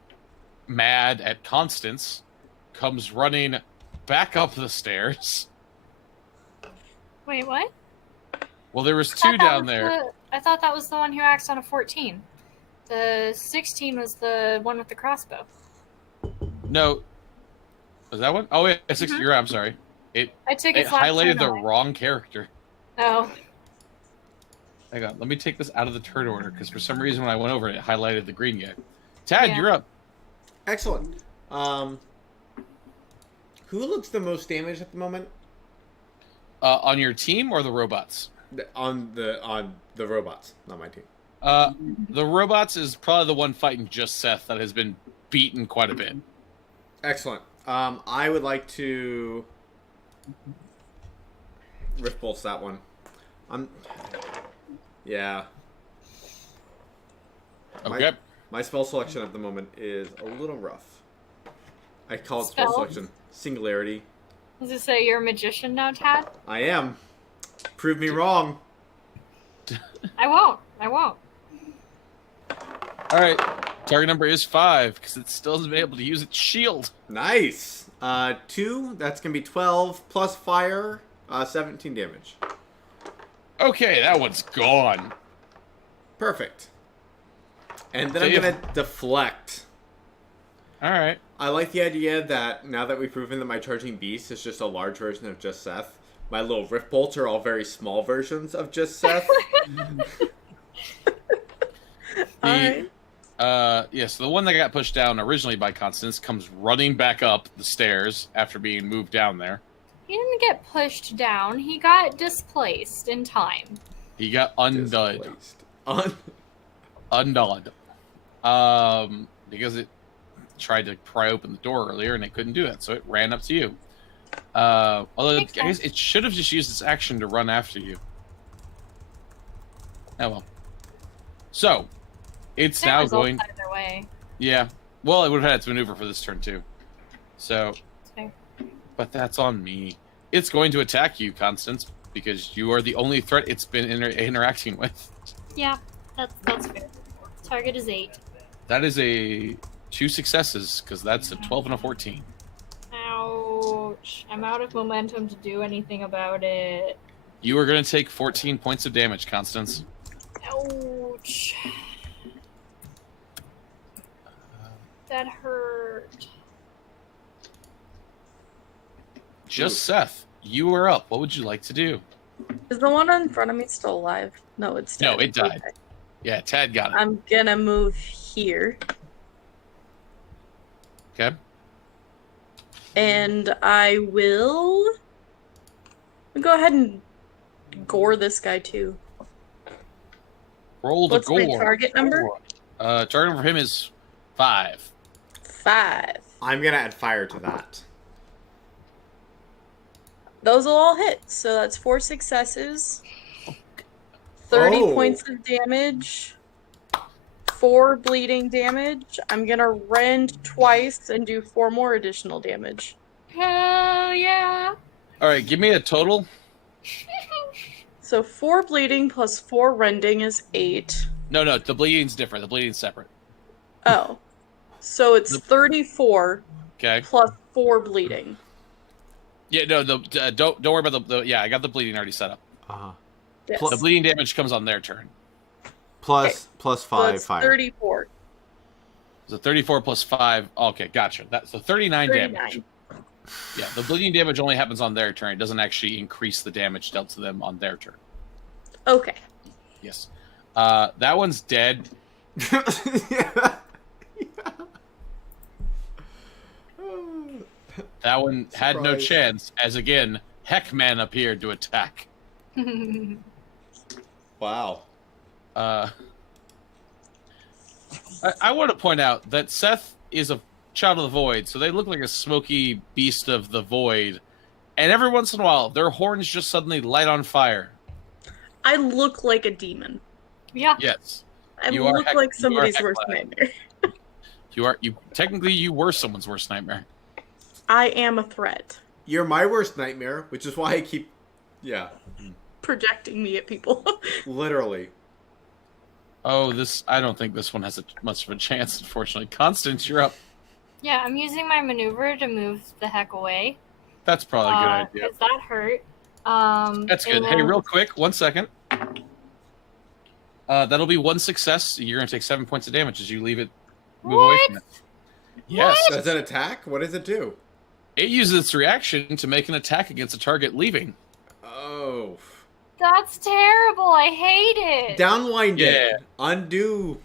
mad at Constance comes running back up the stairs. Wait, what? Well, there was 2 down there. I thought that was the one who acts on a 14. The 16 was the one with the crossbow. No. Was that one? Oh, yeah, 16. You're right, I'm sorry. I took It its last highlighted turn the away. wrong character. Oh. Hang on, let me take this out of the turn order, because for some reason when I went over it, it highlighted the green guy. Tad, Yeah. you're up. Excellent. Who looks the most damaged at the moment? On your team or the robots? On the robots, not my team. The robots is probably the one fighting just Seth that has been beaten quite a bit. Excellent. I would like to Rift Bolts that one. Yeah. Okay. My spell selection at the moment is a little rough. I call it spell Spells? selection. Singularity. Does it say you're a magician now, Tad? I am. Prove me wrong. I won't. I won't. All right. Target number is 5 because it still hasn't been able to use its shield. Nice. 2. That's gonna be 12 plus fire. 17 damage. Okay, that one's gone. Perfect. And then So I'm you- gonna deflect. All right. I like the idea that now that we've proven that my charging beast is just a large version of just Seth, my little rift bolts are all very small versions of just Seth. Alright. So the one that got pushed down originally by Constance comes running back up the stairs after being moved down there. He didn't get pushed down. He got displaced in time. He got undone. Displaced. Undone. Because it tried to pry open the door earlier and it couldn't do it, so it ran up to you. Although Makes I guess sense. it should have just used its action to run after you. Oh well. So, it's Same now result going. either way. Yeah. Well, it would have had its maneuver for this turn too. So, It's fair. but that's on me. It's going to attack you, Constance, because you are the only threat it's been interacting with. Yeah, that's fair. Target is 8. That is a 2 successes, because that's a 12 and a 14. Ouch. I'm out of momentum to do anything about it. You are going to take 14 points of damage, Constance. Ouch. That hurt. Just Seth, you are up. What would you like to do? Is the one in front of me still alive? No, it's dead. No, it died. Okay. Yeah, Tad got it. I'm gonna move here. Okay. And I will go ahead and gore this guy too. Roll the What's my gore. target number? Target number for him is 5. 5. I'm gonna add fire to that. Those will all hit. So that's 4 successes. 30 Oh. points of damage. 4 bleeding damage. I'm gonna rend twice and do 4 more additional damage. Hell yeah. All right, give me a total. So 4 bleeding plus 4 rending is 8. No, the bleeding's different. The bleeding's separate. Oh. So it's 34 Okay. plus 4 bleeding. Yeah, no, don't worry about the. Yeah, I got the bleeding already set up. Uh-huh. Yes. The bleeding damage comes on their turn. Plus 5 so it's fire. 34. So 34 plus 5. Okay, gotcha. That's so 39 damage. 39. Yeah, the bleeding damage only happens on their turn. It doesn't actually increase the damage dealt to them on their turn. Okay. Yes. That one's dead. Yeah. That one had no Surprise. chance, as again, Heckman appeared to attack. Wow. I want to point out that Seth is a child of the void, so they look like a smoky beast of the void. And every once in a while, their horns just suddenly light on fire. I look like a demon. Yeah. Yes, I You are look heck- like you are somebody's heck worst glad. nightmare. you technically you were someone's worst nightmare. I am a threat. You're my worst nightmare, which is why I keep... Yeah, Projecting me at people. literally. Oh, I don't think this one has much of a chance, unfortunately. Constance, you're up. Yeah, I'm using my maneuver to move the heck away. That's probably a good idea. Because that hurt. That's good. and Hey, then- real quick, 1 second. That'll be 1 success. You're going to take 7 points of damage as you leave it, move away from it. Yes. Does it attack? What does it do? It uses its reaction to make an attack against a target leaving. Oh. That's terrible. I hate it. Downwind Yeah. it. Undo.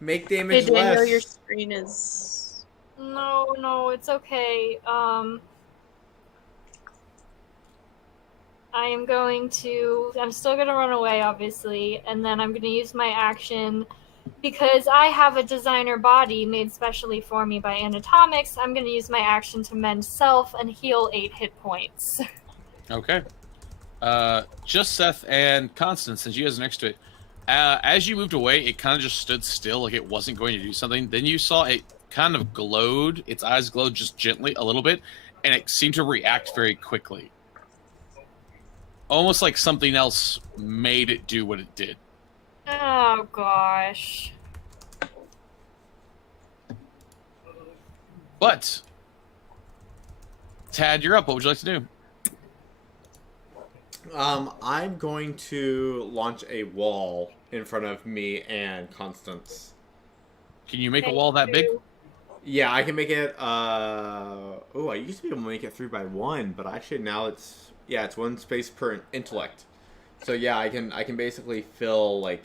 Make Hey damage Daniel, less. your screen is... No, it's okay. I'm still gonna run away, obviously, and then I'm gonna use my action because I have a designer body made specially for me by Anatomics. I'm gonna use my action to mend self and heal 8 hit points. Okay. Just Seth and Constance, since you guys are next to it. As you moved away, it kind of just stood still, like it wasn't going to do something. Then you saw it kind of glowed. Its eyes glowed just gently a little bit, and it seemed to react very quickly. Almost like something else made it do what it did. Oh gosh. But, Tad, you're up. What would you like to do? I'm going to launch a wall in front of me and Constance. Can you make a wall that big? Yeah, I can make it, I used to be able to make it 3x1, but actually now it's 1 space per intellect. So yeah, I can basically fill, like,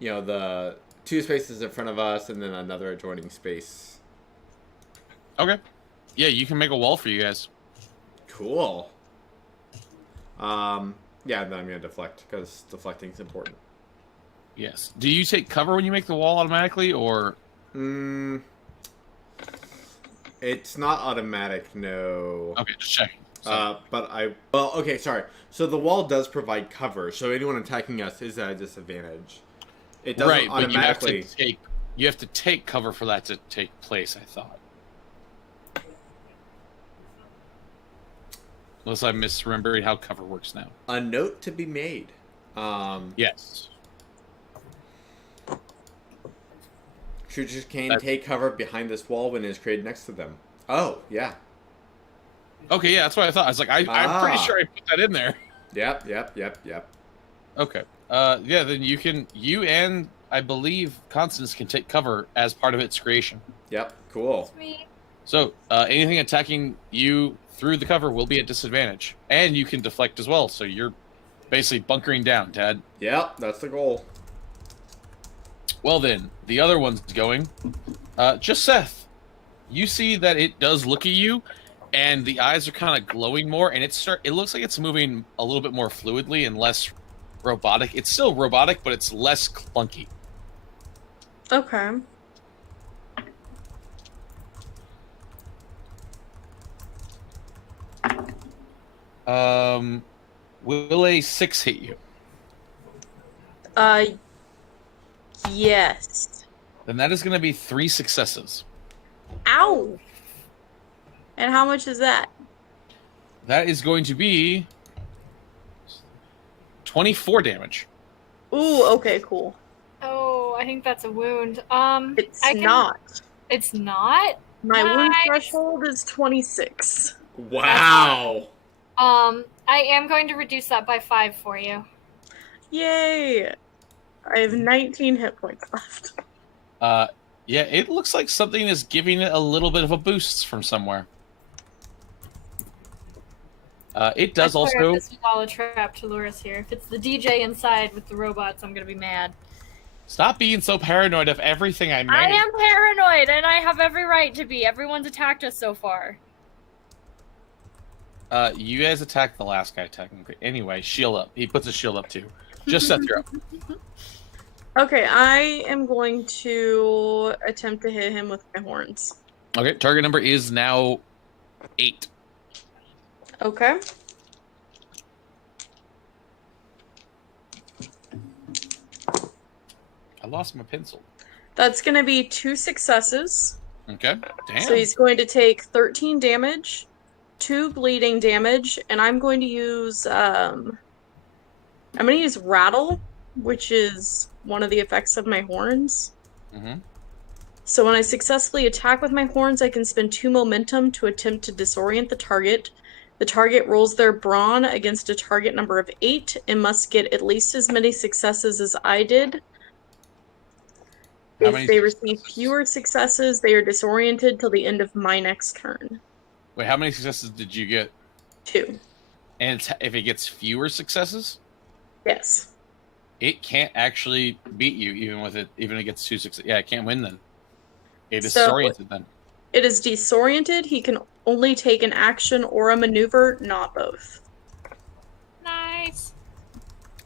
the 2 spaces in front of us and then another adjoining space. Okay. Yeah, you can make a wall for you guys. Cool. Yeah, then I'm gonna deflect, because deflecting's important. Yes. Do you take cover when you make the wall automatically, or... It's not automatic, no. Okay, just checking. Okay, sorry. So the wall does provide cover, so anyone attacking us is at a disadvantage. It doesn't Right, but automatically... you have to take cover for that to take place, I thought. Unless I'm misremembering how cover works now. A note to be made. Yes. Creatures can take cover behind this wall when it is created next to them. Oh, yeah. Okay, yeah, that's what I thought. I was like, I'm pretty sure I put that in there. Yep. Okay. Yeah, then you and, I believe, Constance can take cover as part of its creation. Yep, cool. Sweet. So, anything attacking you through the cover will be at disadvantage. And you can deflect as well, so you're basically bunkering down, Tad. Yep, that's the goal. Well then, the other one's going. Just Seth. You see that it does look at you, and the eyes are kind of glowing more, and it looks like it's moving a little bit more fluidly and less robotic. It's still robotic, but it's less clunky. Okay. Will a 6 hit you? Yes. Then that is going to be 3 successes. Ow! And how much is that? That is going to be 24 damage. Ooh, okay, cool. Oh, I think that's a wound. It's I can... not. It's not? My wound Nice. threshold is 26. Wow. I am going to reduce that by 5 for you. Yay! I have 19 hit points left. Yeah, it looks like something is giving it a little bit of a boost from somewhere. It does I swear also... This was all a trap to lure us here. If it's the DJ inside with the robots, I'm gonna be mad. Stop being so paranoid of everything I made. I am paranoid, and I have every right to be. Everyone's attacked us so far. You guys attacked the last guy, technically. Anyway, shield up. He puts a shield up, too. Just sets her up. Okay, I am going to attempt to hit him with my horns. Okay, target number is now 8. Okay. I lost my pencil. That's going to be 2 successes. Okay, damn. So he's going to take 13 damage, 2 bleeding damage, and I'm going to use rattle, which is one of the effects of my horns. Mm-hmm. So when I successfully attack with my horns, I can spend 2 momentum to attempt to disorient the target. The target rolls their brawn against a target number of 8 and must get at least as many successes as I did. If they receive fewer successes, they are disoriented till the end of my next turn. Wait, how many successes did you get? 2. And if it gets fewer successes, Yes. it can't actually beat you, even if it gets 2 successes. Yeah, it can't win then. It is So- disoriented then. It is disoriented. He can only take an action or a maneuver, not both. Nice.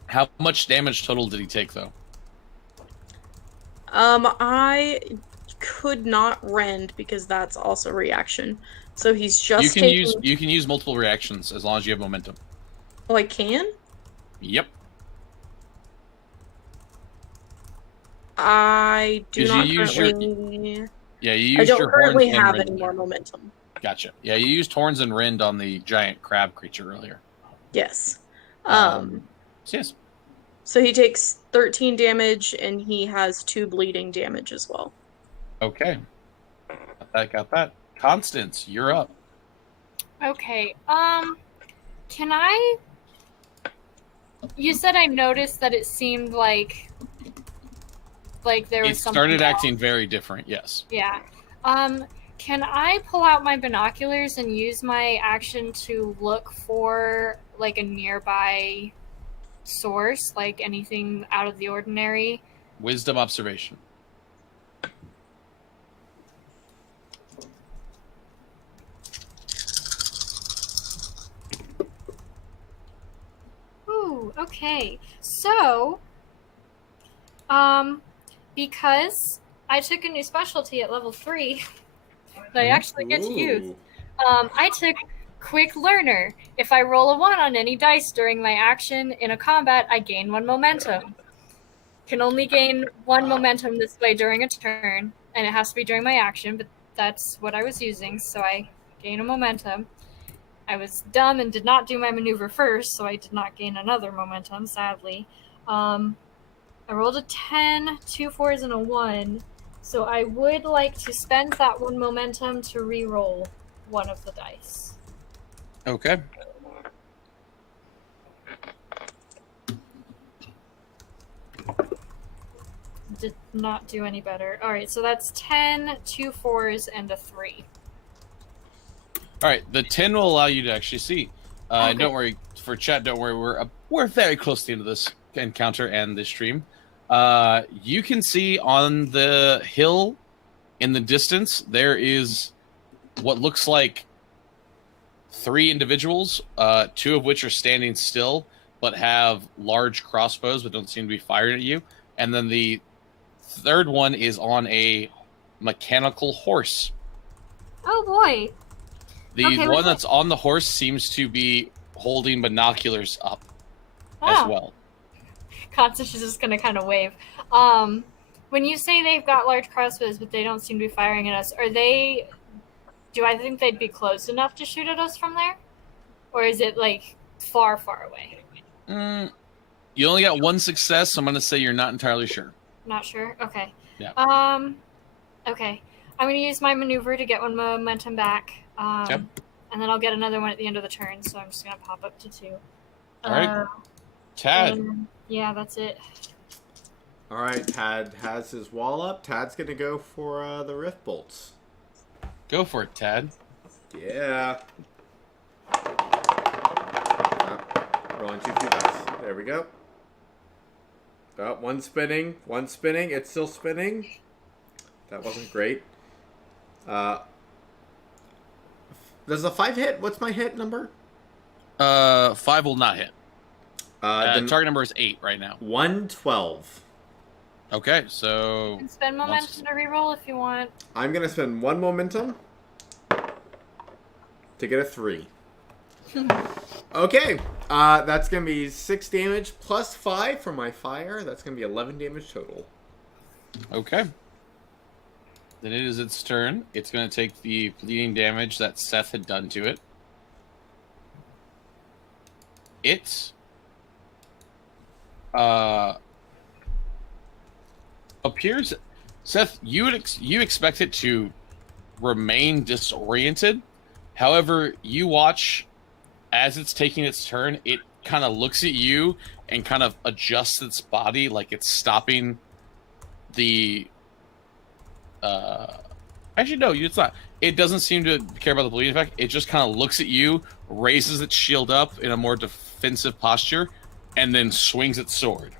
How much damage total did he take, though? I could not rend because that's also reaction. So he's just You can use multiple reactions as long as you have momentum. Oh, I can? Yep. I do Did not you use currently... Yeah, you I used don't your currently horns and have rend. any more momentum. Gotcha. Yeah, you used horns and rend on the giant crab creature earlier. Yes. So yes. So he takes 13 damage, and he has 2 bleeding damage as well. Okay. Got that. Constance, you're up. Okay. Can I? You said I noticed that it seemed like there was It something started wrong. acting very different, yes. Yeah. Can I pull out my binoculars and use my action to look for like a nearby source, like anything out of the ordinary? Wisdom observation. Ooh, okay. So, because I took a new specialty at level 3 that I actually get to use, Ooh. I took Quick Learner. If I roll a 1 on any dice during my action in a combat, I gain 1 momentum. Can only gain 1 momentum this way during a turn, and it has to be during my action, but that's what I was using, so I gain a momentum. I was dumb and did not do my maneuver first, so I did not gain another momentum, sadly. I rolled a 10, 2 4s, and a 1, so I would like to spend that 1 momentum to re-roll one of the dice. Okay. Did not do any better. Alright, so that's 10, 2 4s, and a 3. All right, the 10 will allow you to actually see. Okay. Don't worry, for chat, don't worry. We're very close to the end of this encounter and this stream. You can see on the hill in the distance, there is what looks like 3 individuals, 2 of which are standing still, but have large crossbows, but don't seem to be firing at you. And then the third one is on a mechanical horse. Oh boy. The Okay, one was that's on the horse seems to be holding binoculars up Oh. as well. Constance is just gonna kind of wave. When you say they've got large crossbows, but they don't seem to be firing at us, are they? Do I think they'd be close enough to shoot at us from there, or is it like far, far away? You only got one success, so I'm gonna say you're not entirely sure. Not sure. Okay. Yeah. Okay. I'm gonna use my maneuver to get one momentum back. Yep. And then I'll get another one at the end of the turn. So I'm just gonna pop up to 2. All right. Tad. Yeah, that's it. All right, Tad has his wall up. Tad's gonna go for the rift bolts. Go for it, Tad. Yeah. Rolling 2 few dice. There we go. Oh, one spinning. It's still spinning. That wasn't great. Does a 5 hit? What's my hit number? 5 will not hit. Target number is 8 right now. 112. Okay, so... You can spend momentum to reroll if you want. I'm going to spend 1 momentum to get a 3. Okay, that's going to be 6 damage plus 5 for my fire. That's going to be 11 damage total. Okay. Then it is its turn. It's going to take the bleeding damage that Seth had done to it. It appears... Seth, you expect it to remain disoriented. However, you watch as it's taking its turn, it kind of looks at you and kind of adjusts its body like it's stopping the... Actually, no, it's not. It doesn't seem to care about the bleeding effect. It just kind of looks at you, raises its shield up in a more defensive posture, and then swings its sword.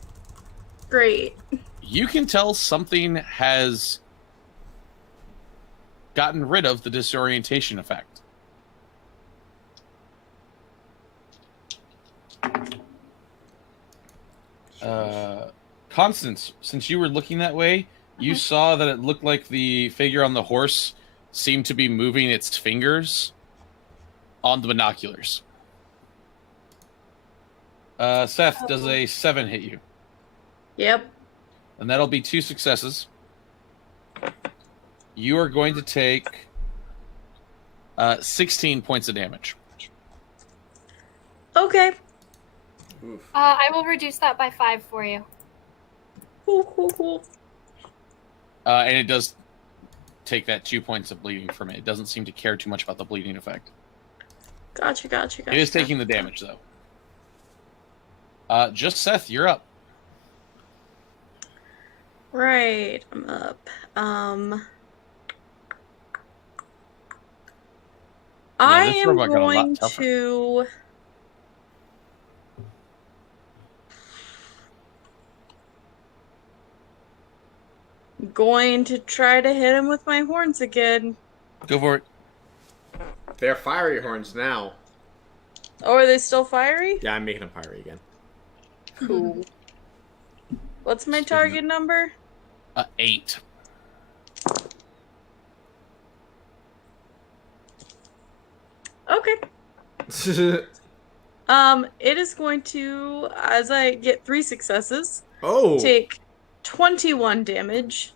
Great. You can tell something has gotten rid of the disorientation effect. Constance, since you were looking that way, you saw that it looked like the figure on the horse seemed to be moving its fingers on the binoculars. Seth, does a 7 hit you? Yep. And that'll be 2 successes. You are going to take 16 points of damage. Okay. Oof. I will reduce that by 5 for you. Cool. And it does take that 2 points of bleeding from it. It doesn't seem to care too much about the bleeding effect. Gotcha. It is taking the damage, though. Just Seth, you're up. Right, I'm up. I am going to try to hit him with my horns again. Go for it. They're fiery horns now. Oh, are they still fiery? Yeah, I'm making them fiery again. Cool. What's my target number? 8. Okay. It is going to, as I get 3 successes, take 21 damage.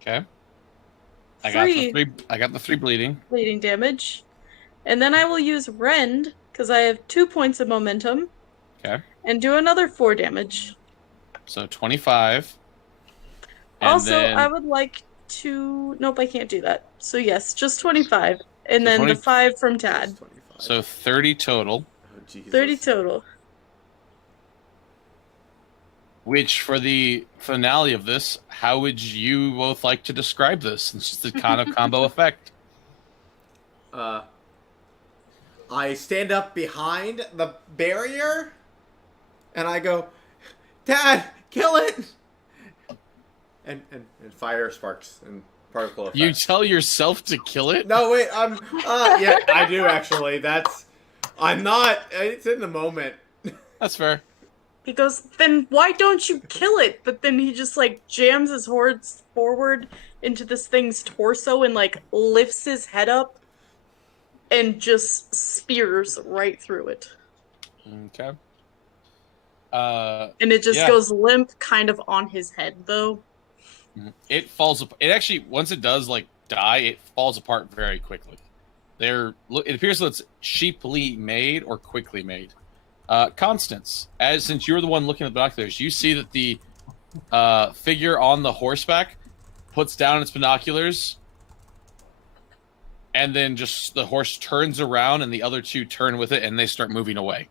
Okay. I got the 3 bleeding. Bleeding damage. And then I will use Rend, because I have 2 points of momentum. Okay. And do another 4 damage. So 25. Also, I would like to... Nope, I can't do that. So yes, just 25. And so then the 5 from Tad. So 30 total. Oh, Jesus. 30 total. Which, for the finale of this, how would you both like to describe this? Since it's the kind of combo effect. I stand up behind the barrier, and I go, "Dad, kill it!" And fire sparks and particle effect. You tell yourself to kill it? No, wait, yeah, I do actually. I'm not. It's in the moment. That's fair. He goes, then why don't you kill it? But then he just, like, jams his horns forward into this thing's torso and, like, lifts his head up and just spears right through it. Okay. And it just Yeah. goes limp kind of on his head, though. It falls apart. It actually, once it does like die, it falls apart very quickly. It appears that it's cheaply made or quickly made. Constance, since you're the one looking at the binoculars, you see that the figure on the horseback puts down its binoculars, and then just the horse turns around, and the other two turn with it, and they start moving away.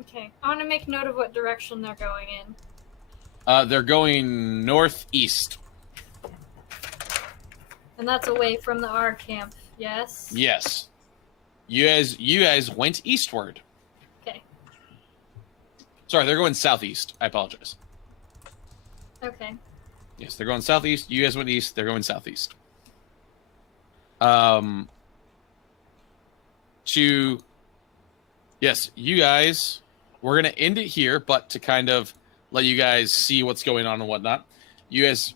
Okay, I want to make note of what direction they're going in. They're going northeast. And that's away from the R camp, yes? Yes. You guys went eastward. Okay. Sorry, they're going southeast. I apologize. Okay. Yes, they're going southeast. You guys went east. They're going southeast. Yes, you guys, we're going to end it here, but to kind of let you guys see what's going on and whatnot, you guys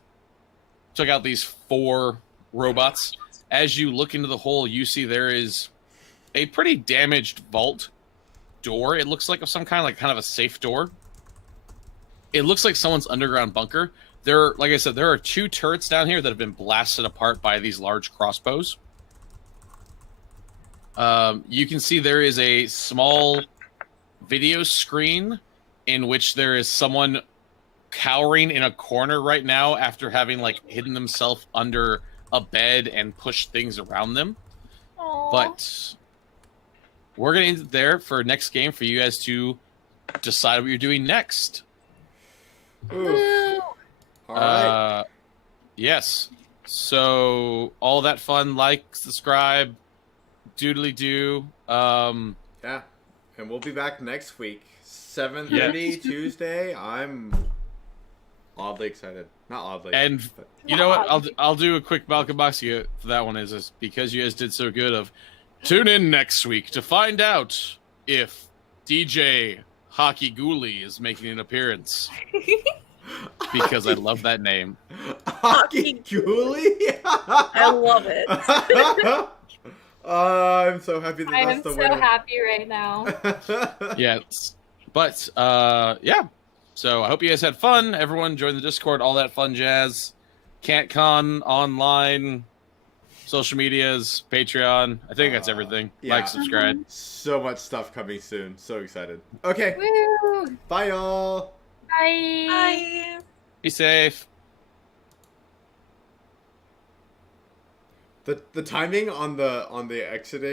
took out these 4 robots. As you look into the hole, you see there is a pretty damaged vault door. It looks like of some kind of a safe door. It looks like someone's underground bunker. Like I said, there are 2 turrets down here that have been blasted apart by these large crossbows. You can see there is a small video screen in which there is someone cowering in a corner right now after having hidden themselves under a bed and pushed things around them. Aww. But we're gonna end it there for next game for you guys to decide what you're doing next. Ooh. All right. Yes. So all that fun, subscribe, doodly do. Yeah, and we'll be back next week, 7:30 Tuesday. I'm oddly excited. Not oddly. And but... you know what? I'll do a quick Malcolm Boxy for that one is because you guys did so good. Tune in next week to find out if DJ Hockey Ghoulie is making an appearance. Because I love that name. Hockey Ghoulie? I love it. I'm so happy that I that's am the so winner. happy right now. Yes. But, yeah. So I hope you guys had fun. Everyone join the Discord, all that fun jazz. Can'tCon, online, social medias, Patreon. I think that's everything. Yeah. Like, subscribe. So much stuff coming soon. So excited. Okay. Woo! Bye, y'all. Bye. Bye. Be safe. The timing on the exiting